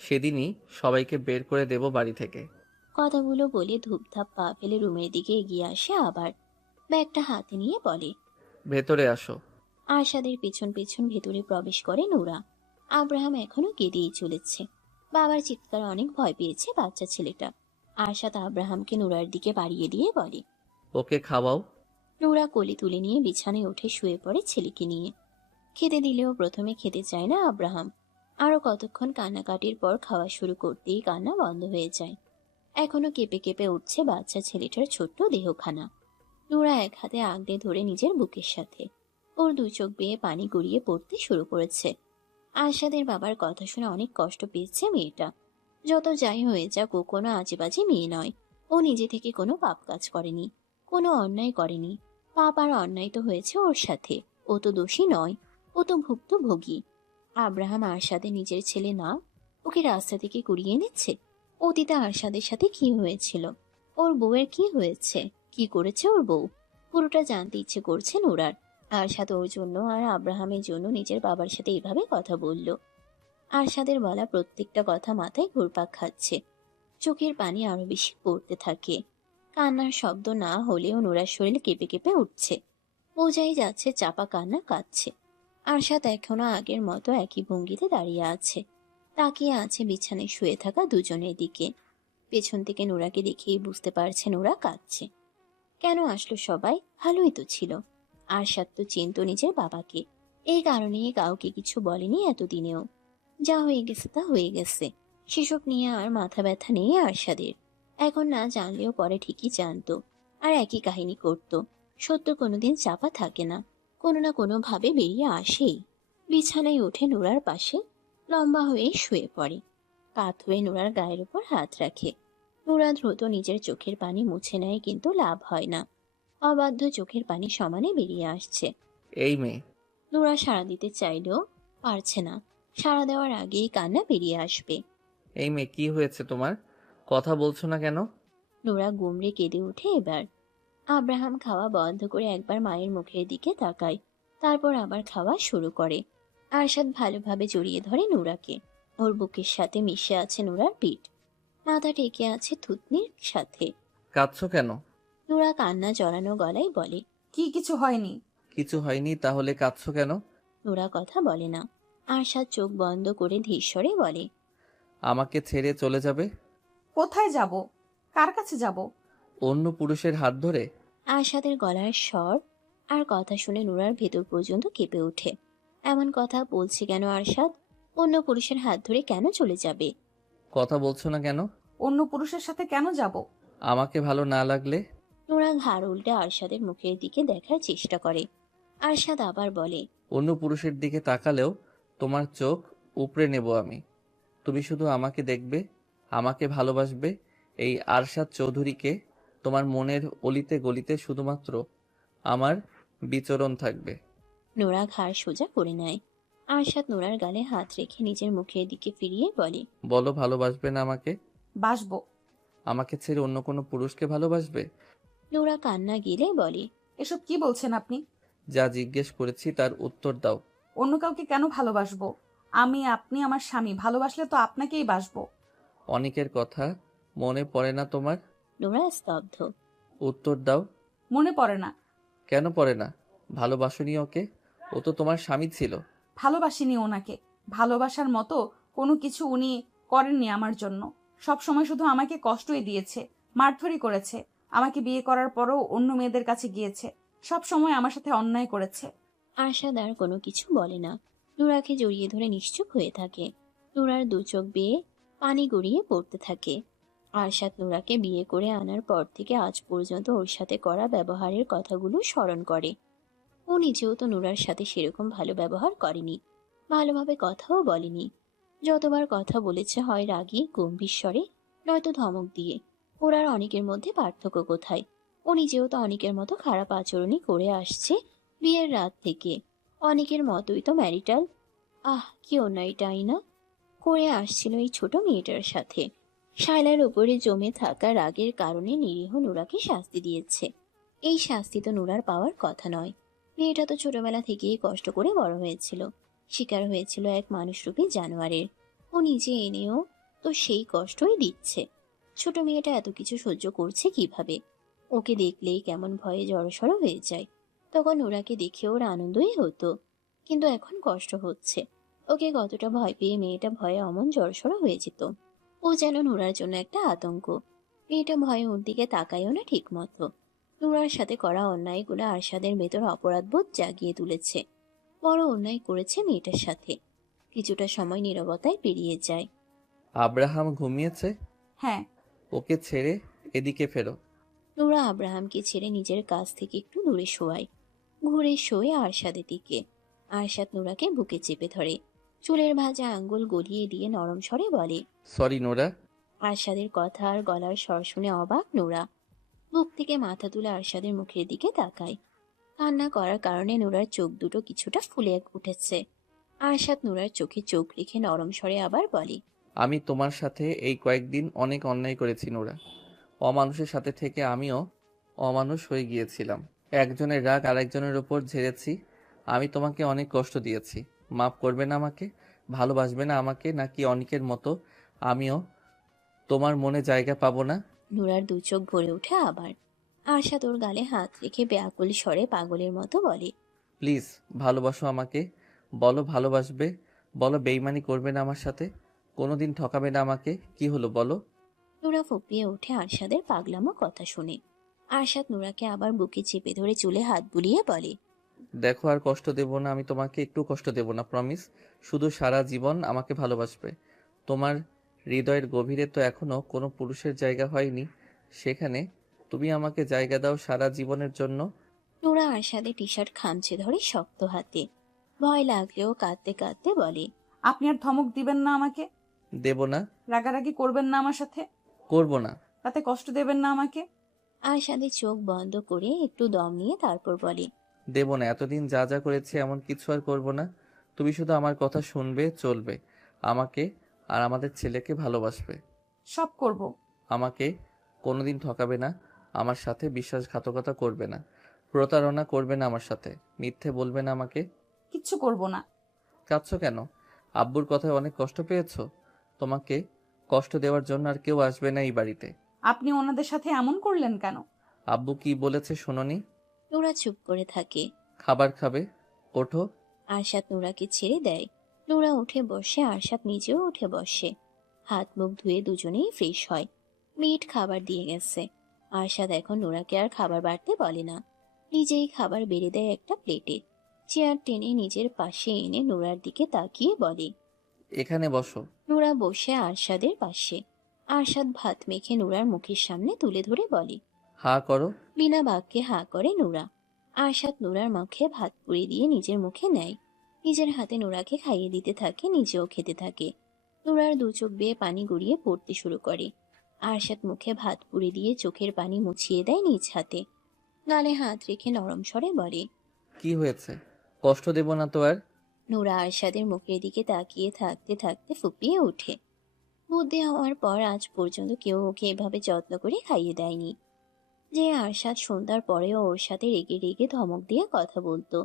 সেদিনই সবাইকে বের করে দেব বাড়ি থেকে। কথাগুলো বলে ধূপধাপ পা ফেলে রুমের দিকে এগিয়ে আসে, আবার ব্যাগটা হাতে নিয়ে বলে, ভেতরে আসো। আরশাদের পিছন পিছন ভেতরে প্রবেশ করে নূরা। আব্রাহাম এখনো কেঁদেই চলেছে। বাবার চিৎকার অনেক ভয় পেয়েছে বাচ্চা ছেলেটা। আরশাদ আব্রাহামকে নূরার দিকে বাড়িয়ে দিয়ে বলে, ওকে খাওয়াও। নূরা কোলে তুলে নিয়ে বিছানায় উঠে শুয়ে পড়ে ছেলেকে নিয়ে। খেতে দিলেও প্রথমে খেতে চায় না আব্রাহাম। আরো কতক্ষণ কান্নাকাটির পর খাওয়া শুরু করতেই কান্না বন্ধ হয়ে যায়। এখনো কেঁপে কেঁপে উঠছে বাচ্চা ছেলেটার ছোট্ট দেহখানা। নূরা এক হাতে আগলে ধরে নিজের বুকের সাথে। ওর দুই চোখ বেয়ে পানি গড়িয়ে পড়তে শুরু করেছে। আরশাদের বাবার কথা শুনে অনেক কষ্ট পেয়েছে মেয়েটা। যত যাই হয়ে যাক, ও কোনো আজেবাজে মেয়ে নয়। ও নিজে থেকে কোনো পাপ কাজ করেনি, কোনো অন্যায় করেনি। পাপ আর অন্যায় তো হয়েছে ওর সাথে। ও তো দোষী নয়, ও তো ভুক্তভোগী। আব্রাহাম আরশাদের নিজের ছেলে না, ওকে রাস্তা থেকে কুড়িয়ে এনেছে। অতীতে আরশাদের সাথে কি হয়েছিল, ওর বউয়ের কি হয়েছে, কি করেছে ওর বউ, পুরোটা জানতে ইচ্ছে করছে নোরার। আরশাদ ওর জন্য আর আব্রাহামের জন্য নিজের বাবার সাথে এভাবে কথা বলল। আরশাদের বলা প্রত্যেকটা কথা মাথায় ঘুরপাক খাচ্ছে। চোখের পানি আরো বেশি পড়তে থাকে। কান্নার শব্দ না হলেও নোরার শরীর কেঁপে কেঁপে উঠছে। বোঝাই যাচ্ছে চাপা কান্না কাঁদছে। আরশাদ এখনো আগের মতো একই ভঙ্গিতে দাঁড়িয়ে আছে, তাকিয়ে আছে বিছানায় শুয়ে থাকা দুজনের দিকে। পেছন থেকে নোরাকে দেখেই বুঝতে পারছে নোরা কাঁদছে। কেন আসলো সবাই? ভালোই তো ছিল। আরশাদ তো চিনত নিজের বাবাকে, এই কারণেই কাউকে কিছু বলেনি এতদিনেও। যা হয়ে গেছে তা হয়ে গেছে, সেসব নিয়ে আর মাথা ব্যথা নেই আরশাদের। এখন না জানলেও পরে ঠিকই জানতো, আর একই কাহিনী করত। সত্য কোনোদিন চাপা থাকে না, কোনো না কোনো ভাবে বেরিয়ে আসেই। বিছানায় উঠে নোরার পাশে লম্বা হয়ে শুয়ে পড়ে। কাত হয়ে নোরার গায়ের উপর হাত রাখে। নোরা দ্রুত নিজের চোখের পানি মুছে নেয়, কিন্তু লাভ হয় না। অবাধ্য চোখের পানি সমানে বেরিয়ে আসছে। এই মেয়ে। নোরা সাড়া দিতে চাইলেও পারছে না। সাড়া দেওয়ার আগেই কান্না বেরিয়ে আসবে। এই মেয়ে, কি হয়েছে তোমার? কথা বলছো না কেন? নোরা গুমড়ে কেঁদে ওঠে এবার। আব্রাহাম খাওয়া বন্ধ করে একবার মায়ের মুখের দিকে তাকায়, তারপর আবার খাওয়া শুরু করে। আরশাদ ভালোভাবে জড়িয়ে ধরে নোরাকে। ওর বুকের সাথে মিশে আছে নোরার পিঠ, মাথা টেকে আছে থুতনির সাথে। কাঁদছো কেন? নোরা কান্না জড়ানো গলায় বলে, কি কিছু হয়নি। কিছু হয়নি, তাহলে কাঁদছো কেন? নোরা কথা বলে না। আরশাদ চোখ বন্ধ করে ধীর স্বরে বলে, আমাকে ছেড়ে চলে যাবে? কোথায় যাব? কার কাছে যাব? অন্য পুরুষের হাত ধরে? আরশাদের গলার স্বর আর কথা শুনে নোরার ভেতর পর্যন্ত কেঁপে ওঠে। এমন কথা বলছে কেন আরশাদ? অন্য পুরুষের হাত ধরে কেন চলে যাবে? কথা বলছো না কেন? অন্য পুরুষের সাথে কেন যাব? আমাকে ভালো না লাগলে? নোরা ঘাড় উল্টে আরশাদের মুখের দিকে দেখার চেষ্টা করে। আরশাদ আবার বলে, অন্য পুরুষের দিকে তাকালেও তোমার চোখ উপড়ে নেব আমি। তুমি শুধু আমাকে দেখবে, আমাকে ভালোবাসবে। এই আরশাদ চৌধুরীকে তোমার মনের অলিতে গলিতে শুধুমাত্র আমার বিচরণ থাকবে। নোরা ঘাড় সোজা করে নেয়। আরশাদ নোরার গালে হাত রেখে নিজের মুখের দিকে ফিরিয়ে বলে, বলো, ভালোবাসবে না আমাকে? বাসবো। আমাকে ছেড়ে অন্য কোনো পুরুষকে ভালোবাসবে? নোরা কান্না গিলে বলে, এসব কি বলছেন আপনি? যা জিজ্ঞেস করেছি তার উত্তর দাও। অন্য কাউকে কেন ভালোবাসবো? আপনি আমার স্বামী, ভালোবাসলে তো আপনাকেই বাসবো। অনেকের কথা মনে পড়ে না তোমার? নোরা স্তব্ধ। উত্তর দাও। মনে পড়ে না। কেন পড়ে না? ভালোবাসনি ওকে? ও তো তোমার স্বামী ছিল। ভালোবাসিনি ওনাকে। ভালোবাসার মতো কোনো কিছু উনি করেননি আমার জন্য। সব সময় শুধু আমাকে কষ্টই দিয়েছে, মারধরি করেছে। আমাকে বিয়ে করার পরও অন্য মেয়েদের কাছে গিয়েছে। সব সময় আমার সাথে অন্যায় করেছে। আরশাদ আর কোনো কিছু বলে না। নোরাকে জড়িয়ে ধরে নিশ্চুপ হয়ে থাকে। নোরার দু চোখ বেয়ে পানি গড়িয়ে পড়তে থাকে। আরশাদ নোরাকে বিয়ে করে আনার পর থেকে আজ পর্যন্ত ওর সাথে করা ব্যবহারের কথাগুলো স্মরণ করে। ও নিজেও তো নোরার সাথে সেরকম ভালো ব্যবহার করেনি, ভালোভাবে কথাও বলেনি। যতবার কথা বলেছে হয় রাগী গম্ভীর স্বরে, নয়তো ধমক দিয়ে। ওর আর অনেকের মধ্যে পার্থক্য কোথায়? ও নিজেও তো অনেকের মতো খারাপ আচরণই করে আসছে বিয়ের রাত থেকে। অনেকের মতোই তো ম্যারিটাল কি অন্যায়টাই না করে আসছিল এই ছোট মেয়েটার সাথে। শায়লার উপরে জমে থাকা রাগের কারণে নিরীহ নুরাকে শাস্তি দিয়েছে। এই শাস্তি তো নুরার পাওয়ার কথা নয়। মেয়েটা তো ছোটবেলা থেকেই কষ্ট করে বড় হয়েছিল, শিকার হয়েছিল এক মানুষরূপী জানোয়ারের। ও নিজে এনেও তো সেই কষ্টই দিচ্ছে। ছোট মেয়েটা এত কিছু সহ্য করছে কিভাবে? ওকে দেখলেই কেমন ভয়ে জড়সড় হয়ে যায়। তখন ওরাকে দেখে ওর আনন্দই হতো, কিন্তু এখন কষ্ট হচ্ছে। ওকে কতটা ভয় পেয়ে মেয়েটা ভয়ে অমন জড়সড় হয়ে যেত। ও যেন নুরার জন্য একটা আতঙ্ক। মেয়েটা ভয়ে ওর দিকে তাকায়ও না ঠিক মতো। নুরার সাথে করা অন্যায়গুলো আরশাদের ভেতর অপরাধবোধ জাগিয়ে তুলেছে। বড় অন্যায় করেছে মেয়েটার সাথে। কিছুটা সময় নীরবতায় পেরিয়ে যায়। আব্রাহাম ঘুমিয়েছে? হ্যাঁ। ওকে ছেড়ে এদিকে ফেরো। নুরা আব্রাহামকে ছেড়ে নিজের কাছ থেকে একটু দূরে শোয়ায়। ঘুরে শোয়ে আরশাদের দিকে। আরশাদ নুরাকে বুকে চেপে ধরে, চুলের ভাঁজা আঙ্গুল গলিয়ে দিয়ে নরম স্বরে বলে, সরি নোরা। আরশাদের কথা আর গলার স্বর শুনে অবাক নুরা। বুক থেকে মাথা তুলে আরশাদের মুখের দিকে তাকায়। কান্না করার কারণে নুরার চোখ দুটো কিছুটা ফুলে উঠেছে। আরশাদ নুরার চোখে চোখ রেখে নরম স্বরে আবার বলে, আমি তোমার সাথে এই কয়েকদিন অনেক অন্যায় করেছি নোরা। অমানুষের সাথে থেকে আমিও অমানুষ হয়ে গিয়েছিলাম। একজনের রাগ আরেকজনের ওপর ঝেড়েছি। আমি তোমাকে অনেক কষ্ট দিয়েছি। মাফ করবে না আমাকে? ভালোবাসবে না আমাকে? নাকি অনেকের মতো আমিও তোমার মনে জায়গা পাবো না? নুরার দু চোখ ভরে ওঠে আবার। আরশাদ ওর গালে হাত রেখে ব্যাকুল স্বরে পাগলের মতো বলে, প্লিজ ভালোবাসো আমাকে। বলো ভালোবাসবে। বলো বেইমানি করবে না আমার সাথে। কোনোদিন ঠকাবে না আমাকে। কি হলো বলো? নুরা ফুঁপিয়ে ওঠে আরশাদের পাগলামো কথা শুনে। আরশাদ নুরাকে আবার বুকে চেপে ধরে চুলে হাত বুলিয়ে বলে, দেখো আর কষ্ট দেব না আমি তোমাকে, একটু কষ্ট দেব না, প্রমিস। শুধু সারা জীবন আমাকে ভালোবাসবে। তোমার হৃদয়ের গভীরে তো এখনো কোনো পুরুষের জায়গা হয়নি, সেখানে তুমি আমাকে জায়গা দাও সারা জীবনের জন্য। নুরা আরশাদের টি শার্ট খামচে ধরে শক্ত হাতে। ভয় লাগলেও কাঁদতে কাঁদতে বলে, আপনি আর ধমক দিবেন না আমাকে? দেব না। রাগারাগি করবেন না আমার সাথে? করব না। তাতে কষ্ট দেবেন না আমাকে? আরশাদের চোখ বন্ধ করে একটু দম নিয়ে তারপর বলে, দেব না। এতদিন যা যা করেছি এমন কিছু আর করব না। তুমি শুধু আমার কথা শুনবে, চলবে, আমাকে আর আমাদের ছেলেকে ভালোবাসবে। সব করব। আমাকে কোনোদিন ঠকাবে না, আমার সাথে বিশ্বাসঘাতকতা করবে না, প্রতারণা করবে না আমার সাথে, মিথ্যে বলবে না আমাকে। কিচ্ছু করব না। কাঁদছো কেন? আব্বুর কথায় অনেক কষ্ট পেয়েছো? তোমাকে কষ্ট দেওয়ার জন্য আর কেউ আসবে না এই বাড়িতে। আপনি ওনাদের সাথে এমন করলেন কেন? আব্বু কি বলেছে শোনোনি? নুরা চুপ করে থাকে। খাবার খাবে? ওঠো। আরশাদ নুরাকে ছেড়ে দেয়। নুরা উঠে বসে, আরশাদ নিজেও উঠে বসে। হাত মুখ ধুয়ে দুজনেই ফ্রেশ হয়। মিট খাবার দিয়ে গেছে। আরশাদ এখন নুরাকে আর খাবার বাড়তে বলে না, নিজেই খাবার বেড়ে দেয় একটা প্লেটে। চেয়ার টেনে নিজের পাশে এনে নুরার দিকে তাকিয়ে বলে, এখানে বসো। নুরা বসে আরশাদের পাশে। আরশাদ ভাত মেখে নুরার মুখের সামনে তুলে ধরে বলে, হা করো। বিনা বাক্যে হা করে নুরা। আরশাদ নুরার মুখে ভাত পুড়ে দিয়ে নিজের মুখে নেয়। নিজের হাতে নুরাকে খাইয়ে দিতে থাকে, নিজেও খেতে থাকে। নুরার দু চোখ বেয়ে পানি গড়িয়ে পড়তে শুরু করে। আরশাদ মুখে ভাত পুড়ে দিয়ে চোখের পানি মুছিয়ে দেয় নিজ হাতে। গালে হাত রেখে নরম স্বরে বলে, কি হয়েছে? কষ্ট দেব না তো আর? নুরা আরশাদের মুখের দিকে তাকিয়ে থাকতে থাকতে ফুপিয়ে ওঠে। বুদ্ধি হওয়ার পর আজ পর্যন্ত কেউ ওকে এভাবে যত্ন করে খাইয়ে দেয়নি। যে আরশাদ সন্ধ্যার পরেও ওর সাথে রেগে রেগে ধমক দিয়ে কথা বলতো,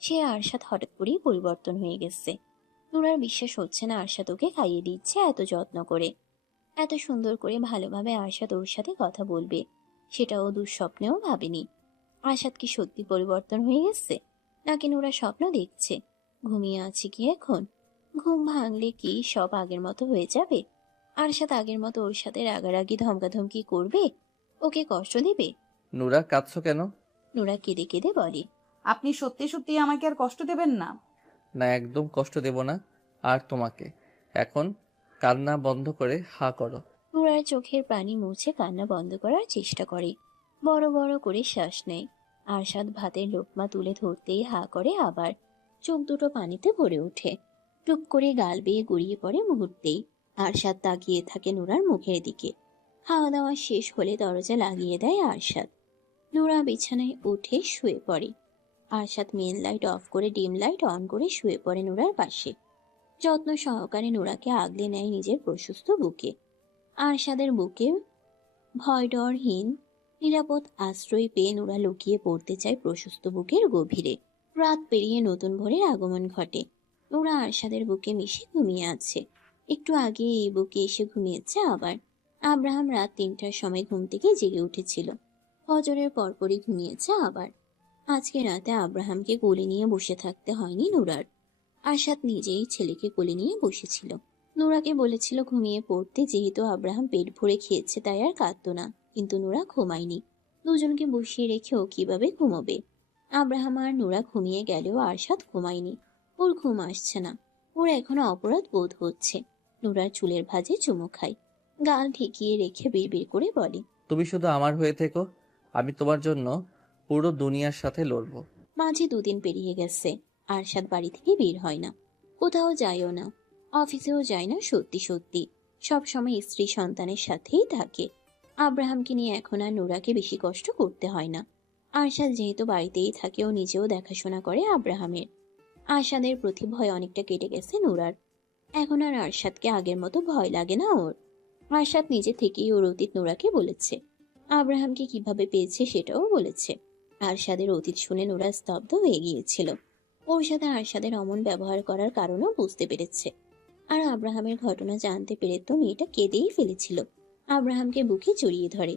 সে আরশাদ হঠাৎ করেই পরিবর্তন হয়ে গেছে। নুরার বিশ্বাস হচ্ছে না আরশাদ ওকে খাইয়ে দিচ্ছে এত যত্ন করে, এত সুন্দর করে ভালোভাবে আরশাদ ওর সাথে কথা বলবে, সেটাও দুঃস্বপ্নেও ভাবেনি। আরশাদ কি সত্যি পরিবর্তন হয়ে গেছে, নাকি নুরা স্বপ্ন দেখছে? ঘুমিয়ে আছে কি এখন? ঘুম ভাঙলে কি সব আগের মতো হয়ে যাবে? আরশাদ আগের মতো ওর সাথে রাগারাগি ধমকাধমকি করবে, ওকে কষ্ট দিবে? নুরা কাঁদছো কেন? নুরা কেঁদে কেঁদে বলে, আপনি সত্যি সত্যি আমাকে আর কষ্ট দেবেন না? না, একদম কষ্ট দেব না আর তোমাকে। এখন কান্না বন্ধ করে হা করো। নুরার চোখের পানি মুছে কান্না বন্ধ করার চেষ্টা করে। বড় বড় করে শ্বাস নেয়। আরশাদ ভাতের লোকমা তুলে ধরতেই হা করে আবার। চোখ দুটো পানিতে ভরে ওঠে। টুপ করে গাল বেয়ে গড়িয়ে পড়ে মুহূর্তেই। আরশাদ তাকিয়ে থাকে নুরার মুখের দিকে। খাওয়া দাওয়া শেষ হলে দরজা লাগিয়ে দেয় আরশাদ। নুরা বিছানায় উঠে শুয়ে পড়ে। আরশাদ মেন লাইট অফ করে ডিম লাইট অন করে শুয়ে পড়ে নুরার পাশে। যত্ন সহকারে নুরাকে আগলে নেয় নিজের প্রশস্ত বুকে। আরশাদের বুকে ভয়ডরহীন নিরাপদ আশ্রয় পেয়ে নোরা লুকিয়ে পড়তে চায় প্রশস্ত বুকের গভীরে। রাত পেরিয়ে নতুন ভোরের আগমন ঘটে। নোরা আরশাদের বুকে মিশে ঘুমিয়ে আছে। একটু আগে এই বুকে এসে ঘুমিয়েছে আবার। আব্রাহাম রাত ৩টার সময় ঘুম থেকে জেগে উঠেছিল। ফজরের পরপরই ঘুমিয়েছে আবার। আজকে রাতে আব্রাহামকে কোলে নিয়ে বসে থাকতে হয়নি নোরার। আরশাদ নিজেই ছেলেকে কোলে নিয়ে বসেছিল। নোরাকে বলেছিল ঘুমিয়ে পড়তে, যেহেতু আব্রাহাম পেট ভরে খেয়েছে তাই আর কাঁদতো না। কিন্তু নোরা ঘুমায়নি। দুজনকে বসিয়ে রেখে ও কিভাবে ঘুমোবে? আব্রাহাম আর নোরা ঘুমিয়ে গেলেও আরশাদ ঘুমায়নি। ওর ঘুম আসছে না। ওর এখনো অপরাধ বোধ হচ্ছে। নোরার চুলের ভাঁজে চুমু খায়। গাল ঠেকিয়ে রেখে বিড়বিড় করে বলে, তুমি শুধু আমার হয়ে থেকো, আমি তোমার জন্য পুরো দুনিয়ার সাথে লড়বো। মাঝে 2 দিন পেরিয়ে গেছে। আরশাদ বাড়ি থেকে বের হয় না, কোথাও যায়ও না, অফিসেও যায় না। সত্যি সত্যি সব সময় স্ত্রী সন্তানের সাথেই থাকে। আব্রাহামকে নিয়ে এখন আর নোরাকে বেশি কষ্ট করতে হয় না। আরশাদ যেহেতু বাড়িতেই থাকে, ও নিজেও দেখাশোনা করে আব্রাহামের। আরশাদের প্রতি ভয় অনেকটা কেটে গেছে নোরার। এখন আর আরশাদকে আগের মতো ভয় লাগে না ওর। আরশাদ নিজে থেকেই ওর অতীত নোরাকে বলেছে। আব্রাহামকে কিভাবে পেয়েছে সেটাও বলেছে। আরশাদের অতীত শুনে নোরা স্তব্ধ হয়ে গিয়েছিল। ওর সাথে আরশাদের অমন ব্যবহার করার কারণও বুঝতে পেরেছে। আর আব্রাহামের ঘটনা জানতে পেরে তো মেয়েটা কেঁদেই ফেলেছিল। আব্রাহামকে বুকে জড়িয়ে ধরে।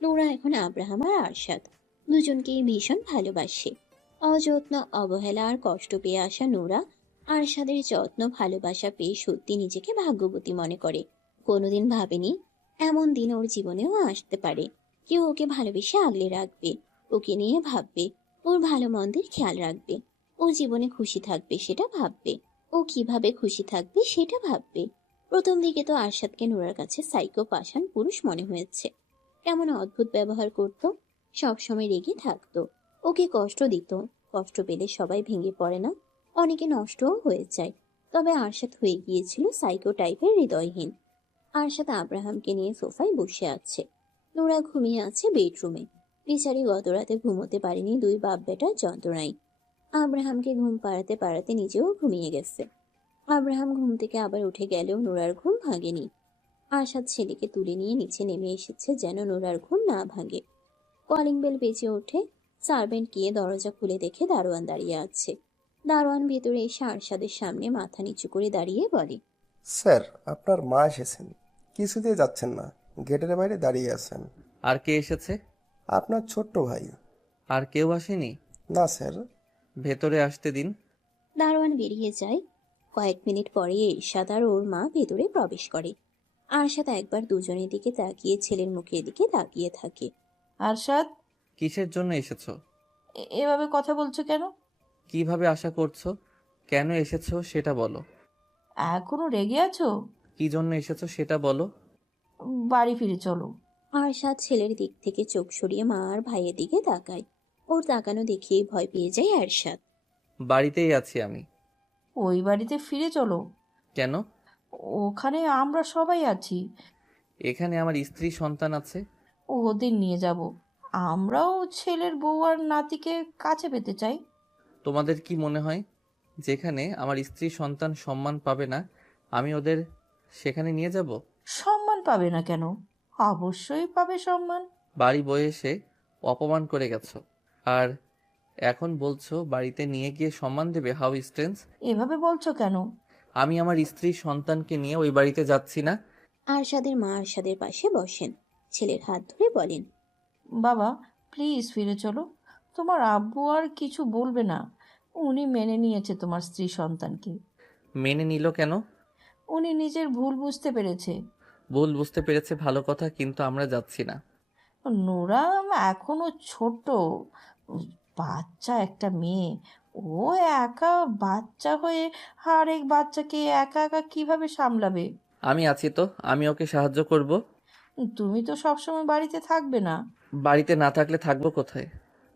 নোরা এখন আব্রাহাম আর আরশাদ দুজনকেই ভীষণ ভালোবাসে। অযত্ন, অবহেলা আর কষ্ট পেয়ে আসা নোরা আরশাদের যত্ন, ভালোবাসা পেয়ে সত্যি নিজেকে ভাগ্যবতী মনে করে। কোনোদিন ভাবেনি এমন দিন ওর জীবনেও আসতে পারে। কেউ ওকে ভালোবেসে আগলে রাখবে, ওকে নিয়ে ভাববে, ওর ভালো মন্দের খেয়াল রাখবে, ও জীবনে খুশি থাকবে সেটা ভাববে, ও কিভাবে খুশি থাকবে সেটা ভাববে। প্রথম দিকে তো আরশাদকে নোরার কাছে সাইকো পাষাণ পুরুষ মনে হয়েছে। কেমন অদ্ভুত ব্যবহার করত, সব সময় রেগে থাকতো, ওকে কষ্ট দিত। কষ্ট পেলে সবাই ভেঙে পড়ে না, অনেকে নষ্টও হয়ে যায়। তবে আরশাদ হয়ে গিয়েছিল সাইকো টাইপের হৃদয়হীন। আরশাদ আব্রাহামকে নিয়ে সোফায় বসে আছে। নোরা ঘুমিয়ে আছে বেডরুমে। বেচারি গত রাতে ঘুমোতে পারেনি 2 বাপ বেটার যন্ত্রণায়। আব্রাহামকে ঘুম পাড়াতে পাড়াতে নিজেও ঘুমিয়ে গেছে। আব্রাহাম ঘুম থেকে আবার উঠে গেলেও নোরার ঘুম ভাঙেনি। আরশাদ ছেলেকে তুলে নিয়ে নিচে নেমে এসেছে যেন নোরার ঘুম না ভাঙে। কলিং বেল বেজে ওঠে। সার্ভেন্ট গিয়ে দরজা খুলে দেখে দারোয়ান দাঁড়িয়ে আছে। দারোয়ান ভেতরে এসে আরশাদের সামনে মাথা নিচু করে দাঁড়িয়ে বলে, স্যার, আপনার মা এসেছেন। কিছুতেই যাচ্ছেন না, গেটের বাইরে দাঁড়িয়ে আছেন। আর কে এসেছে? আপনার ছোট্ট ভাই। আর কেউ আসেনি? না স্যার। ভেতরে আসতে দিন। দারোয়ান বেরিয়ে যায়। কয়েক মিনিট পরে এরশাদ আর ওর মা ভেতরে প্রবেশ করে। আরশাদ একবার দুজনের দিকে তাকিয়ে ছেলের মুখের দিকে তাকিয়ে থাকে। আরশাদ, কিসের জন্য এসেছো? এভাবে কথা বলছো কেন? কিভাবে আশা করছো? কেন এসেছো সেটা বলো। এখনো রেগে আছো? কি জন্য এসেছো সেটা বলো। বাড়ি ফিরে চলো। আরশাদ ছেলের দিক থেকে চোখ সরিয়ে মা আর ভাইয়ের দিকে তাকায়। ওর তাকানো দেখিয়েই ভয় পেয়ে যায় আরশাদ। বাড়িতেই আছি আমি। ওই বাড়িতে ফিরে চলো। কেন? ওখানে আমরা সবাই আছি। এখানে আমার স্ত্রী সন্তান আছে। ওদের নিয়ে যাব। আমরাও ছেলের বউ আর নাতিকে কাছে পেতে চাই। তোমাদের কি মনে হয় যেখানে আমার স্ত্রী সন্তান সম্মান পাবে না আমি ওদের সেখানে নিয়ে যাব? সম্মান পাবে না কেন? অবশ্যই পাবে সম্মান। বাড়ি বয়ে এসে অপমান করে গেছো, আর এখন বলছো বাড়িতে নিয়ে গিয়ে সম্মান দেবে? How strange. এভাবে বলছো কেন? আমি আমার স্ত্রী সন্তানকে নিয়ে ওই বাড়িতে যাচ্ছি না। আরশাদের মা আরশাদের পাশে বসেন। ছেলের হাত ধরে বলেন, বাবা প্লিজ ফিরে চলো। তোমার আব্বু আর কিছু বলবে না। উনি মেনে নিয়েছে তোমার স্ত্রী সন্তানকে। মেনে নিল কেন? উনি নিজের ভুল বুঝতে পেরেছে। ভুল বুঝতে পেরেছে ভালো কথা, কিন্তু আমরা যাচ্ছি না। নোরা এখনো ছোট, বাচ্চা একটা মেয়ে। ও একা বাচ্চা হয়ে আরেক বাচ্চাকে একা একা কিভাবে সামলাবে? আমি আছি তো, আমি ওকে সাহায্য করব। তুমি তো সবসময় বাড়িতে থাকবে না। বাড়িতে না থাকলে থাকবো কোথায়?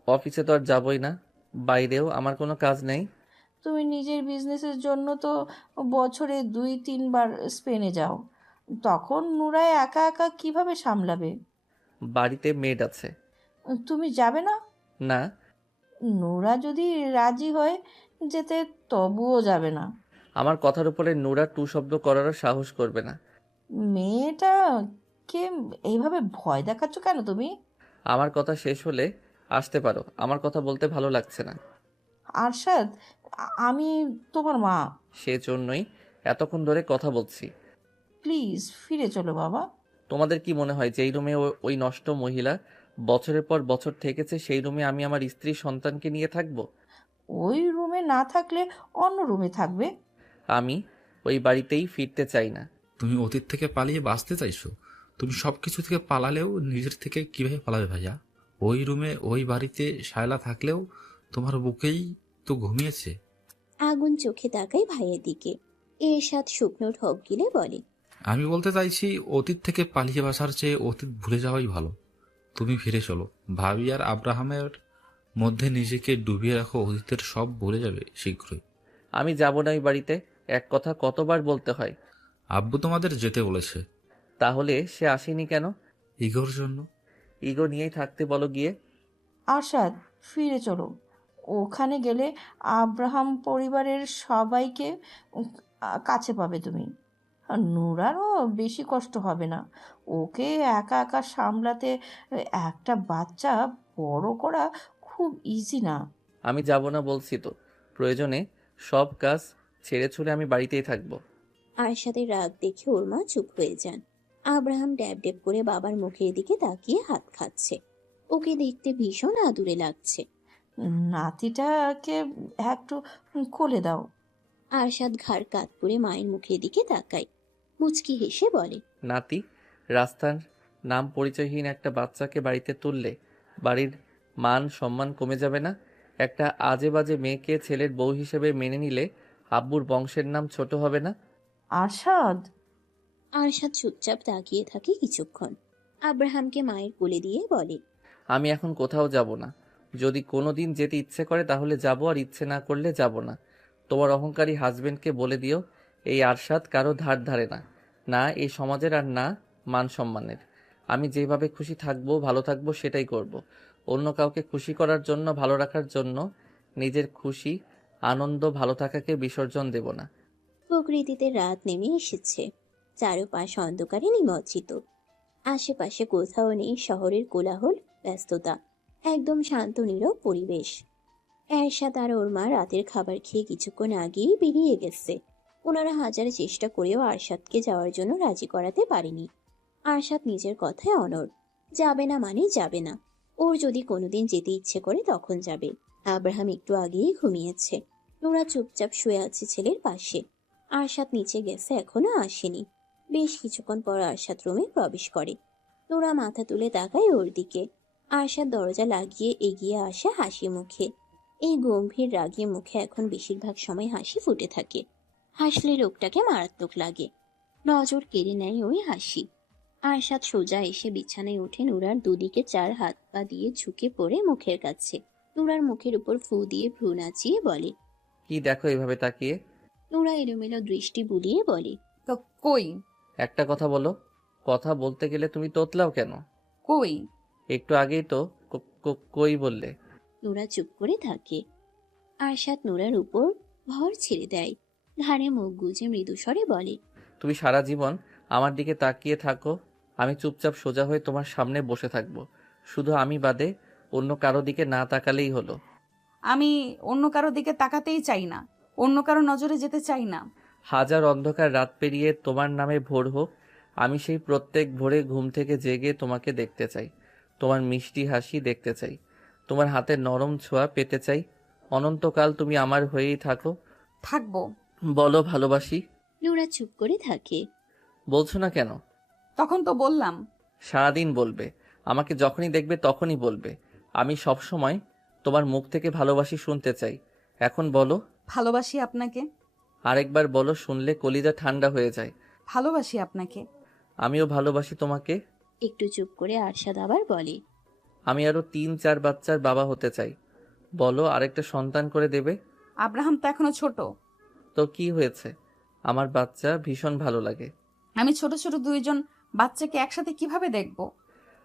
অফিসে তো আর যাবই না, বাইরেও আমার কোনো কাজ নেই। তুমি নিজের বিজনেসের জন্য তো বছরে 2-3 বার স্পেনে যাও। তখন নুরায় একা একা কিভাবে সামলাবে? বাড়িতে মেড আছে। তুমি যাবে না? না। নোরা যদি রাজি হয় যেতে, তবুও যাবে না। আমার কথার উপরে নোরা টু শব্দ করারও সাহস করবে না। মেয়েটা মেয়েকে এইভাবে ভয় দেখাচ্ছ কেন তুমি? আমার কথা শেষ হলে আসতে পারো, আমার কথা বলতে ভালো লাগছে না। আরশাদ, আমি তোমার মা। সেজন্যই এতক্ষণ ধরে কথা বলছি। প্লিজ ফিরে চলো বাবা। তোমাদের কি মনে হয় যেই রুমে ওই নষ্ট মহিলা বছরের পর বছর থেকেছে সেই রুমে আমি আমার স্ত্রী সন্তানকে নিয়ে থাকবো? ওই রুমে না থাকলে অন্য রুমে থাকবে। আমি ওই বাড়িতেই ফিরতে চাই না। তুমি অতীত থেকে পালিয়ে বাঁচতে চাইছো? তুমি সবকিছু থেকে পালালেও নিজের থেকে কিভাবে পালাবে ভাইয়া? ওই রুমে ওই বাড়িতে শায়লা থাকলেও তোমার বুকেই তো ঘুমিয়েছে। আগুন চোখে তাকায় ভাইয়ের দিকে। এরশাদ শুকনো ঢোক গিলে বলে, আমি বলতে চাইছি অতীত থেকে পালিয়ে বাঁচার চেয়ে অতীত ভুলে যাওয়াই ভালো। তুমি ফিরে চলো, ভাবি আর আব্রাহামের মধ্যে নিজেকে ডুবিয়ে রাখো, অতীতের সব ভুলে যাবে শীঘ্রই। আমি যাব না ওই বাড়িতে। এক কথা কতবার বলতে হয়? আব্বু তোমাদের যেতে বলেছে। তাহলে সে আসেনি কেন? ইগোর জন্য। ইগো নিয়েই থাকতে বলো গিয়ে। আরশাদ, ফিরে চলো। ওখানে গেলে আব্রাহাম পরিবারের সবাইকে কাছে পাবে তুমি। আর নুরারও বেশি কষ্ট হবে না। ওকে একা একা সামলাতে একটা বাচ্চা বড় করা খুব ইজি না। আমি যাব না বলছি তো। প্রয়োজনে সব কাজ ছেড়ে ছুড়ে আমি বাড়িতেই থাকবো। আরশাদের রাগ দেখে ওর মা চুপ হয়ে যান। আব্রাহাম ড্যাব ড্যাব করে বাবার মুখের দিকে তাকিয়ে হাত খাচ্ছে। ওকে দেখতে ভীষণ আদুরে লাগছে। নাতিটাকে একটু কোলে দাও। আরশাদ ঘাড় কাত করে মায়ের মুখের দিকে তাকায়। মুচকি হেসে বলে, নাতি? রাস্তার নাম পরিচয়হীন একটা বাচ্চাকে বাড়িতে তুললে বাড়ির মান সম্মান কমে যাবে না? একটা আজে বাজে মেয়েকে ছেলের বউ হিসেবে মেনে নিলে আব্বুর বংশের নাম ছোট হবে না? আরশাদ। আরশাদ চুপচাপ তাকিয়ে থাকে কিছুক্ষণ। আব্রাহামকে মায়ের কোলে দিয়ে বলে, আমি এখন কোথাও যাব না। যদি কোনো দিন যেতে ইচ্ছে করে তাহলে যাব, আর ইচ্ছে না করলে যাব না। তোমার অহংকারী হাজবেন্ডকে বলে দিও এই আরশাদ কারো ধার ধারে না, না এই সমাজের আর না মান সম্মানের। আমি যেভাবে খুশি থাকবো, ভালো থাকবো, সেটাই করব। অন্য কাউকে খুশি করার জন্য, ভালো রাখার জন্য নিজের খুশি আনন্দ ভালো থাকাকে বিসর্জন দেব না। প্রকৃতিতে রাত নেমে এসেছে। চারপাশ অন্ধকারে নিমজ্জিত। আশেপাশে কোথাও নেই শহরের কোলাহল, ব্যস্ততা। একদম শান্ত নীরব পরিবেশ। এরশাদ আর ওর মা রাতের খাবার খেয়ে কিছুক্ষণ আগেই বেরিয়ে গেছে। ওনারা হাজার চেষ্টা করেও আরশাদকে যাওয়ার জন্য রাজি করাতে পারেনি। আরশাদ নিজের কথায় অনড়। যাবে না মানে যাবে না। ওর যদি কোনোদিন যেতে ইচ্ছে করে তখন যাবে। আব্রাহাম একটু আগেই ঘুমিয়েছে। নোরা চুপচাপ শুয়ে আছে ছেলের পাশে। আরশাদ নিচে গেছে, এখনো আসেনি। বেশ কিছুক্ষণ পর আরশাদ রুমে প্রবেশ করে। নোরা মাথা তুলে তাকায় ওর দিকে। আরশাদ দরজা লাগিয়ে এগিয়ে আসে হাসি মুখে। এই গম্ভীর রাগী মুখে এখন বেশিরভাগ সময় হাসি ফুটে থাকে। হাসলে লোকটাকে মারাত্মক লাগে। নজর কেড়ে নেয় ওই হাসি। আরশাদ সোজা এসে বিছানায় উঠে নুরার দুদিকে চার হাত পা দিয়ে ঝুঁকে পড়ে মুখের কাছে। নুরার মুখের উপর ফু দিয়ে ভ্রু নাচিয়ে বলে, কি দেখো এভাবে তাকিয়ে? নুরা এলোমেলো দৃষ্টি বুলিয়ে বলে, তো কই? একটা কথা বলো। কথা বলতে গেলে তুমি তোতলাও কেন? কই? একটু আগেই তো কই বললে। নুরা চুপ করে থাকে। আরশাদ নুরার উপর ভর ছেড়ে দেয়। ঘাড়ে মুখ গুজে মৃদু স্বরে বলে, তুমি সারা জীবন আমার দিকে তাকিয়ে থাকো, আমি চুপচাপ সোজা হয়ে তোমার সামনে বসে থাকবো। শুধু আমি বাদে অন্য কারো দিকে না তাকালেই হলো। আমি অন্য কারো দিকে তাকাতেই চাই না, অন্য কারো নজরে যেতে চাই না। হাজার অন্ধকার রাত পেরিয়ে তোমার নামে ভোর হোক, আমি সেই প্রত্যেক ভোরে ঘুম থেকে জেগে তোমাকে দেখতে চাই। তোমার মিষ্টি হাসি দেখতে চাই, তোমার হাতের নরম ছোঁয়া পেতে চাই। অনন্তকাল তুমি আমার হয়েই থাকো। থাকবো। বলো ভালোবাসি। নুরা চুপ করে থাকে। বলছো না কেন? তখন তো বললাম। সারাদিন বলবে, আমাকে যখনই দেখবে তখনই বলবে। আমি সব সময় তোমার মুখ থেকে ভালোবাসি শুনতে চাই। এখন বলো। ভালোবাসি আপনাকে। আরেকবার বলো, শুনলে কলিজা ঠান্ডা হয়ে যায়। ভালোবাসি আপনাকে। আমিও ভালোবাসি তোমাকে। একটু চুপ করে আরশাদ আবার বলে, আমি আরো 3-4 বাচ্চার বাবা হতে চাই। বলো, আরেকটা সন্তান করে দেবে? আব্রাহাম তো এখনো ছোট। তো কি হয়েছে, আমার বাচ্চা ভীষণ ভালো লাগে। আমি ছোট ছোট দুইজন বাচ্চাকে একসাথে কিভাবে দেখব?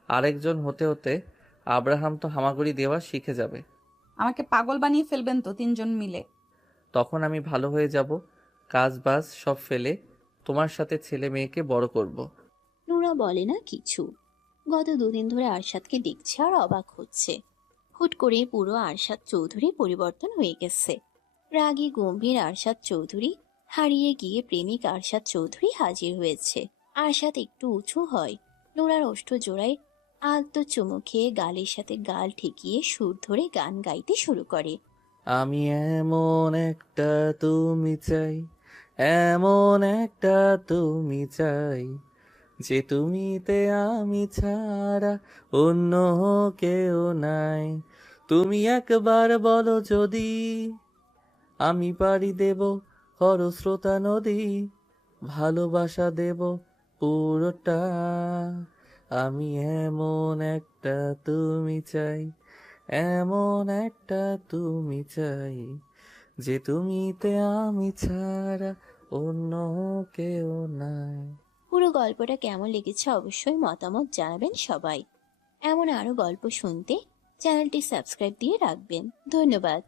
আরেকজন হতে হতে আব্রাহাম তো হামাগুড়ি দেওয়া শিখে যাবে। আমাকে পাগল বানিয়ে ফেলবেন তো তিনজন মিলে। তখন আমি ভালো হয়ে যাব, কাজ বাজ সব ফেলে তোমার সাথে ছেলে মেয়েকে বড় করব। নোরা বলে না কিছু। গত 2 দিন ধরে আরশাদকে দেখছে আর অবাক হচ্ছে। হুট করে পুরো আরশাদ চৌধুরী পরিবর্তন হয়ে গেছে। রাগী গম্ভীর আরশাদ চৌধুরী হারিয়ে গিয়ে প্রেমিক আরশাদ চৌধুরী হাজির হয়েছে। আরশাদ একটু উঁচু হয়, নোরার ওষ্ঠ জোড়ায় আলতো চুমু খেয়ে গালের সাথে গাল ঠেকিয়ে সুর ধরে গান গাইতে শুরু করে। আমি এমন একটা তুমি চাই, এমন একটা তুমি চাই, যে তুমিতে আমি ছাড়া অন্য কেউ নাই। তুমি একবার বলো যদি, আমি পাড়ি দেব খরস্রোতা নদী, ভালোবাসা দেব পুরোটা। আমি এমন একটা তুমি চাই, এমন একটা তুমি চাই, যে তুমিতে আমি ছাড়া অন্য কেউ নাই। পুরো গল্পটা কেমন লেগেছে অবশ্যই মতামত জানাবেন সবাই। এমন আরো গল্প শুনতে চ্যানেলটি সাবস্ক্রাইব দিয়ে রাখবেন। ধন্যবাদ।